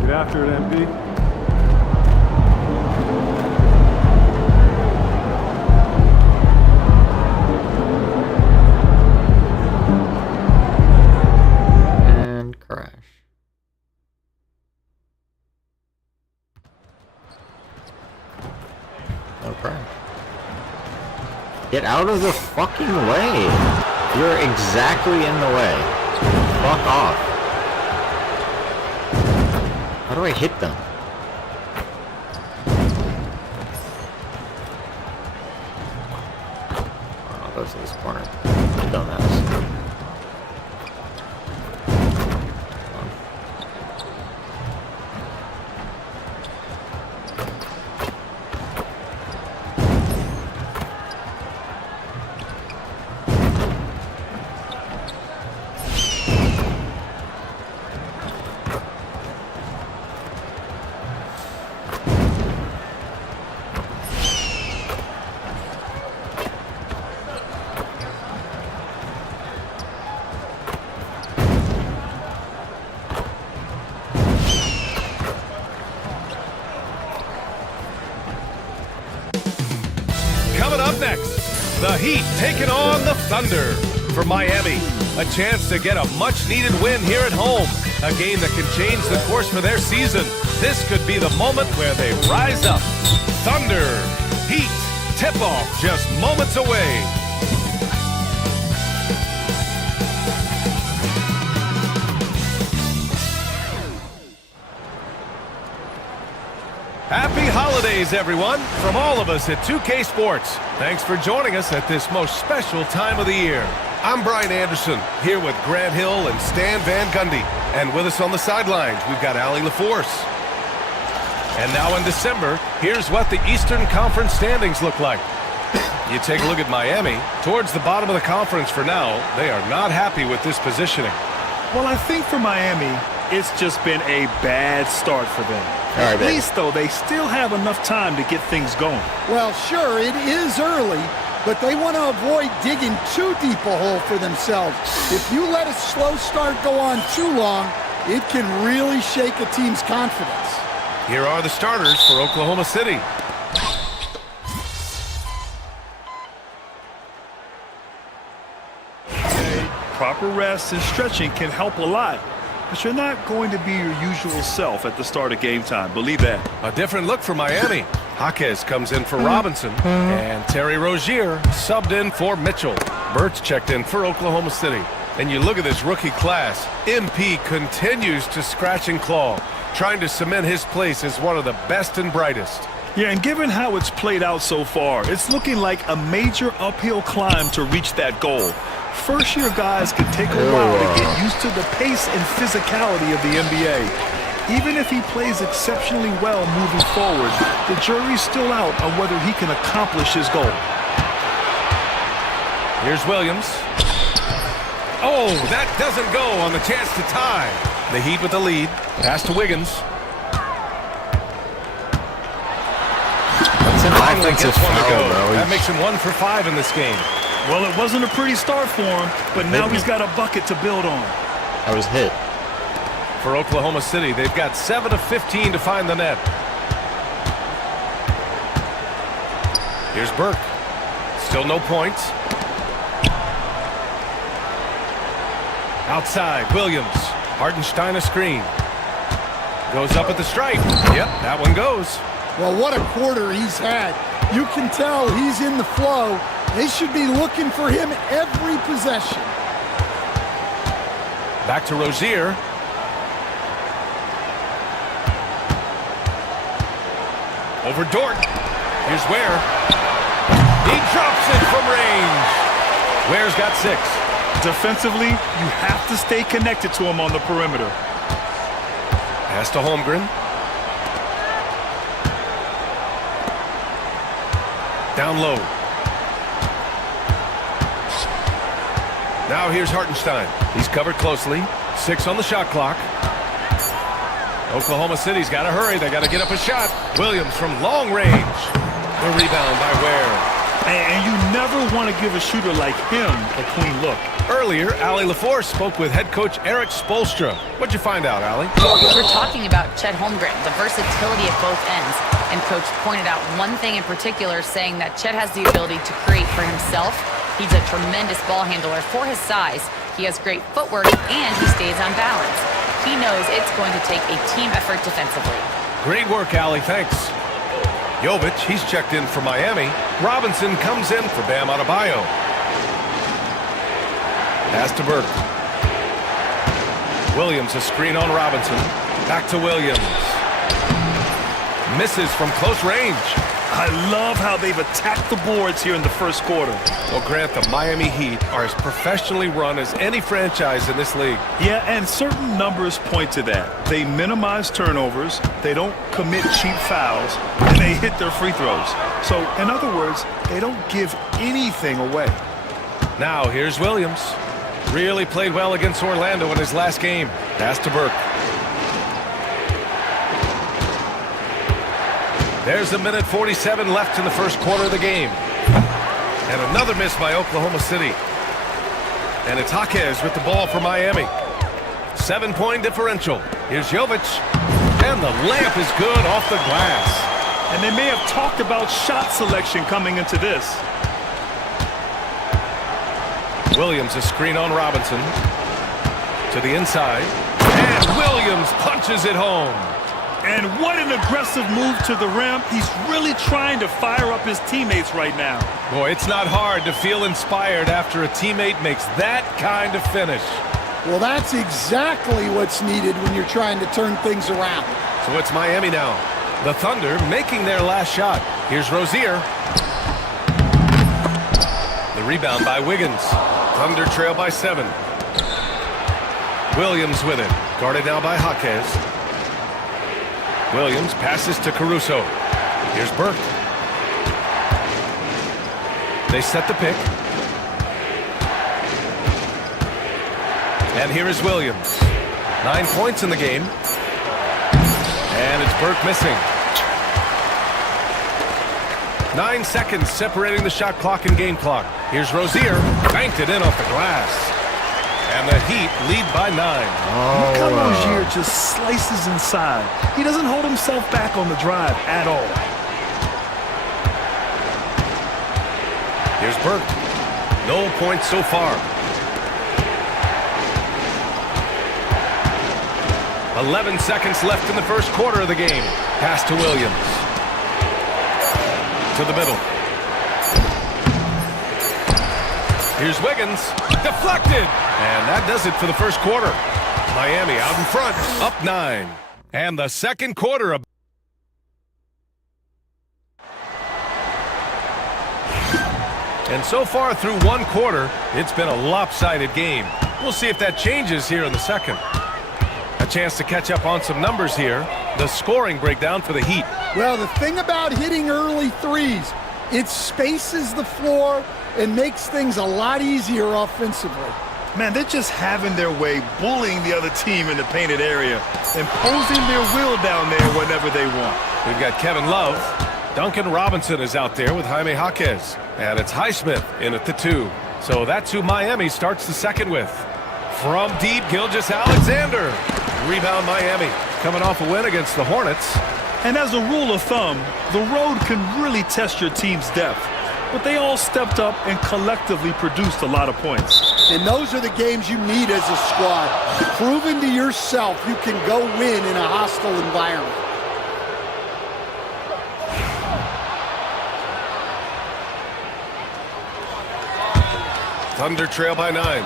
Get after it, MP. And crash. No crash. Get out of the fucking way. You're exactly in the way. Fuck off. How do I hit them? Oh, goes to this corner. Dumbass. Coming up next, the Heat taking on the Thunder. For Miami, a chance to get a much-needed win here at home. A game that can change the course for their season. This could be the moment where they rise up. Thunder, Heat, tip-off just moments away. Happy holidays, everyone, from all of us at 2K Sports. Thanks for joining us at this most special time of the year. I'm Brian Anderson, here with Grant Hill and Stan Van Gundy. And with us on the sidelines, we've got Allie LaForce. And now in December, here's what the Eastern Conference standings look like. You take a look at Miami, towards the bottom of the conference for now. They are not happy with this positioning. Well, I think for Miami, it's just been a bad start for them. At least, though, they still have enough time to get things going. Well, sure, it is early, but they want to avoid digging too deep a hole for themselves. If you let a slow start go on too long, it can really shake a team's confidence. Here are the starters for Oklahoma City. Proper rest and stretching can help a lot. but you're not going to be your usual self at the start of game time. Believe that. A different look for Miami. Jaquez comes in for Robinson, and Terry Rozier subbed in for Mitchell. Burt's checked in for Oklahoma City. And you look at this rookie class. MP continues to scratch and claw, trying to cement his place as one of the best and brightest. Yeah, and given how it's played out so far, it's looking like a major uphill climb to reach that goal. First-year guys can take a while to get used to the pace and physicality of the NBA. Even if he plays exceptionally well moving forward, the jury's still out on whether he can accomplish his goal. Here's Williams. Oh, that doesn't go on the chance to tie. The Heat with the lead. Pass to Wiggins. That's an offensive foul, bro. That makes him 1 for 5 in this game. Well, it wasn't a pretty start for him, but now he's got a bucket to build on. I was hit. For Oklahoma City, they've got 7 of 15 to find the net. Here's Burke. Still no points. Outside, Williams. Hartenstein a screen. Goes up at the stripe. Yep, that one goes. Well, what a quarter he's had. You can tell he's in the flow. They should be looking for him every possession. Back to Rozier. Over Dort. Here's Ware. He drops it from range. Ware's got 6. Defensively, you have to stay connected to him on the perimeter. Pass to Holmgren. Down low. Now here's Hartenstein. He's covered closely. 6 on the shot clock. Oklahoma City's got to hurry. They got to get up a shot. Williams from long range. The rebound by Ware. And you never want to give a shooter like him a clean look. Earlier, Allie LaForce spoke with head coach Eric Spoelstra. What'd you find out, Allie? We're talking about Chet Holmgren, the versatility at both ends. And Coach pointed out one thing in particular, saying that Chet has the ability to create for himself. He's a tremendous ball handler for his size. He has great footwork, and he stays on balance. He knows it's going to take a team effort defensively. Great work, Allie. Thanks. Jovic, he's checked in for Miami. Robinson comes in for Bam Adebayo. Pass to Burke. Williams, a screen on Robinson. Back to Williams. Misses from close range. I love how they've attacked the boards here in the first quarter. Well, Grant, the Miami Heat are as professionally run as any franchise in this league. Yeah, and certain numbers point to that. They minimize turnovers, they don't commit cheap fouls, and they hit their free throws. So, in other words, they don't give anything away. Now, here's Williams. Really played well against Orlando in his last game. Pass to Burke. There's a minute 47 left in the first quarter of the game. And another miss by Oklahoma City. And it's Jaquez with the ball for Miami. 7-point differential. Here's Jovic. And the layup is good off the glass. And they may have talked about shot selection coming into this. Williams, a screen on Robinson. To the inside. And Williams punches it home. And what an aggressive move to the rim. He's really trying to fire up his teammates right now. Boy, it's not hard to feel inspired after a teammate makes that kind of finish. Well, that's exactly what's needed when you're trying to turn things around. So it's Miami now. The Thunder making their last shot. Here's Rozier. The rebound by Wiggins. Thunder trail by 7. Williams with it. Guarded now by Jaquez. Williams passes to Caruso. Here's Burke. They set the pick. And here is Williams. 9 points in the game. And it's Burke missing. 9 seconds separating the shot clock and game clock. Here's Rozier. Banked it in off the glass. And the Heat lead by 9. Look how Rozier just slices inside. He doesn't hold himself back on the drive at all. Here's Burke. No points so far. 11 seconds left in the first quarter of the game. Pass to Williams. To the middle. Here's Wiggins. Deflected. And that does it for the first quarter. Miami out in front, up 9. And the second quarter. And so far through one quarter, it's been a lopsided game. We'll see if that changes here in the second. A chance to catch up on some numbers here. The scoring breakdown for the Heat. Well, the thing about hitting early threes, it spaces the floor and makes things a lot easier offensively. Man, they're just having their way, bullying the other team in the painted area, imposing their will down there whenever they want. We've got Kevin Love. Duncan Robinson is out there with Jaime Jaquez. And it's Highsmith in at the 2. So that's who Miami starts the second with. From deep, Gilgeous-Alexander. Rebound Miami. Coming off a win against the Hornets. And as a rule of thumb, the road can really test your team's depth. But they all stepped up and collectively produced a lot of points. And those are the games you need as a squad. Proving to yourself you can go win in a hostile environment. Thunder trail by 9.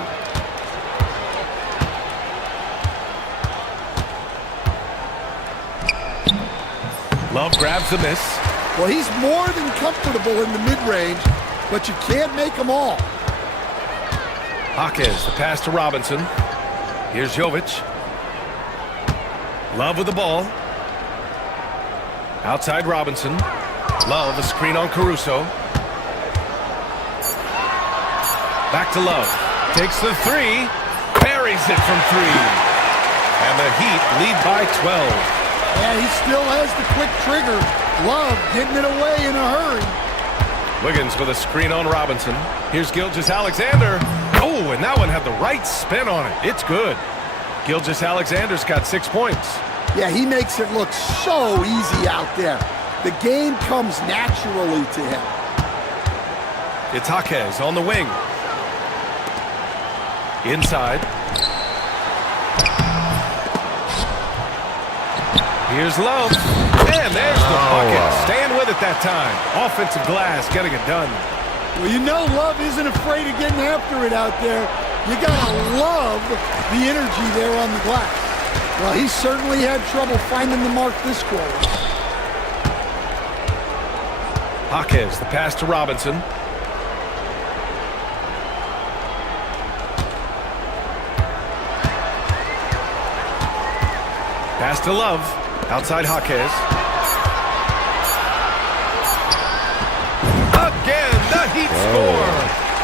Love grabs the miss. Well, he's more than comfortable in the mid-range, but you can't make them all. Jaquez, the pass to Robinson. Here's Jovic. Love with the ball. Outside Robinson. Love, a screen on Caruso. Back to Love. Takes the 3. Buries it from 3. And the Heat lead by 12. Yeah, he still has the quick trigger. Love getting it away in a hurry. Wiggins with a screen on Robinson. Here's Gilgeous-Alexander. Oh, and that one had the right spin on it. It's good. Gilgeous-Alexander's got 6 points. Yeah, he makes it look so easy out there. The game comes naturally to him. It's Jaquez on the wing. Inside. Here's Love. And there's the bucket. Staying with it that time. Offensive glass getting it done. Well, you know Love isn't afraid of getting after it out there. You got to love the energy there on the glass. Well, he certainly had trouble finding the mark this quarter. Jaquez, the pass to Robinson. Pass to Love. Outside Jaquez. Again, the Heat score.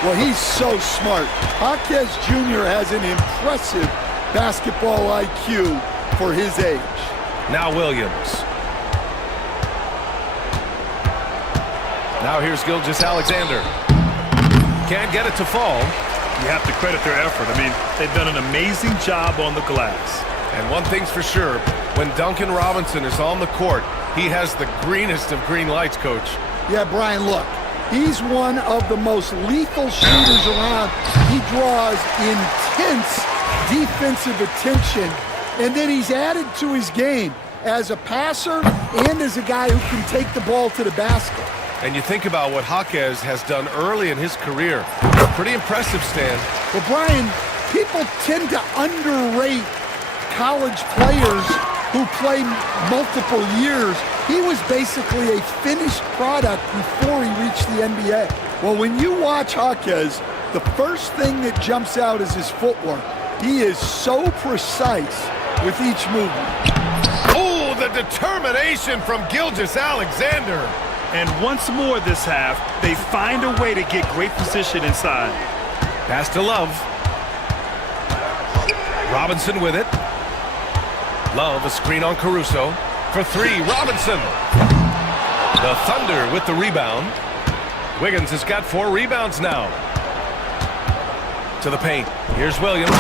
Well, he's so smart. Jaquez Jr. has an impressive basketball IQ for his age. Now Williams. Now here's Gilgeous-Alexander. Can't get it to fall. You have to credit their effort. I mean, they've done an amazing job on the glass. And one thing's for sure, when Duncan Robinson is on the court, he has the greenest of green lights, Coach. Yeah, Brian, look. He's one of the most lethal shooters around. He draws intense defensive attention, and then he's added to his game as a passer and as a guy who can take the ball to the basket. And you think about what Jaquez has done early in his career. Pretty impressive, Stan. Well, Brian, people tend to underrate college players who play multiple years. He was basically a finished product before he reached the NBA. Well, when you watch Jaquez, the first thing that jumps out is his footwork. He is so precise with each movement. Oh, the determination from Gilgeous-Alexander. And once more this half, they find a way to get great position inside. Pass to Love. Robinson with it. Love, a screen on Caruso. For 3, Robinson. The Thunder with the rebound. Wiggins has got 4 rebounds now. To the paint. Here's Williams.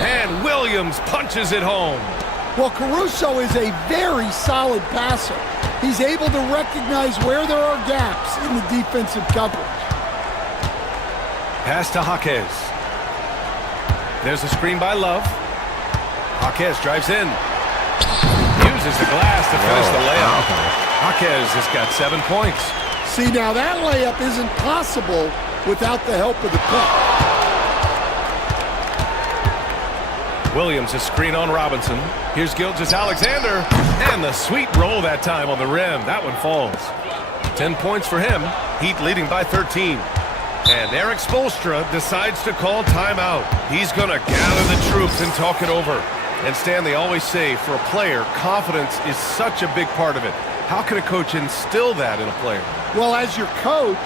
And Williams punches it home. Well, Caruso is a very solid passer. He's able to recognize where there are gaps in the defensive coverage. Pass to Jaquez. There's a screen by Love. Jaquez drives in. uses the glass to finish the layup. Jaquez has got 7 points. See, now that layup isn't possible without the help of the puck. Williams a screen on Robinson. Here's Gilgeous-Alexander. And the sweet roll that time on the rim. That one falls. 10 points for him. Heat leading by 13. And Eric Spoelstra decides to call timeout. He's going to gather the troops and talk it over. And Stan, they always say, for a player, confidence is such a big part of it. How can a coach instill that in a player? Well, as your coach,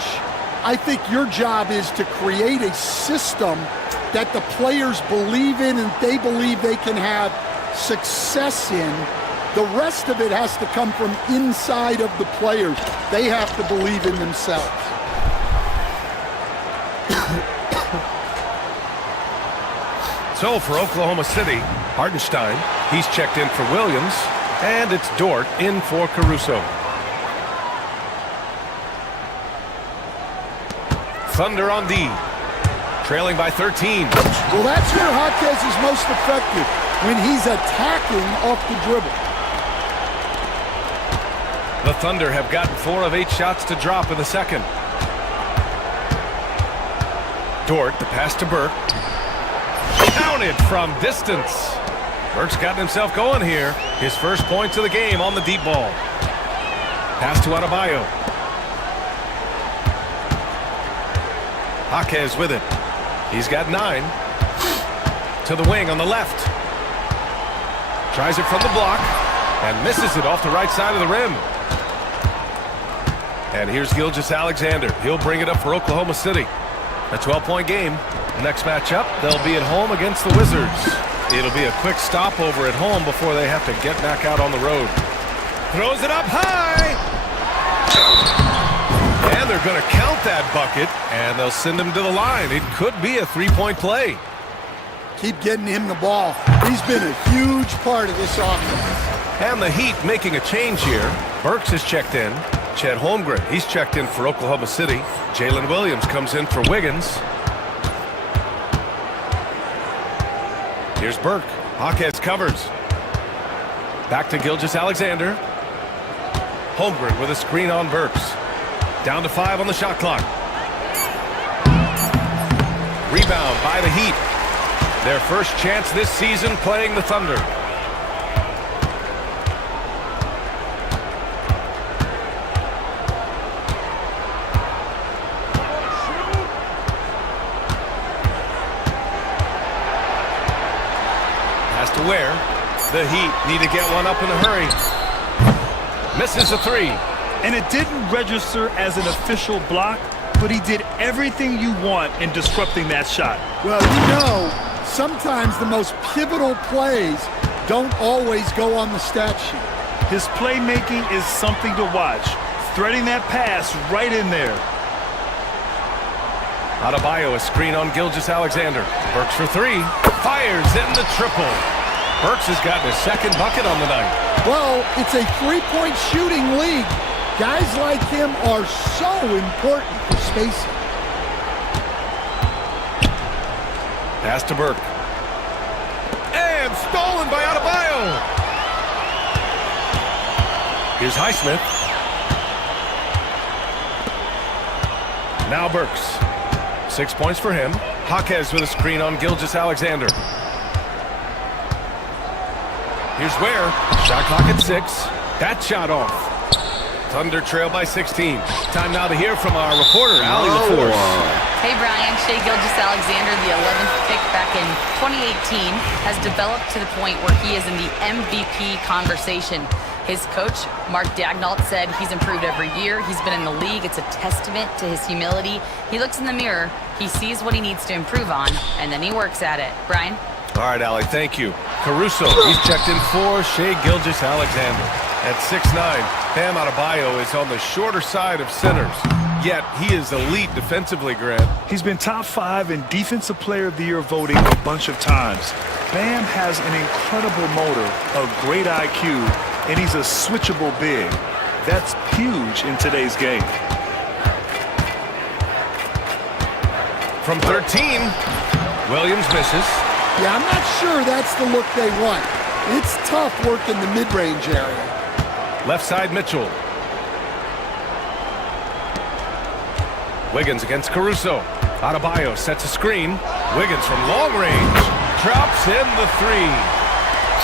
I think your job is to create a system that the players believe in and they believe they can have success in. The rest of it has to come from inside of the players. They have to believe in themselves. So for Oklahoma City, Hartenstein, he's checked in for Williams, and it's Dort in for Caruso. Thunder on D, trailing by 13. Well, that's where Jaquez is most effective, when he's attacking off the dribble. The Thunder have gotten 4 of 8 shots to drop in the second. Dort, the pass to Burke. Counted from distance. Burke's gotten himself going here. His first points of the game on the deep ball. Pass to Adebayo. Jaquez with it. He's got 9. To the wing on the left. Tries it from the block and misses it off the right side of the rim. And here's Gilgeous-Alexander. He'll bring it up for Oklahoma City. A 12-point game. Next matchup, they'll be at home against the Wizards. It'll be a quick stopover at home before they have to get back out on the road. Throws it up high. And they're going to count that bucket, and they'll send him to the line. It could be a 3-point play. Keep getting him the ball. He's been a huge part of this offense. And the Heat making a change here. Burks is checked in. Chet Holmgren, he's checked in for Oklahoma City. Jalen Williams comes in for Wiggins. Here's Burke. Jaquez covers. Back to Gilgeous-Alexander. Holmgren with a screen on Burks. Down to 5 on the shot clock. Rebound by the Heat. Their first chance this season playing the Thunder. Where the Heat need to get one up in a hurry. Misses a 3. And it didn't register as an official block, but he did everything you want in disrupting that shot. Well, you know, sometimes the most pivotal plays don't always go on the stat sheet. His playmaking is something to watch. Threading that pass right in there. Adebayo, a screen on Gilgeous-Alexander. Burks for 3. Fires in the triple. Burks has gotten his second bucket on the night. Well, it's a 3-point shooting league. Guys like him are so important for spacing. Pass to Burke. And stolen by Adebayo. Here's Highsmith. Now Burks. 6 points for him. Jaquez with a screen on Gilgeous-Alexander. Here's Ware. Shot clock at 6. That shot off. Thunder trail by 16. Time now to hear from our reporter, Allie LaForce. Hey, Brian. Shai Gilgeous-Alexander, the 11th pick back in 2018, has developed to the point where he is in the MVP conversation. His coach, Mark Daigneault, said he's improved every year. He's been in the league. It's a testament to his humility. He looks in the mirror, he sees what he needs to improve on, and then he works at it. Brian? All right, Allie, thank you. Caruso, he's checked in for Shai Gilgeous-Alexander. At 6'9", Bam Adebayo is on the shorter side of centers. Yet, he is elite defensively, Grant. He's been top 5 in Defensive Player of the Year voting a bunch of times. Bam has an incredible motor, a great IQ, and he's a switchable big. That's huge in today's game. From 13, Williams misses. Yeah, I'm not sure that's the look they want. It's tough working the mid-range area. Left side, Mitchell. Wiggins against Caruso. Adebayo sets a screen. Wiggins from long range. Drops in the three.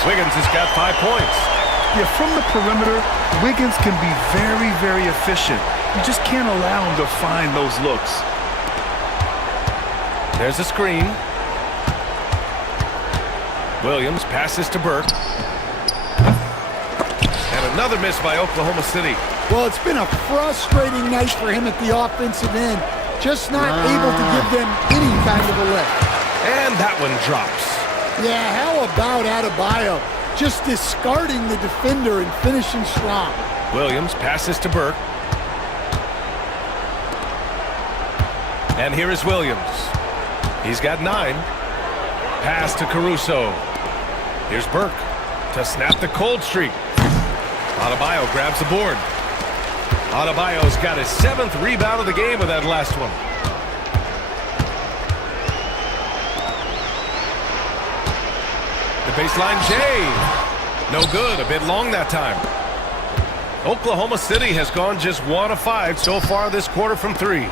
Wiggins has got 5 points. Yeah, from the perimeter, Wiggins can be very, very efficient. You just can't allow him to find those looks. There's a screen. Williams passes to Burke. And another miss by Oklahoma City. Well, it's been a frustrating night for him at the offensive end. Just not able to give them any kind of a lift. And that one drops. Yeah, how about Adebayo? Just discarding the defender and finishing strong. Williams passes to Burke. And here is Williams. He's got 9. Pass to Caruso. Here's Burke to snap the cold streak. Adebayo grabs the board. Adebayo's got his 7th rebound of the game with that last one. The baseline J. No good. A bit long that time. Oklahoma City has gone just 1 of 5 so far this quarter from 3.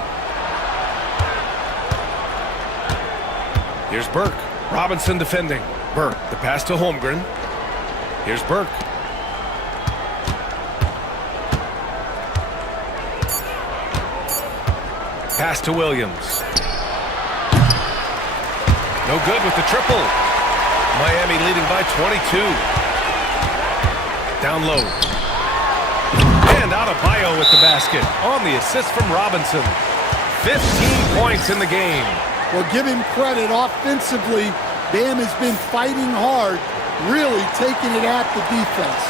Here's Burke. Robinson defending. Burke, the pass to Holmgren. Here's Burke. Pass to Williams. No good with the triple. Miami leading by 22. Down low. And Adebayo with the basket on the assist from Robinson. 15 points in the game. Well, give him credit offensively. Bam has been fighting hard, really taking it at the defense.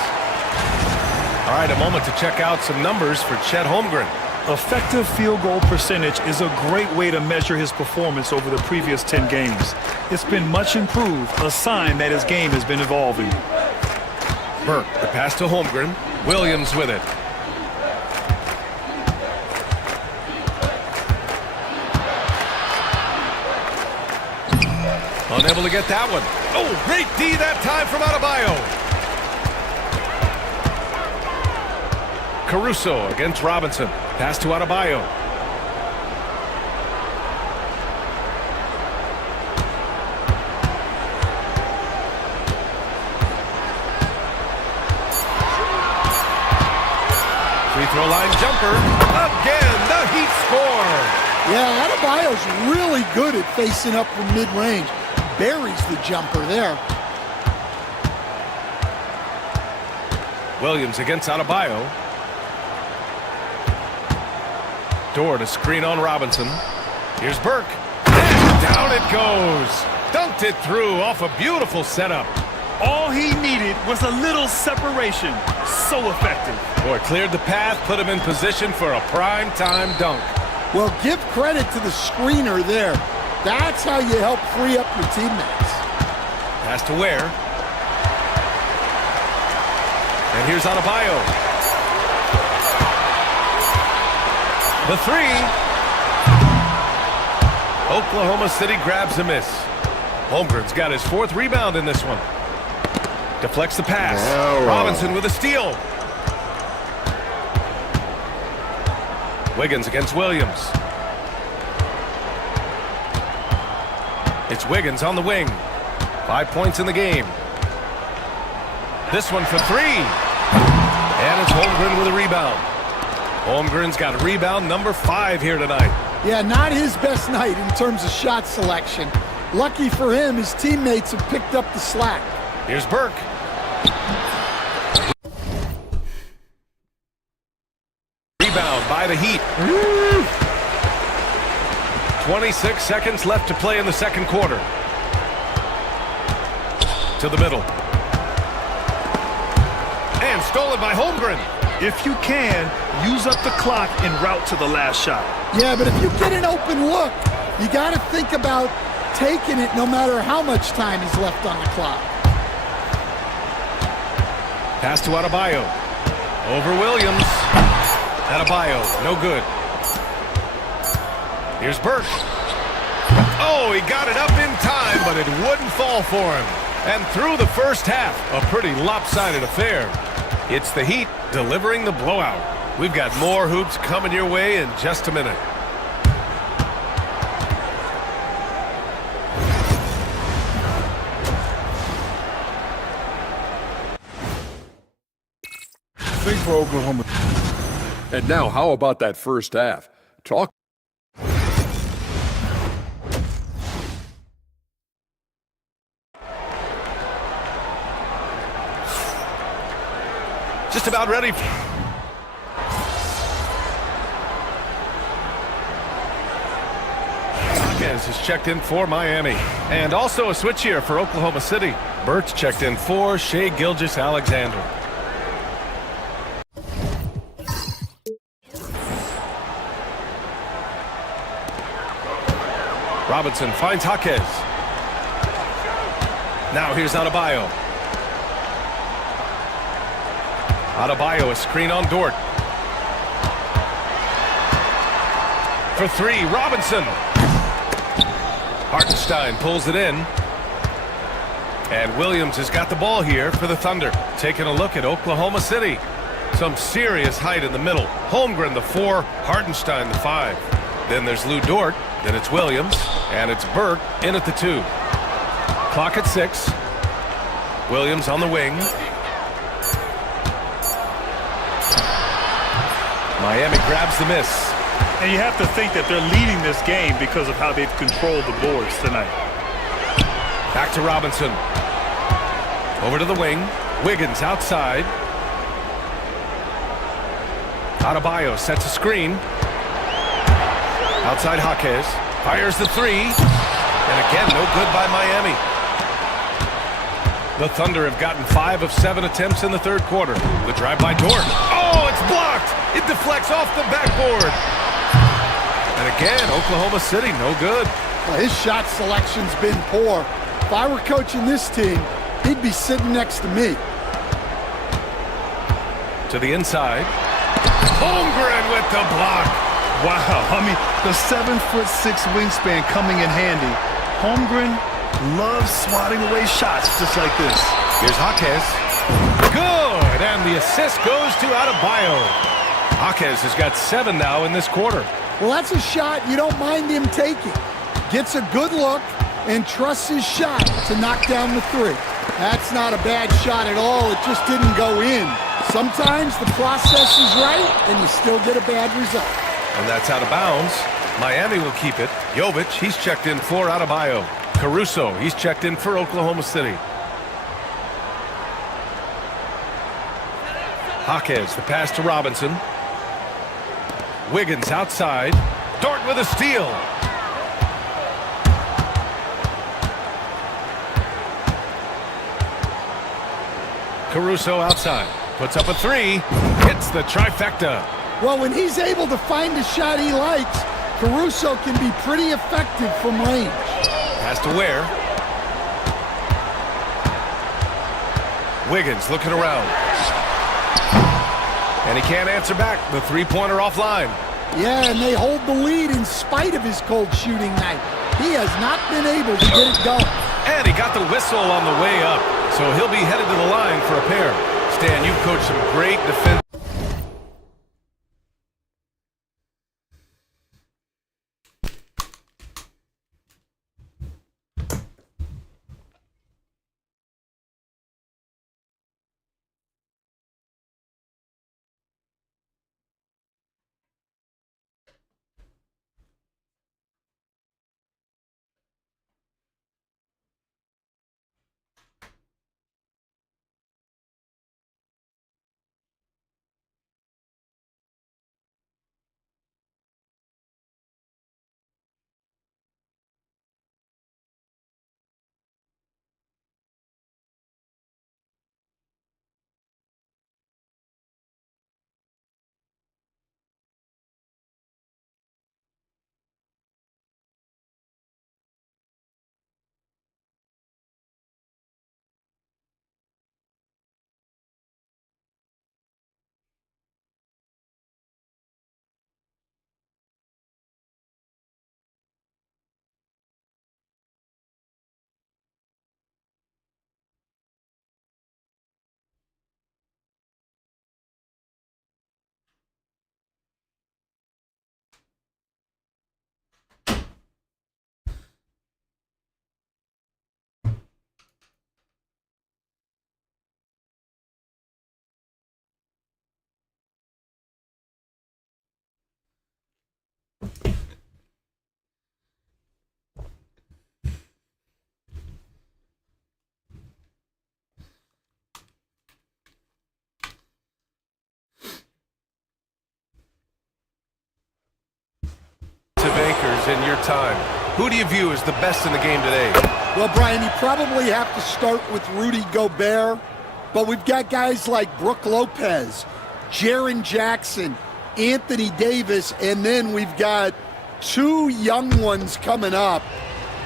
All right, a moment to check out some numbers for Chet Holmgren. Effective field goal percentage is a great way to measure his performance over the previous 10 games. It's been much improved, a sign that his game has been evolving. Burke, the pass to Holmgren. Williams with it. Unable to get that one. Oh, great D that time from Adebayo. Caruso against Robinson. Pass to Adebayo. Free throw line jumper. Again, the Heat score. Yeah, Adebayo's really good at facing up from mid-range. Buries the jumper there. Williams against Adebayo. Door to screen on Robinson. Here's Burke. And down it goes. Dunked it through off a beautiful setup. All he needed was a little separation. So effective. Boy, cleared the path, put him in position for a prime-time dunk. Well, give credit to the screener there. That's how you help free up your teammates. Pass to Ware. And here's Adebayo. The three. Oklahoma City grabs a miss. Holmgren's got his 4th rebound in this one. Deflects the pass. No. Robinson with a steal. Wiggins against Williams. It's Wiggins on the wing. 5 points in the game. This one for 3. And it's Holmgren with a rebound. Holmgren's got rebound number 5 here tonight. Yeah, not his best night in terms of shot selection. Lucky for him, his teammates have picked up the slack. Here's Burke. Rebound by the Heat. 26 seconds left to play in the second quarter. To the middle. And stolen by Holmgren. If you can, use up the clock en route to the last shot. Yeah, but if you get an open look, you got to think about taking it no matter how much time is left on the clock. Pass to Adebayo. Over Williams. Adebayo, no good. Here's Burke. Oh, he got it up in time, but it wouldn't fall for him. And through the first half, a pretty lopsided affair. It's the Heat delivering the blowout. We've got more hoops coming your way in just a minute. Big for Oklahoma. And now, how about that first half? Talk. Just about ready. Hawkins is checked in for Miami. And also a switch here for Oklahoma City. Burt's checked in for Shai Gilgeous-Alexander. Robinson finds Jaquez. Now here's Adebayo. Adebayo, a screen on Dort. For three, Robinson. Hartenstein pulls it in. And Williams has got the ball here for the Thunder. Taking a look at Oklahoma City. Some serious height in the middle. Holmgren, the 4, Hartenstein, the 5. Then there's Lou Dort. Then it's Williams. And it's Burke in at the 2. Clock at 6. Williams on the wing. Miami grabs the miss. And you have to think that they're leading this game because of how they've controlled the boards tonight. Back to Robinson. Over to the wing. Wiggins outside. Adebayo sets a screen. Outside Jaquez. Fires the 3. And again, no good by Miami. The Thunder have gotten 5 of 7 attempts in the third quarter. The drive by Dort. Oh, it's blocked. It deflects off the backboard. And again, Oklahoma City, no good. Well, his shot selection's been poor. If I were coaching this team, he'd be sitting next to me. To the inside. Holmgren with the block. Wow, I mean, the 7'6" wingspan coming in handy. Holmgren loves swatting away shots just like this. Here's Jaquez. Good, and the assist goes to Adebayo. Jaquez has got 7 now in this quarter. Well, that's a shot you don't mind him taking. Gets a good look and trusts his shot to knock down the 3. That's not a bad shot at all. It just didn't go in. Sometimes the process is right and you still get a bad result. And that's out of bounds. Miami will keep it. Jovic, he's checked in for Adebayo. Caruso, he's checked in for Oklahoma City. Jaquez, the pass to Robinson. Wiggins outside. Dort with a steal. Caruso outside. Puts up a 3. Hits the trifecta. Well, when he's able to find a shot he likes, Caruso can be pretty effective from range. Pass to Ware. Wiggins looking around. And he can't answer back. The three-pointer offline. Yeah, and they hold the lead in spite of his cold shooting night. He has not been able to get it going. And he got the whistle on the way up. So he'll be headed to the line for a pair. Stan, you've coached some great defense. playmakers in your time. Who do you view as the best in the game today? Well, Brian, you probably have to start with Rudy Gobert, but we've got guys like Brook Lopez, Jaren Jackson, Anthony Davis, and then we've got 2 young ones coming up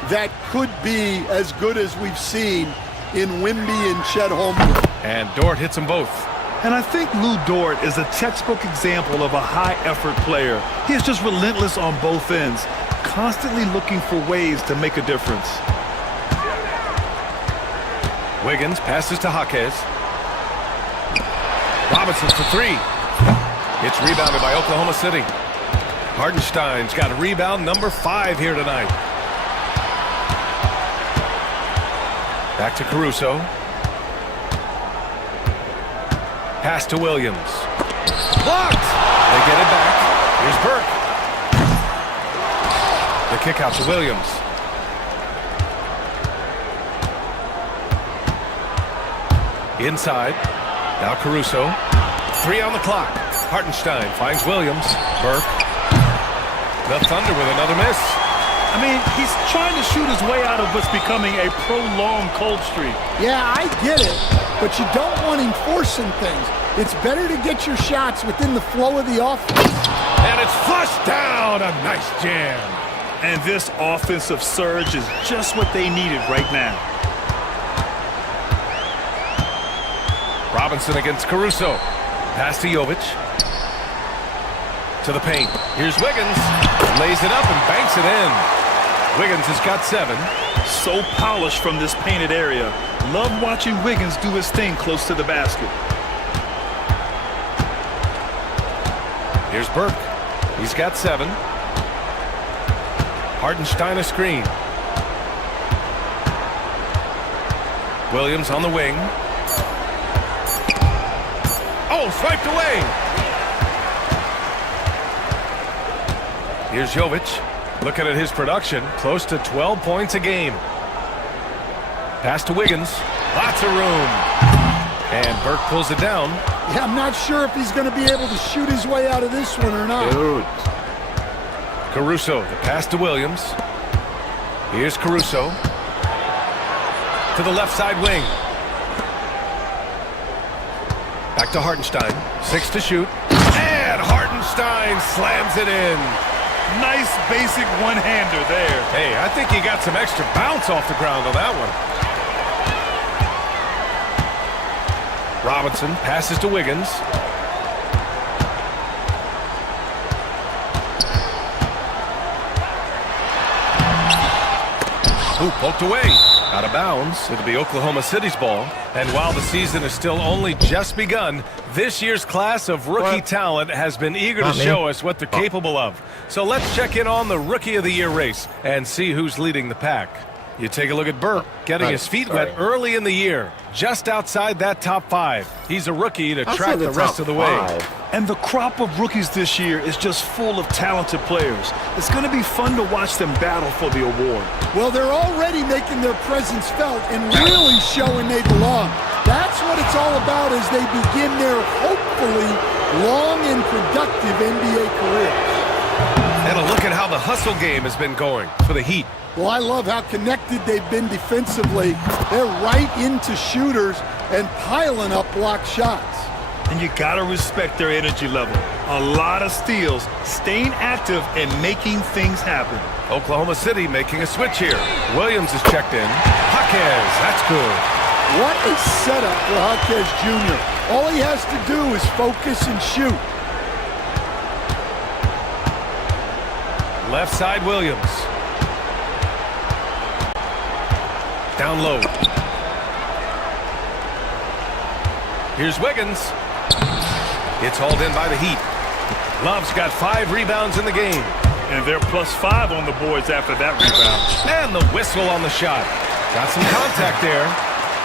that could be as good as we've seen in Wemby and Chet Holmgren. And Dort hits them both. And I think Lou Dort is a textbook example of a high-effort player. He is just relentless on both ends, constantly looking for ways to make a difference. Wiggins passes to Jaquez. Robinson for 3. It's rebounded by Oklahoma City. Hartenstein's got a rebound number 5 here tonight. Back to Caruso. Pass to Williams. Blocked! They get it back. Here's Burke. The kick out to Williams. Inside. Now Caruso. 3 on the clock. Hartenstein finds Williams. Burke. The Thunder with another miss. I mean, he's trying to shoot his way out of what's becoming a prolonged cold streak. Yeah, I get it, but you don't want him forcing things. It's better to get your shots within the flow of the offense. And it's flushed down. A nice jam. And this offensive surge is just what they needed right now. Robinson against Caruso. Pass to Jovic. To the paint. Here's Wiggins. Lays it up and banks it in. Wiggins has got 7. So polished from this painted area. Love watching Wiggins do his thing close to the basket. Here's Burke. He's got 7. Hartenstein a screen. Williams on the wing. Oh, swiped away. Here's Jovic. Looking at his production, close to 12 points a game. Pass to Wiggins. Lots of room. And Burke pulls it down. Yeah, I'm not sure if he's going to be able to shoot his way out of this one or not. Dude. Caruso, the pass to Williams. Here's Caruso. To the left side wing. Back to Hartenstein. 6 to shoot. And Hartenstein slams it in. Nice basic one-hander there. Hey, I think he got some extra bounce off the ground on that one. Robinson passes to Wiggins. Ooh, poked away. Out of bounds. It'll be Oklahoma City's ball. And while the season is still only just begun, this year's class of rookie talent has been eager to show us what they're capable of. So let's check in on the Rookie of the Year race and see who's leading the pack. You take a look at Burke, getting his feet wet early in the year, just outside that top 5. He's a rookie to track the rest of the way. And the crop of rookies this year is just full of talented players. It's going to be fun to watch them battle for the award. Well, they're already making their presence felt and really showing they belong. That's what it's all about as they begin their hopefully long and productive NBA careers. And a look at how the hustle game has been going for the Heat. Well, I love how connected they've been defensively. They're right into shooters and piling up block shots. And you got to respect their energy level. A lot of steals, staying active, and making things happen. Oklahoma City making a switch here. Williams is checked in. Jaquez, that's good. What a setup for Jaquez Jr. All he has to do is focus and shoot. Left side Williams. Down low. Here's Wiggins. It's hauled in by the Heat. Love's got 5 rebounds in the game. And they're +5 on the boards after that rebound. And the whistle on the shot. Got some contact there.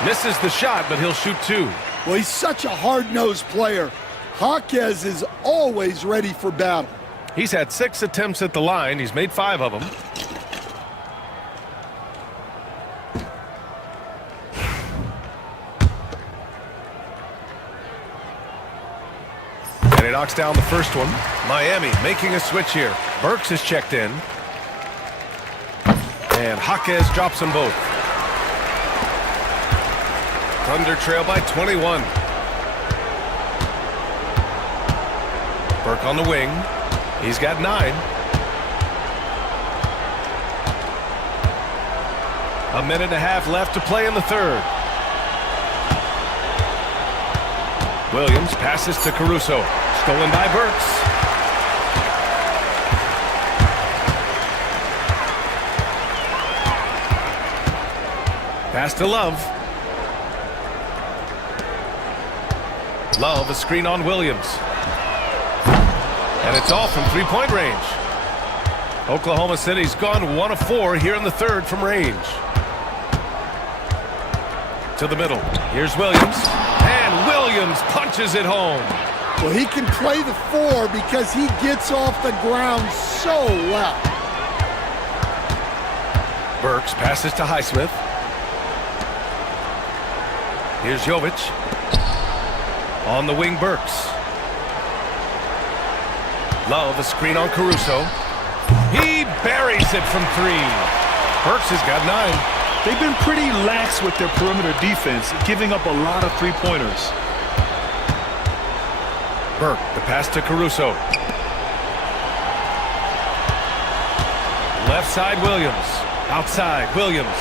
Misses the shot, but he'll shoot 2. Well, he's such a hard-nosed player. Jaquez is always ready for battle. He's had 6 attempts at the line. He's made 5 of them. And he knocks down the first one. Miami making a switch here. Burks is checked in. And Jaquez drops them both. Thunder trail by 21. Burke on the wing. He's got 9. A minute and a half left to play in the third. Williams passes to Caruso. Stolen by Burks. Pass to Love. Love, a screen on Williams. And it's off from three-point range. Oklahoma City's gone 1 of 4 here in the third from range. To the middle. Here's Williams. And Williams punches it home. Well, he can play the 4 because he gets off the ground so well. Burks passes to Highsmith. Here's Jovic. On the wing, Burks. Love, a screen on Caruso. He buries it from 3. Burks has got 9. They've been pretty lax with their perimeter defense, giving up a lot of three-pointers. Burke, the pass to Caruso. Left side, Williams. Outside, Williams.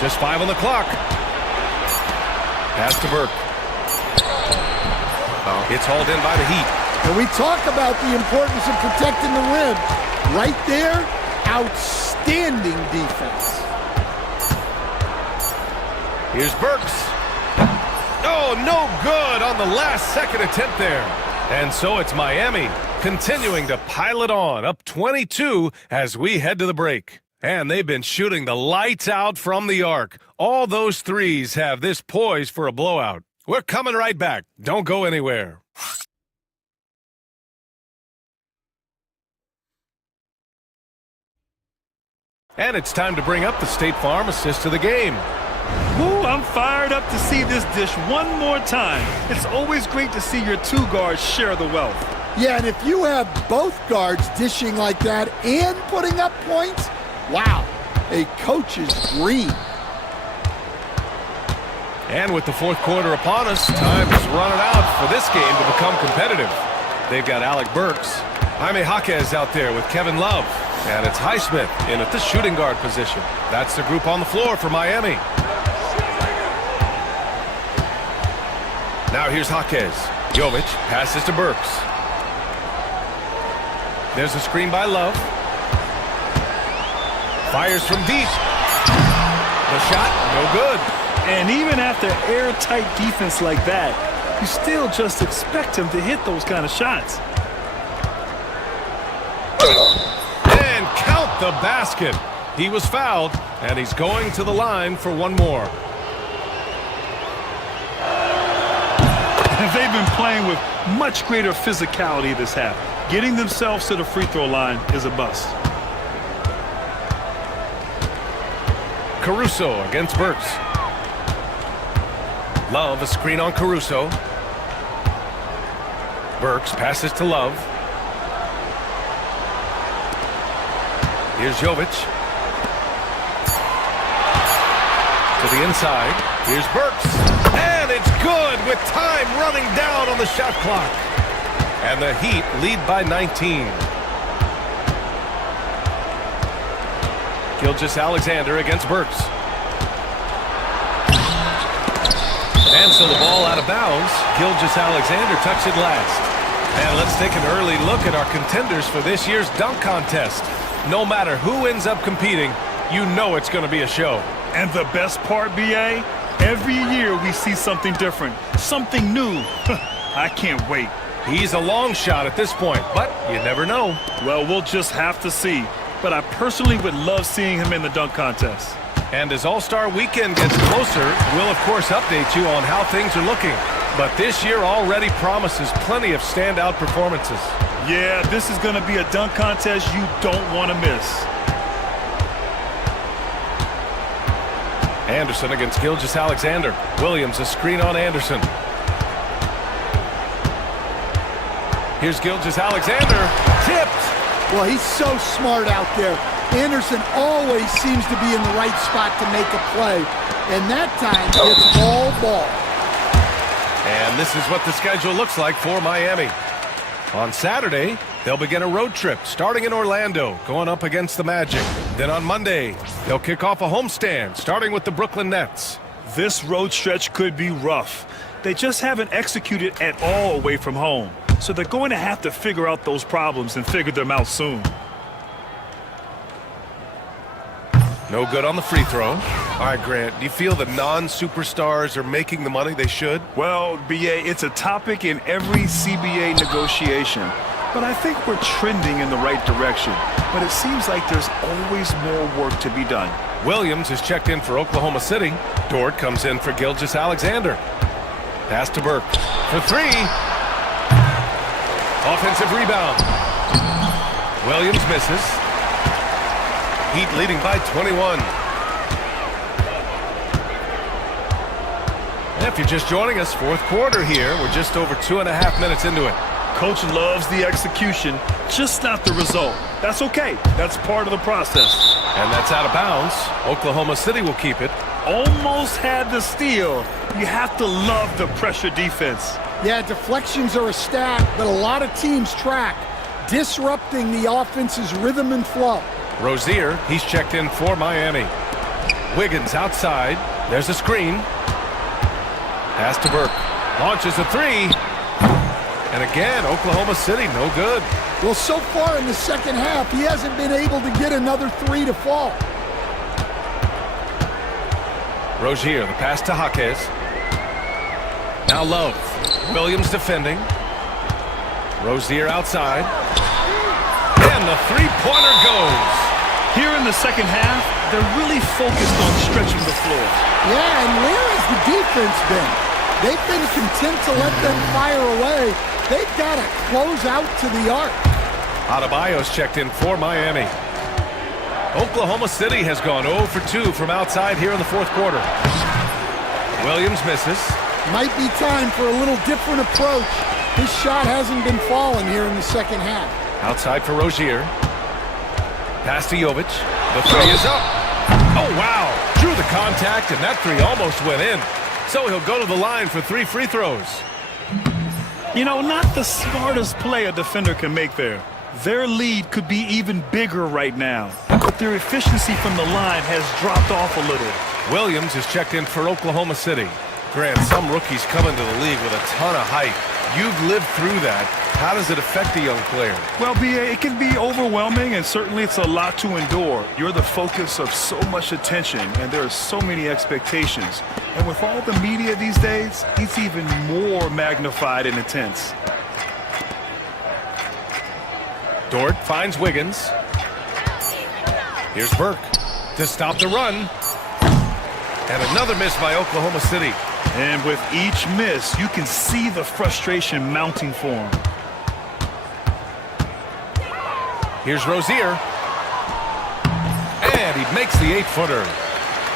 Just 5 on the clock. Pass to Burke. It's hauled in by the Heat. And we talk about the importance of protecting the rim. Right there, outstanding defense. Here's Burks. Oh, no good on the last second attempt there. And so it's Miami continuing to pile it on, up 22 as we head to the break. And they've been shooting the lights out from the arc. All those threes have this poised for a blowout. We're coming right back. Don't go anywhere. And it's time to bring up the State Farm assist of the game. Ooh, I'm fired up to see this dish one more time. It's always great to see your 2 guards share the wealth. Yeah, and if you have both guards dishing like that and putting up points, wow, a coach's dream. And with the fourth quarter upon us, time is running out for this game to become competitive. They've got Alec Burks. Jaime Jaquez out there with Kevin Love. And it's Highsmith in at the shooting guard position. That's the group on the floor for Miami. Now here's Jaquez. Jovic passes to Burks. There's a screen by Love. Fires from deep. The shot, no good. And even after airtight defense like that, you still just expect him to hit those kind of shots. And count the basket. He was fouled, and he's going to the line for one more. They've been playing with much greater physicality this half. Getting themselves to the free throw line is a bust. Caruso against Burks. Love, a screen on Caruso. Burks passes to Love. Here's Jovic. To the inside. Here's Burks. And it's good with time running down on the shot clock. And the Heat lead by 19. Gilgeous-Alexander against Burks. And so the ball out of bounds. Gilgeous-Alexander touched it last. And let's take an early look at our contenders for this year's dunk contest. No matter who ends up competing, you know it's going to be a show. And the best part, B.A., every year we see something different, something new. I can't wait. He's a long shot at this point, but you never know. Well, we'll just have to see. But I personally would love seeing him in the dunk contest. And as All-Star Weekend gets closer, we'll of course update you on how things are looking. But this year already promises plenty of standout performances. Yeah, this is going to be a dunk contest you don't want to miss. Anderson against Gilgeous-Alexander. Williams, a screen on Anderson. Here's Gilgeous-Alexander. Tipped. Well, he's so smart out there. Anderson always seems to be in the right spot to make a play, and that time it's all ball. And this is what the schedule looks like for Miami. On Saturday, they'll begin a road trip starting in Orlando, going up against the Magic. Then on Monday, they'll kick off a homestand starting with the Brooklyn Nets. This road stretch could be rough. They just haven't executed at all away from home. So they're going to have to figure out those problems and figure them out soon. No good on the free throw. All right, Grant, do you feel the non-superstars are making the money they should? Well, BA, it's a topic in every CBA negotiation. But I think we're trending in the right direction. But it seems like there's always more work to be done. Williams is checked in for Oklahoma City. Dort comes in for Gilgeous-Alexander. Pass to Burke for three. Offensive rebound. Williams misses. Heat leading by 21. If you're just joining us, fourth quarter here. We're just over 2.5 minutes into it. Coach loves the execution, just not the result. That's okay. That's part of the process. And that's out of bounds. Oklahoma City will keep it. Almost had the steal. You have to love the pressure defense. Yeah, deflections are a stat that a lot of teams track, disrupting the offense's rhythm and flow. Rozier, he's checked in for Miami. Wiggins outside. There's a screen. Pass to Burke. Launches a three. And again, Oklahoma City, no good. Well, so far in the second half, he hasn't been able to get another three to fall. Rozier, the pass to Jaquez. Now Love. Williams defending. Rozier outside. And the three-pointer goes. Here in the second half, they're really focused on stretching the floor. Yeah, and where has the defense been? They've been content to let them fire away. They've got to close out to the arc. Adebayo's checked in for Miami. Oklahoma City has gone 0 for 2 from outside here in the fourth quarter. Williams misses. Might be time for a little different approach. His shot hasn't been falling here in the second half. Outside for Rozier. Pass to Jovic. The three is up. Oh, wow. Drew the contact, and that three almost went in. So he'll go to the line for 3 free throws. You know, not the smartest play a defender can make there. Their lead could be even bigger right now. But their efficiency from the line has dropped off a little. Williams is checked in for Oklahoma City. Grant, some rookies come into the league with a ton of height. You've lived through that. How does it affect a young player? Well, BA, it can be overwhelming, and certainly it's a lot to endure. You're the focus of so much attention, and there are so many expectations. And with all the media these days, it's even more magnified and intense. Dort finds Wiggins. Here's Burke to stop the run. And another miss by Oklahoma City. And with each miss, you can see the frustration mounting for him. Here's Rozier. And he makes the 8-footer.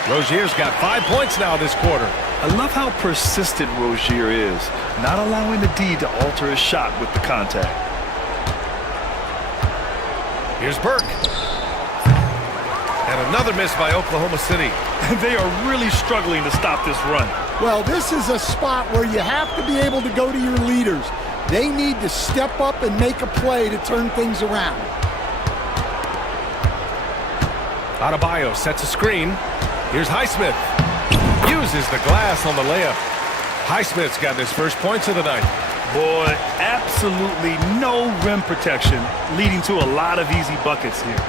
Rozier's got 5 points now this quarter. I love how persistent Rozier is, not allowing the D to alter his shot with the contact. Here's Burke. And another miss by Oklahoma City. They are really struggling to stop this run. Well, this is a spot where you have to be able to go to your leaders. They need to step up and make a play to turn things around. Adebayo sets a screen. Here's Highsmith. Uses the glass on the layup. Highsmith's got his first points of the night. Boy, absolutely no rim protection, leading to a lot of easy buckets here.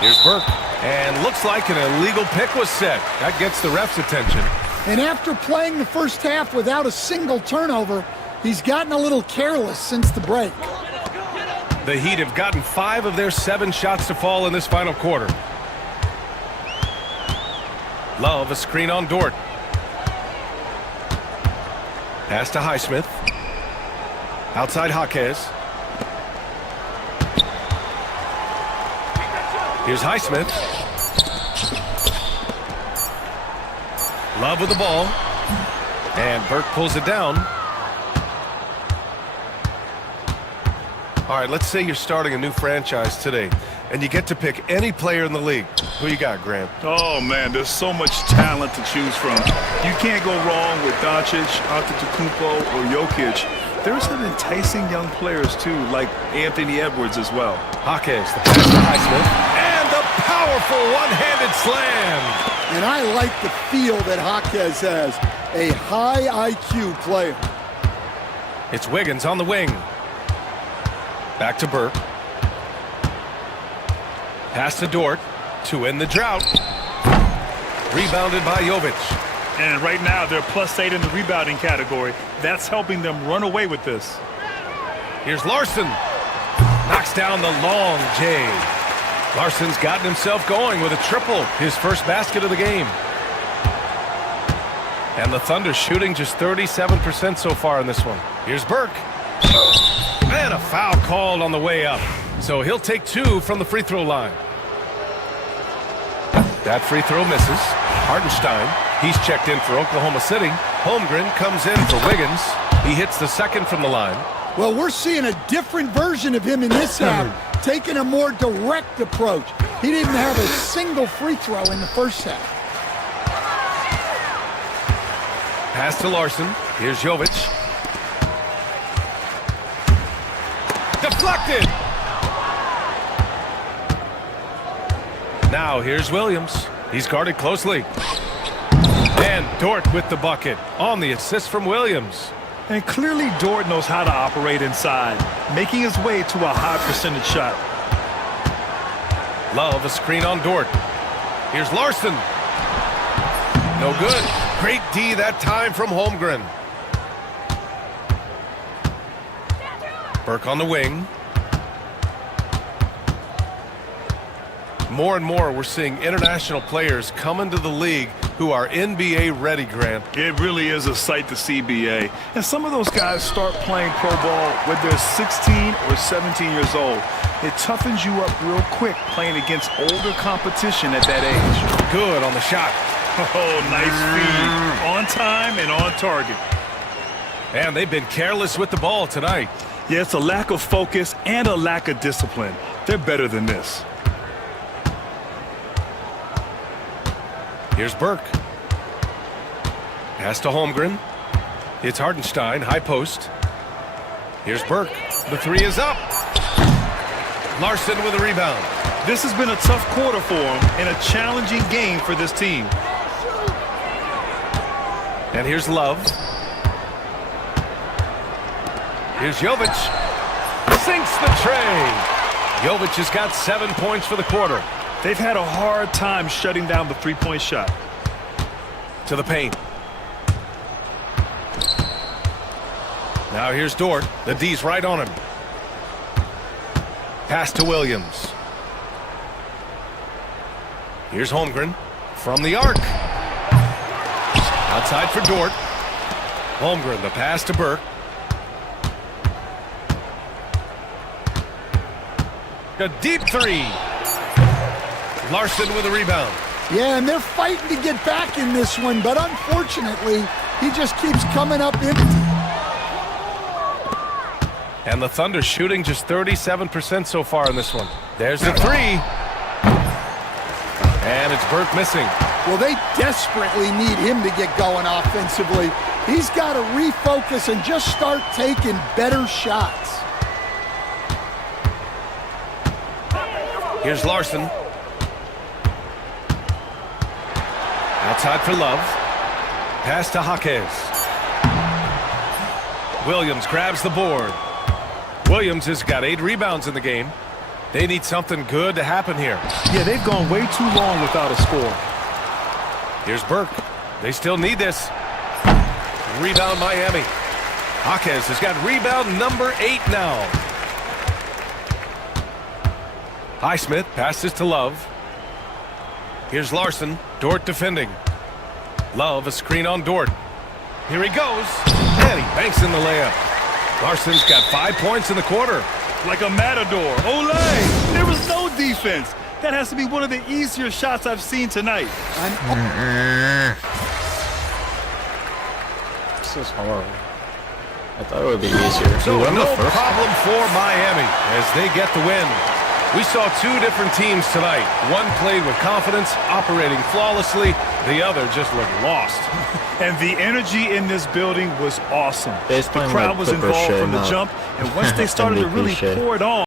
Here's Burke. And looks like an illegal pick was set. That gets the ref's attention. And after playing the first half without a single turnover, he's gotten a little careless since the break. The Heat have gotten 5 of their 7 shots to fall in this final quarter. Love, a screen on Dort. Pass to Highsmith. Outside Jaquez. Here's Highsmith. Love with the ball. And Burke pulls it down. All right, let's say you're starting a new franchise today, and you get to pick any player in the league. Who you got, Graham? Oh, man, there's so much talent to choose from. You can't go wrong with Doncic, Antetokounmpo, or Jokic. There's some enticing young players, too, like Anthony Edwards as well. Jaquez, the pass to Highsmith, and the powerful one-handed slam. And I like the feel that Jaquez has, a high IQ player. It's Wiggins on the wing. Back to Burke. Pass to Dort to end the drought. Rebounded by Jovic. And right now, they're +8 in the rebounding category. That's helping them run away with this. Here's Larson. Knocks down the long J. Larson's gotten himself going with a triple, his first basket of the game. And the Thunder shooting just 37% so far in this one. Here's Burke. And a foul called on the way up. So he'll take 2 from the free throw line. That free throw misses. Hartenstein, he's checked in for Oklahoma City. Holmgren comes in for Wiggins. He hits the second from the line. Well, we're seeing a different version of him in this half, taking a more direct approach. He didn't have a single free throw in the first half. Pass to Larson. Here's Jovic. Deflected. Now here's Williams. He's guarded closely. And Dort with the bucket on the assist from Williams. And clearly Dort knows how to operate inside, making his way to a high percentage shot. Love a screen on Dort. Here's Larson. No good. Great D that time from Holmgren. Burke on the wing. More and more we're seeing international players come into the league who are NBA ready, Grant. It really is a sight to see, BA. And some of those guys start playing pro ball when they're 16 or 17 years old. It toughens you up real quick playing against older competition at that age. Good on the shot. Oh, nice feed. On time and on target. And they've been careless with the ball tonight. Yeah, it's a lack of focus and a lack of discipline. They're better than this. Here's Burke. Pass to Holmgren. It's Hartenstein, high post. Here's Burke. The three is up. Larson with a rebound. This has been a tough quarter for him and a challenging game for this team. And here's Love. Here's Jovic. Sinks the tray. Jovic has got 7 points for the quarter. They've had a hard time shutting down the three-point shot. To the paint. Now here's Dort. The D's right on him. Pass to Williams. Here's Holmgren from the arc. Outside for Dort. Holmgren, the pass to Burke. A deep three. Larson with a rebound. Yeah, and they're fighting to get back in this one, but unfortunately, he just keeps coming up empty. And the Thunder shooting just 37% so far in this one. There's the three. And it's Burke missing. Well, they desperately need him to get going offensively. He's got to refocus and just start taking better shots. Here's Larson. Outside for Love. Pass to Jaquez. Williams grabs the board. Williams has got 8 rebounds in the game. They need something good to happen here. Yeah, they've gone way too long without a score. Here's Burke. They still need this. Rebound Miami. Jaquez has got rebound number 8 now. Highsmith passes to Love. Here's Larson. Dort defending. Love a screen on Dort. Here he goes. And he banks in the layup. Larson's got 5 points in the quarter. Like a matador. Olay! There was no defense. That has to be one of the easier shots I've seen tonight. This is horrible. I thought it would be easier. So We won the no first problem for Miami as they get the win. We saw two different teams tonight. One played with confidence, operating flawlessly. The other just looked lost. And the energy in this building was awesome. It's The playing crowd like was Clipper involved shit, from the not jump, and once they started to MVP really shit. pour it on,